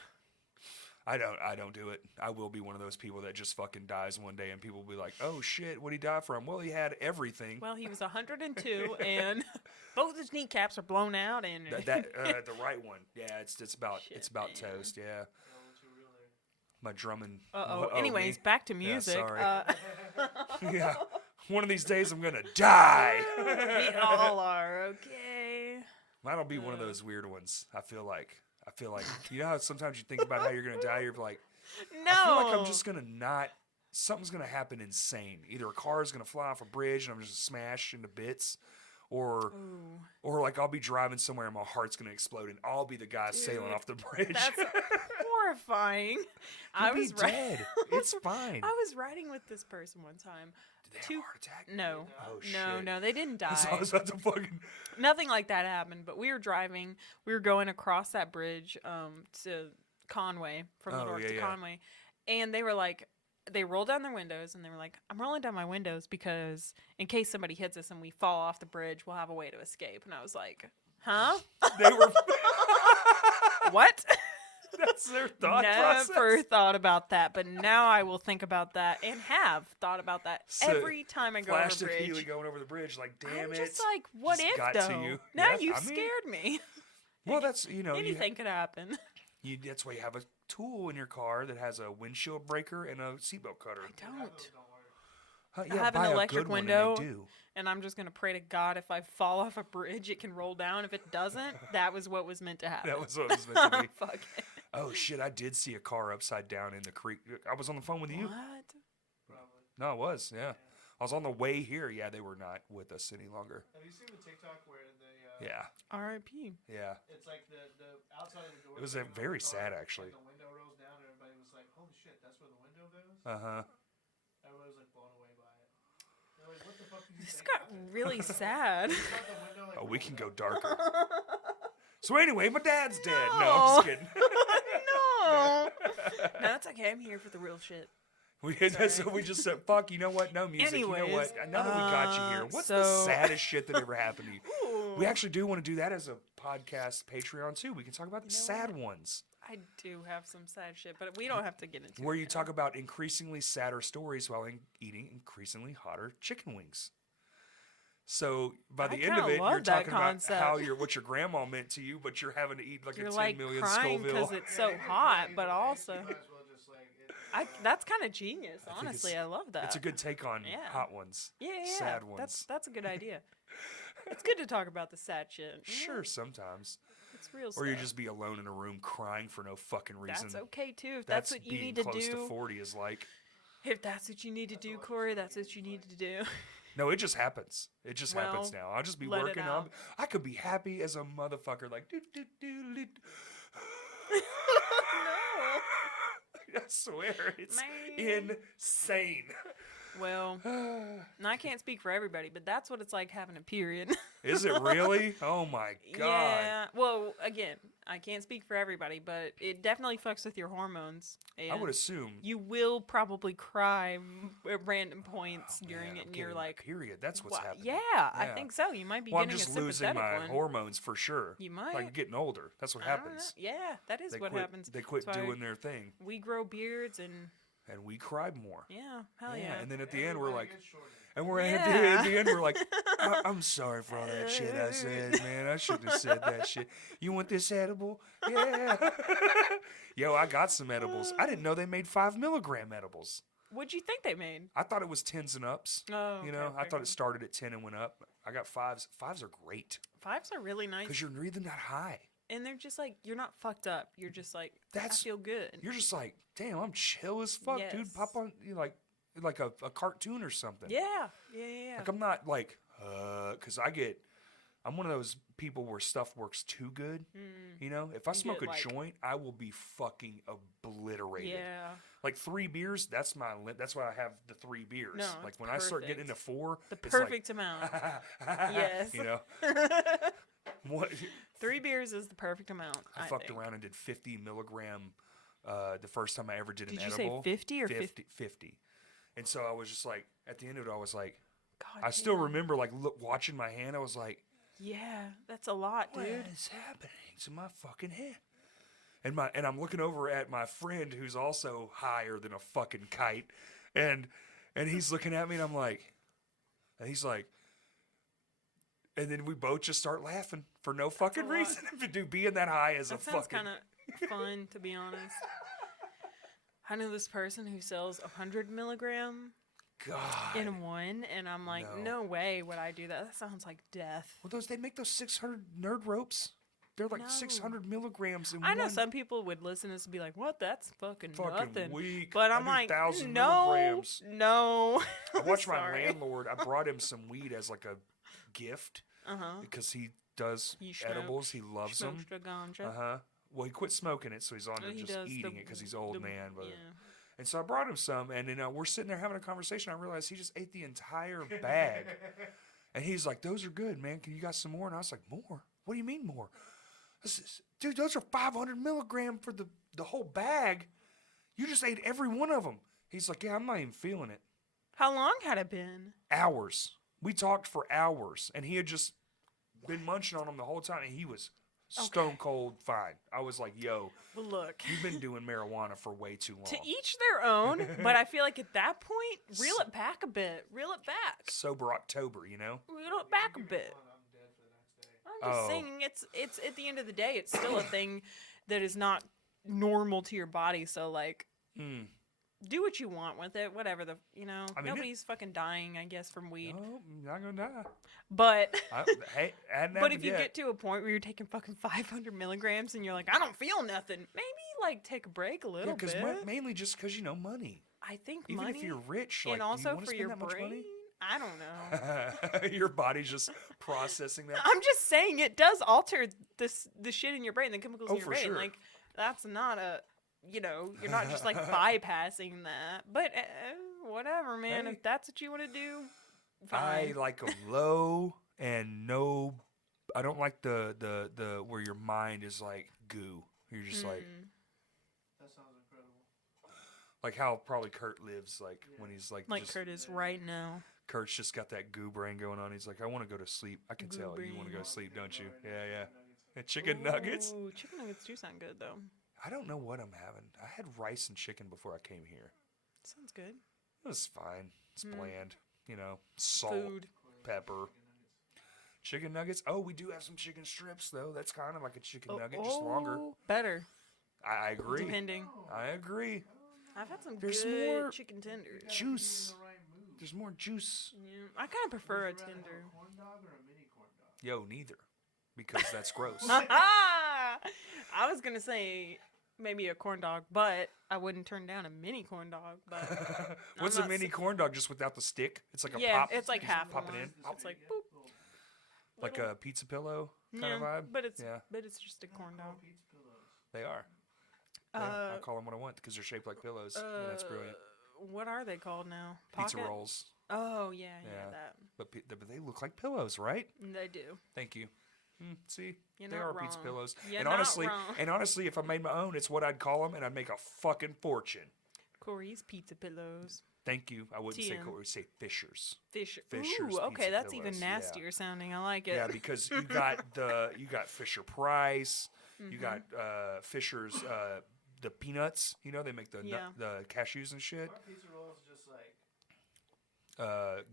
I don't do it. I will be one of those people that just fucking dies one day and people will be like, "Oh shit, what'd he die from?" Well, he had everything. Well, he was 102, and both his kneecaps are blown out, and The right one. Yeah, it's about Shit, man. toast, yeah. My drumming. Uh-oh. Oh, Anyways, me. back to music. sorry. Yeah. One of these days I'm going to die. We all are, okay? That'll be one of those weird ones. I feel like, you know how sometimes you think about how you're going to die, you're like, No. I feel like I'm just going to not, something's going to happen insane. Either a car is going to fly off a bridge and I'm just smashed into bits, or like I'll be driving somewhere and my heart's going to explode and I'll be the guy sailing off the bridge. That's horrifying. I You'll was be dead. It's fine. I was riding with this person one time. Did they have a heart attack? No. Oh, No, shit. no, they didn't die. So I was about to fucking... Nothing like that happened, but we were driving. We were going across that bridge to Conway, from the Oh, north yeah, to yeah. Conway. And they were like, they rolled down their windows and they were like, I'm rolling down my windows because in case somebody hits us and we fall off the bridge, we'll have a way to escape. And I was like, huh? They were... What? That's their thought Never process. thought about that, but now I will think about that and have thought about that So, every time I go over Flash the to bridge. Keely going over the bridge, like, damn I'm it. just like, what Just if got though? to you. Now Yeah, you've I mean- scared me. Well, that's, you know, Anything could happen. that's why you have a tool in your car that has a windshield breaker and a seatbelt cutter. I don't. Huh, I have an buy a electric good one and window, they do. and I'm just gonna pray to God if I fall off a bridge, it can roll down. If it doesn't, that was what was meant to happen. That was what it was meant to be. Fuck it. Oh, shit, I did see a car upside down in the creek. I was on the phone with you. What? No, I was, yeah. I was on the way here. Yeah, they were not with us any longer. Have you seen the TikTok where they? Yeah, R.I.P. yeah. It's like the outside of the door. It was very sad, actually. The window rolls down, and everybody was like, "Holy shit, that's where the window goes." Uh-huh. Everybody was like blown away by it. They're like, "What the fuck did you This think got happened?" really sad. It's not the window, like, Oh, we can go rolled darker. So anyway, my dad's dead. No, I'm just kidding. No. No, it's okay. I'm here for the real shit. So we just said, fuck, you know what? No music. You know Anyways, what? Now that we got you here, what's the so- saddest shit that ever happened to you? Ooh. We actually do want to do that as a podcast Patreon too. We can talk about the You know sad what? ones. I do have some sad shit, but we don't have to get into Where it you now. talk about increasingly sadder stories while eating increasingly hotter chicken wings. So by the I end of kinda it, love you're that talking about concept. how what your grandma meant to you, but you're having to eat like You're a 10 like million crying Scoville. because it's so hot, but also You might as well just like. that's kind of genius. think Honestly, it's- I love that. It's a good take on Yeah. hot ones. yeah, yeah, yeah. sad ones. That's a good idea. It's good to talk about the sad shit. Yeah, Sure, sometimes. it's real. Or you stuff. just be alone in a room crying for no fucking reason. That's okay too. If that's what you being need to close do. to 40 is like. If that's what you need to do, Corey, that's what you need to do. No, it just happens. It just happens Well, now. I'll just be let it working. out. I could be happy as a motherfucker, like do do do do. No. I swear, it's Man. insane. Well, and I can't speak for everybody, but that's what it's like having a period. Is it really? Oh my god. Yeah. Well, again, I can't speak for everybody, but it definitely fucks with your hormones. I And would assume. you will probably cry at random points during Man, it, I'm and you're getting my like, period. That's what's "Wha- happening. yeah, I Yeah. think so. You might be Well, I'm getting just a losing sympathetic my one. hormones for sure. You might. Like getting older. That's what I don't know. happens. Yeah, that is They what quit, happens. They quit That's why doing their thing, We grow beards, and and we cry more. yeah, hell yeah. And then at the end, we're like, Everybody gets shorter. and we're Yeah. at the end, we're like, I'm sorry for all that shit I said, man. I shouldn't have said that shit. You want this edible? Yeah. Yo, I got some edibles. I didn't know they made 5 milligram edibles. What'd you think they made? I thought it was 10s and ups. Oh, You know, okay, I okay, thought okay. it started at 10 and went up. I got 5s. 5s are great Fives are really nice, because you're breathing that high. and they're just like you're not fucked up. You're just like That's- I feel good. You're just like, damn, I'm chill as fuck, dude. Yes. Pop on, you like, like a cartoon or something. Yeah. Like I'm not like, because I'm one of those people where stuff works too good. You know, if I You smoke get, a like- joint, I will be fucking obliterated. Yeah. Like 3 beers, that's my that's why I have the 3 beers. No, like it's when I start getting perfect. into 4, The it's like, perfect amount. Yes. You know, what 3 beers is the perfect amount. I fucked around and did 50 milligram. The first time I ever did an Did you say edible. 50 or 50. And so I was just like, at the end of it, I was like, God I still damn. remember like watching my hand. I was like, Yeah, that's a lot, what dude. is happening to my fucking head? And I'm looking over at my friend who's also higher than a fucking kite, and he's looking at me, and I'm like, and he's like, and then we both just start laughing for no fucking lot. reason. Dude, being that high is That a sounds fucking. kind of fun, to be honest. I know this person who sells 100 milligram God. in one, and I'm like, No. no way would I do that. That sounds like death. Well, they make those 600 nerd ropes. They're like No. 600 milligrams in I know one some people would listen to this and be like, what? That's fucking nothing. week. But I I'm do like, 1,000 no, milligrams. no. I watched my Sorry. landlord. I brought him some weed as like a gift Uh-huh. because he does He edibles. He loves them. Smokes the ganja. Uh-huh. Well, he quit smoking it, so he's on to He just does eating the- it because he's old the- man. But yeah. and so I brought him some, and we're sitting there having a conversation. I realized he just ate the entire bag, and he's like, "Those are good, man. Can you got some more?" And I was like, "More? What do you mean more?" Dude, those are 500 milligram for the whole bag. You just ate every one of them. He's like, "Yeah, I'm not even feeling it." How long had it been? Hours. We talked for hours, and he had just been munching on them the whole time, and he was stone cold fine. I was like, "Yo, Well, look. you've been doing marijuana for way too long." To each their own, but I feel like at that point, reel it back a bit. Reel it back. Sober October, you know? Reel it back a bit. I'm dead for the next day. I'm just Oh. saying, it's at the end of the day, it's still a thing that is not normal to your body. So like, Mm. do what you want with it. Whatever I mean, nobody's fucking dying, I guess, from weed. No, I'm not gonna die. But Hey, hadn't but happened if you yet. get to a point where you're taking fucking 500 milligrams and you're like, I don't feel nothing, maybe like take a break a little because bit. mainly just because money. I think Even money, if you're rich, like, and do you also wanna for spend your that much brain. money? I don't know. Your body's just processing that. I'm just saying it does alter the shit in your brain, the chemicals Oh, in your for brain. sure. Like that's not you're not just like bypassing that. But whatever, man. Hey. If that's what you want to do, I fine. like them low and no. I don't like the where your mind is like goo. You're just like That sounds incredible. like how probably Kurt lives like when he's like like just, Kurt is right now. Kurt's just got that goo brain going on. He's like, I want to go to sleep. I can Goo tell you brain. want to go to sleep, don't you? Yeah. And chicken nuggets. Ooh, chicken nuggets do sound good though. I don't know what I'm having. I had rice and chicken before I came here. Sounds good. It was fine. It's bland. Salt, Food. pepper. Chicken nuggets. Oh, we do have some chicken strips though. That's kind of like a chicken nugget, just longer. Better, I agree. depending. I agree. I've had some There's good more chicken tenders. Juice. There's more juice. Yeah, I kind of prefer a Would you rather have tender. a corn dog or a mini corn dog? Yo, neither. Because that's gross. I was gonna say maybe a corn dog, but I wouldn't turn down a mini corn dog. But What's I'm a not mini corn dog just without the stick? It's like a yeah, pop. it's like you just half pop of it one. in. It's like boop. Like a pizza pillow kind Yeah, of vibe. but it's yeah, just a corn dog. Pizza pillows. they are. Yeah, I call them what I want because they're shaped like pillows. and that's brilliant. What are they called now? Pizza Pocket? rolls, Oh yeah, Yeah. that. but they look like pillows, right? They do. Thank you. See, You're they not are pizza wrong. pillows. You're and not honestly, wrong. if I made my own, it's what I'd call them, and I'd make a fucking fortune. Corey's pizza pillows. Thank you. I wouldn't say TM. Corey, say Fisher's. Fisher's Fisher's Ooh, okay, pizza that's pillows, even yeah. nastier sounding. I like it. Yeah, because you got Fisher Price, you got Fisher's the peanuts. They make the Yeah. the cashews and shit. Our pizza roll is just like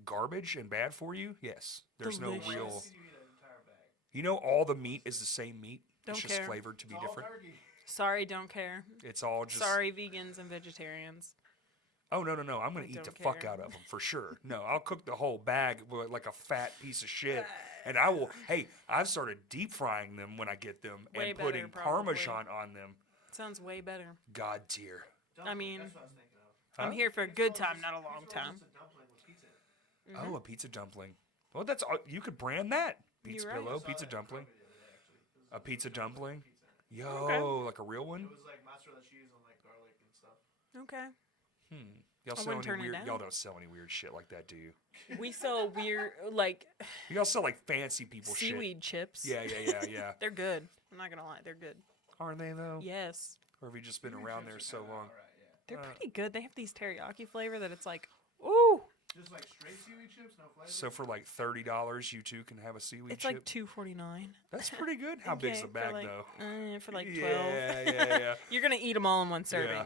Garbage and bad for you. Yes, there's Delicious. no real. you eat an entire bag. All the meat is the same meat. Don't it's just care. flavored to be It's all different. turkey. Sorry, don't care. It's all just. Sorry, vegans and vegetarians. Oh no! I'm gonna eat don't the fuck care. out of them for sure. No, I'll cook the whole bag like a fat piece of shit, and I will. Hey, I've started deep frying them when I get them Way and better, putting probably. Parmesan on them. Sounds way better. God tier. I mean- That's what I was thinking I'm Huh? here for a good time, not a long time. It's a dumpling with pizza in it. Mm-hmm. Oh, a pizza dumpling. Well, that's all, you could brand that. Pizza You're right. pillow, Saw pizza that in dumpling. Kroger the other day, actually. It was A pizza dumpling. pizza in it. Yo, Okay. like a real one? It was like mozzarella cheese and like garlic and stuff. Okay. Y'all I sell wouldn't any turn it weird? down. Y'all don't sell any weird shit like that, do you? We sell weird, like, Y'all sell like fancy people shit. seaweed chips. Yeah. They're good. I'm not going to lie. They're good. Aren't they though? Yes. Or have you just been around there so long? They're pretty good. They have these teriyaki flavor that it's like, ooh. Just like straight seaweed chips, no flavor. So for like $30, you two can have a seaweed It's chip. like $2.49. That's pretty good. How big's the bag though? For like 12. Yeah. You're going to eat them all in one serving. Yeah.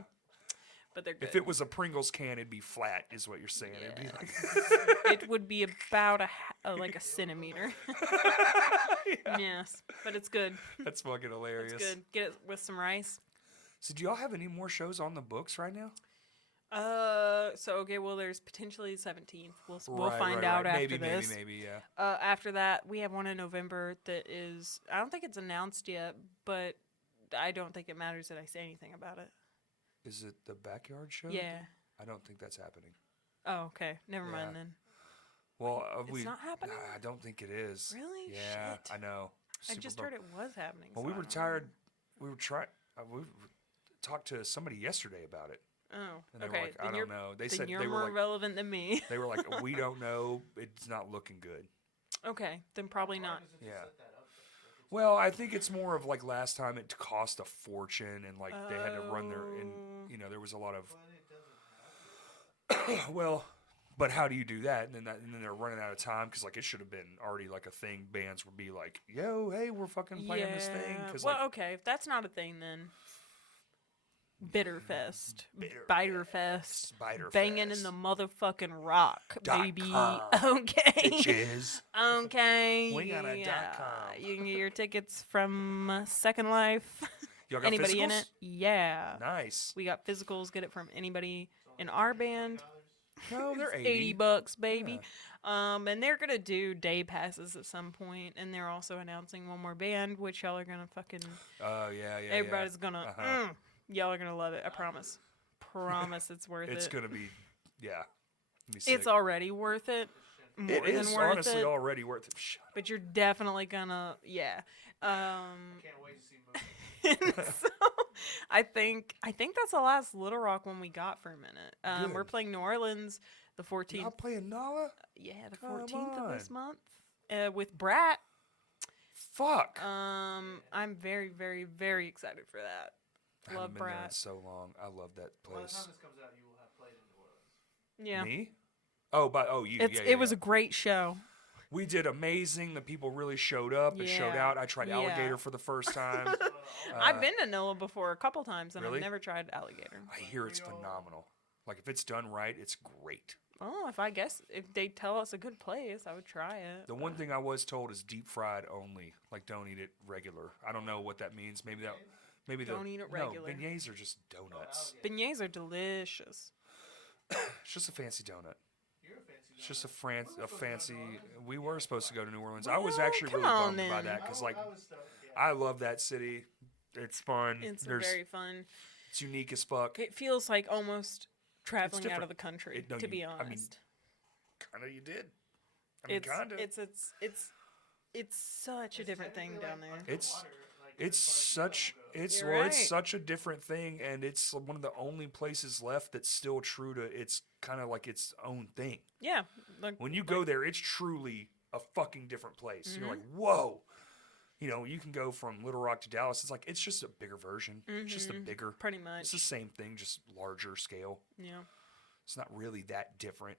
But they're good. If it was a Pringles can, it'd be flat, is what you're saying. It'd be like It would be about like a centimeter. Yes, but it's good. that's fucking hilarious. It's good. Get it with some rice. So do y'all have any more shows on the books right now? So okay, well, there's potentially the 17th. We'll Right, find right, out right. after this. Maybe, yeah. After that, we have one in November that is. I don't think it's announced yet, but I don't think it matters that I say anything about it. Is it the backyard show? Yeah. I don't think that's happening. Oh, okay. Never Yeah. mind then. Well, It's not happening? I don't think it is. Really? Yeah, Shit. I know. I Super just bummed. heard it was happening. Well, so we I were don't know. tired. We were trying. We talked to somebody yesterday about it, Oh, and they okay. were like, then "I you're- don't know." They then said you're they more were like, relevant than me. they were like, "We don't know. It's not looking good." Okay, then probably not. Yeah. Well, I think it's more of like last time it cost a fortune, and like they had to run their, and there was a lot of. Well, but how do you do that? And then they're running out of time because like it should have been already like a thing. Bands would be like, "Yo, hey, we're fucking playing this thing." Because Well, like, okay, if that's not a thing, then Bitterfest, Bitter Biterfest, Spider banging in the motherfucking rock, baby. Okay, bitches. okay. We got a yeah. .com. You can get your tickets from Second Life. Y'all got Anybody in physicals? it? Yeah. Nice. We got physicals. Get it from anybody in our band. No, they're It's 80. $80, baby. And they're gonna do day passes at some point, and they're also announcing one more band, which y'all are gonna fucking. Oh yeah. Everybody's gonna. Uh-huh. Y'all are gonna love it. I promise. Promise, it's worth It's it. gonna be, yeah. Be It's sick. already worth it. More It than is worth honestly it. already worth it. Shut up. But you're definitely gonna, yeah. Can't wait to see movies. So I think that's the last Little Rock one we got for a minute. We're Good. playing New Orleans the 14th. Y'all playing Nala? Yeah, the Come 14th of this on. month with Brat. Fuck. I'm very, very, very excited for that. I haven't Love been there in Brat. so long. I love that By the place. time this comes out, you will have played in New Orleans. Yeah, Me? Oh, you. it's yeah, it was a great show. We did amazing. The people really showed up and showed Yeah. out. I tried Yeah. alligator for the first time. I've been to NOLA before a couple times, and Really? I've never tried alligator. I hear it's phenomenal. Like if it's done right, it's great. Oh, if they tell us a good place, I would try it. The one thing I was told is deep fried only. Like don't eat it regular. I don't know what that means. Maybe Don't eat it regular. No, beignets are just donuts. Beignets are delicious. It's just a fancy donut. You're a fancy It's just a fancy. We were supposed to go to New Orleans. I was Well, actually come really on bummed by then. that because like I was stoked. Yeah. I love that city. It's fun. It's very fun. It's unique as fuck. It feels like almost traveling out different. of the country. It- no, to be you- I mean, honest, Kind of you did. I mean, it's kind of. it's such a different thing down there. It's Like, it's as far as such travel goes. it's You're well it's right. such a different thing, and it's one of the only places left that's still true to its kind of like its own thing. Yeah, like When you go there, it's truly a fucking different place. You're like, Mm-hmm. whoa. You can go from Little Rock to Dallas. It's like it's just a bigger version. It's just a bigger. pretty It's much. the same thing, just larger scale. Yeah. It's not really that different.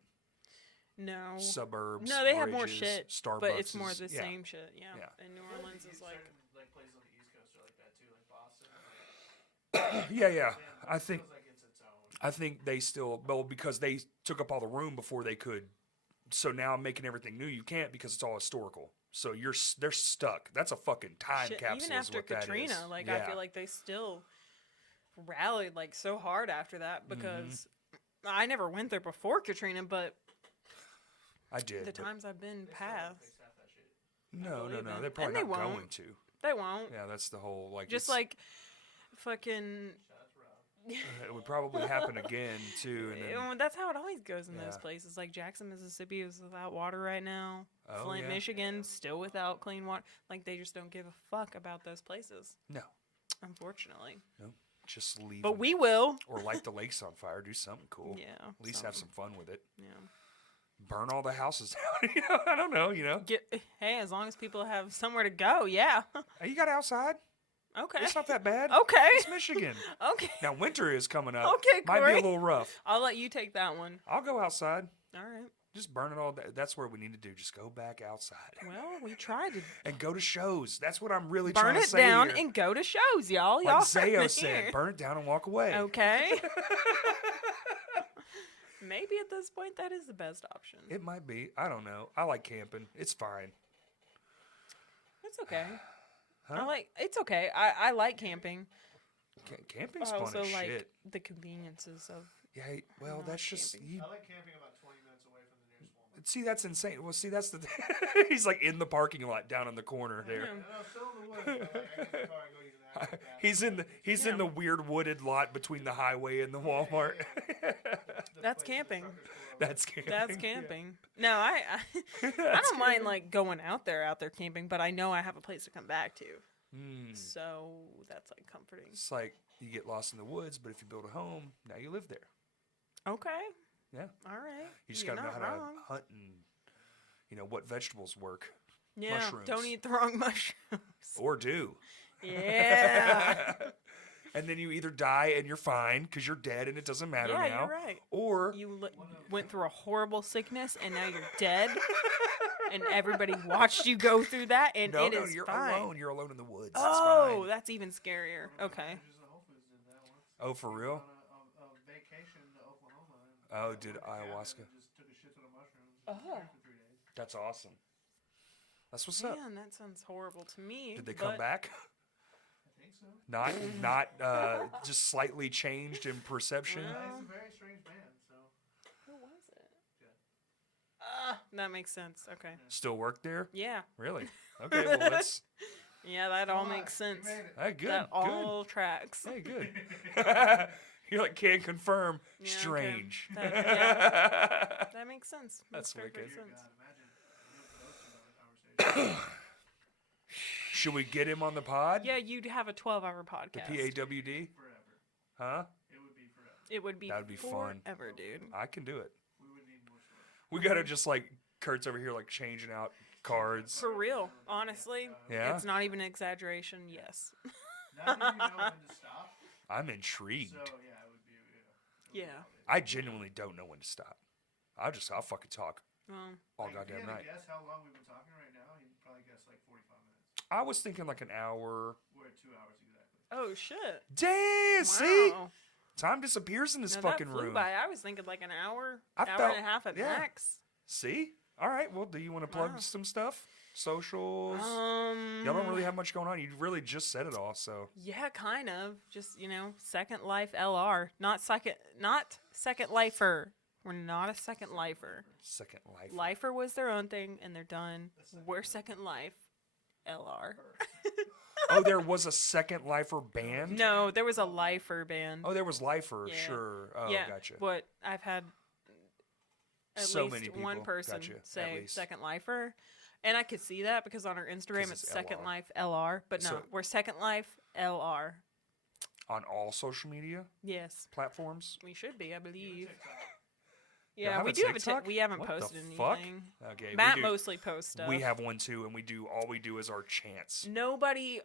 No. Suburbs. No, they have more bridges, shit, Starbucks. but it's more the yeah. same shit. Yeah. Yeah. And New I feel like Orleans the is East- like certain, like places on the East Coast are like that too, like Boston. Like, Yeah. man, I it think feels like it's its own. I think they still because they took up all the room before they could. So now making everything new, you can't because it's all historical. So they're stuck. That's a fucking time shit, capsule. even is after what that Katrina, is. like Yeah. I feel like they still rallied like so hard after that because I never went there before Katrina, but I did. the but times I've been They still don't past, fix half that shit. no. believe it. They're And probably they not won't. going to. they won't. Yeah, that's the whole like. Just it's- like fucking Shout out to Rob. It would probably happen again too. And then, That's how it always goes in those Yeah. places. Like Jackson, Mississippi is without water right now. Oh, Flint, yeah. Michigan, still without clean water. Like they just don't give a fuck about those places, no, unfortunately. just leave. But them. we will. Or light the lakes on fire. Do something cool. Yeah. At least have some fun with it. Yeah. Burn all the houses down. I don't know. Hey, as long as people have somewhere to go, yeah. Hey, you got outside. Okay. It's not that bad. Okay. It's Michigan. Okay. Now winter is coming up. Okay, Might be Corey. a little rough. I'll let you take that one. I'll go outside. All right. Just burn it all. That's what we need to do. Just go back outside Well, we tried to and go to shows. That's what I'm really burn trying to it say down here. and go to shows, y'all. Like Y'all Zayo heard said, me. burn it down and walk away. Okay. Maybe at this point that is the best option. It might be. I don't know. I like camping. It's fine. It's okay. Huh? It's okay. I like camping. Camping's I fun also as like shit. the conveniences of Yeah, well, not that's just camping. I like camping about 20 minutes away from the nearest Walmart. see, that's insane. Well, see, that's the he's like in the parking lot down in the corner there. Yeah. And I'm still in the woods, but like, I get in the car and go use an hour. He's in the weird wooded lot between the highway and the Walmart. That's camping. That's camping. That's camping. No, I don't mind like going out there camping, but I know I have a place to come back to. So that's like comforting. It's like you get lost in the woods, but if you build a home, now you live there. Okay. Yeah. All right. You just You're gotta know not how wrong. to hunt and what vegetables work Yeah. mushrooms. Don't eat the wrong mushrooms. or do. Yeah. And then you either die and you're fine because you're dead and it doesn't matter Yeah, now. you're right. Or You went through a horrible sickness and now you're dead. And everybody watched you go through that, and no, it is you're fine. alone. You're alone in the woods. It's Oh, fine. that's even scarier. Okay. Managers of Whole Foods did that once. Oh, for real? On a vacation to Oklahoma. And Oh, went did to a cabin ayahuasca. and Just took a shit ton of mushrooms. Oh. And was there for 3 days. That's awesome. That's what's up. Man, that sounds horrible to me. Did they come but back? I think so. Not just slightly changed in perception. It's a very strange band. So Who was it? Yeah. That makes sense. Okay. Still work there? Yeah. Really? Okay, well let's Yeah, that all Why? makes sense. We made it. hey, good. That Good. all tracks. Hey, good. You're like can't confirm. Yeah, okay. Strange. That makes sense. That's Makes perfect wicked. Dear sense. God, imagine those 2 hour conversations. Should we get him on the pod? Yeah, you'd have a 12-hour The podcast. PAWD? Forever. Huh? It would be forever. It would be That would be fun. forever, dude. I can do it. We would need more stories. We gotta just like Kurt's over here like changing out cards. For real, honestly. Yeah. It's not even an exaggeration. Yes. Now that you know when to stop. I'm intrigued. So yeah, it would be. Yeah. I genuinely don't know when to stop. I'll fucking talk Well, all Like, if goddamn you had night. to guess how long we've been talking right now, you'd probably guess like 45 minutes. I was thinking like an hour. We're at 2 hours exactly. oh shit. Damn, see? Wow. Time disappears in this No, fucking that flew room. by. I was thinking like an hour, I hour felt- and a half at yeah. max. See? All right, well, do you want to plug Wow. some stuff? Socials? Y'all don't really have much going on. You really just said it all, so. Yeah, kind of. Just Second Life LR, not Second Lifer. We're not a Second Lifer. Second Life. Lifer was their own thing, and they're done. We're Second Life LR. Oh, there was a Second Lifer band? No, there was a Lifer band. Oh, there was Lifer, Yeah. sure. Oh, yeah, gotcha. but I've had at So least many one people. person Gotcha, at say least. Second Lifer, and I could see that because on our Instagram 'Cause it's it's Second LR. Life LR, but no, So- we're Second Life LR. On all social media Yes, platforms? we should be, I believe. TikTok. Yeah, have we a do have a TikTok? we haven't What the posted fuck? anything. Okay, Matt we do. mostly posts stuff. We have one too, and all we do is our chants. Nobody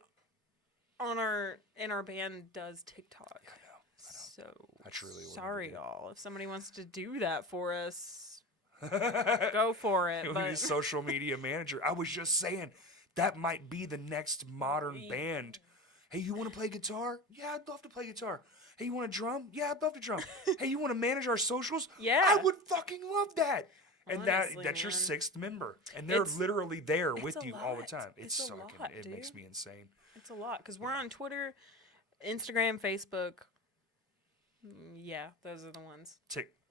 in our band does TikTok. I know. So I truly wouldn't sorry, do. y'all. If somebody wants to do that for us, go for it. We need a But social media manager. I was just saying that might be the next modern band. Hey, you want to play guitar? Yeah, I'd love to play guitar. Hey, you want to drum? Yeah, I'd love to drum. Hey, you want to manage our socials? Yeah. I would fucking love that. And Honestly, that's your man. 6th member, and they're It's- literally there it's with a you all the lot. time. It's a fucking, lot, it makes dude. me insane. it's a lot because we're on Twitter, Instagram, Facebook. Yeah, those are the ones.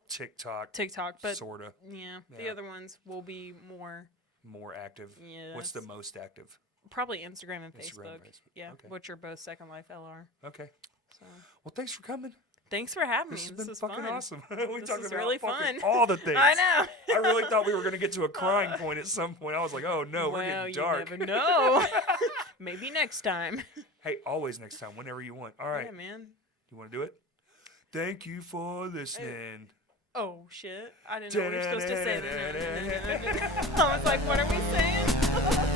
TikTok, TikTok, but sorta yeah, the Yeah. other ones will be more. more active. Yeah, What's the that's- most active? Probably Instagram and Instagram Facebook. and Facebook. Yeah, Okay. which are both Second Life LR. Okay. So Well, thanks for coming. Thanks for having me. This has This been is fucking fun. awesome. We This talked is about really fucking fun. all the things. I know. I really thought we were going to get to a crying point at some point. I was like, oh no, we're Well, getting dark. you never know. Maybe next time. Hey, always next time, whenever you want. All right. Yeah, man. You want to do it? Thank you for listening. Oh, shit. I didn't know we were supposed to say that. I was like, what are we saying?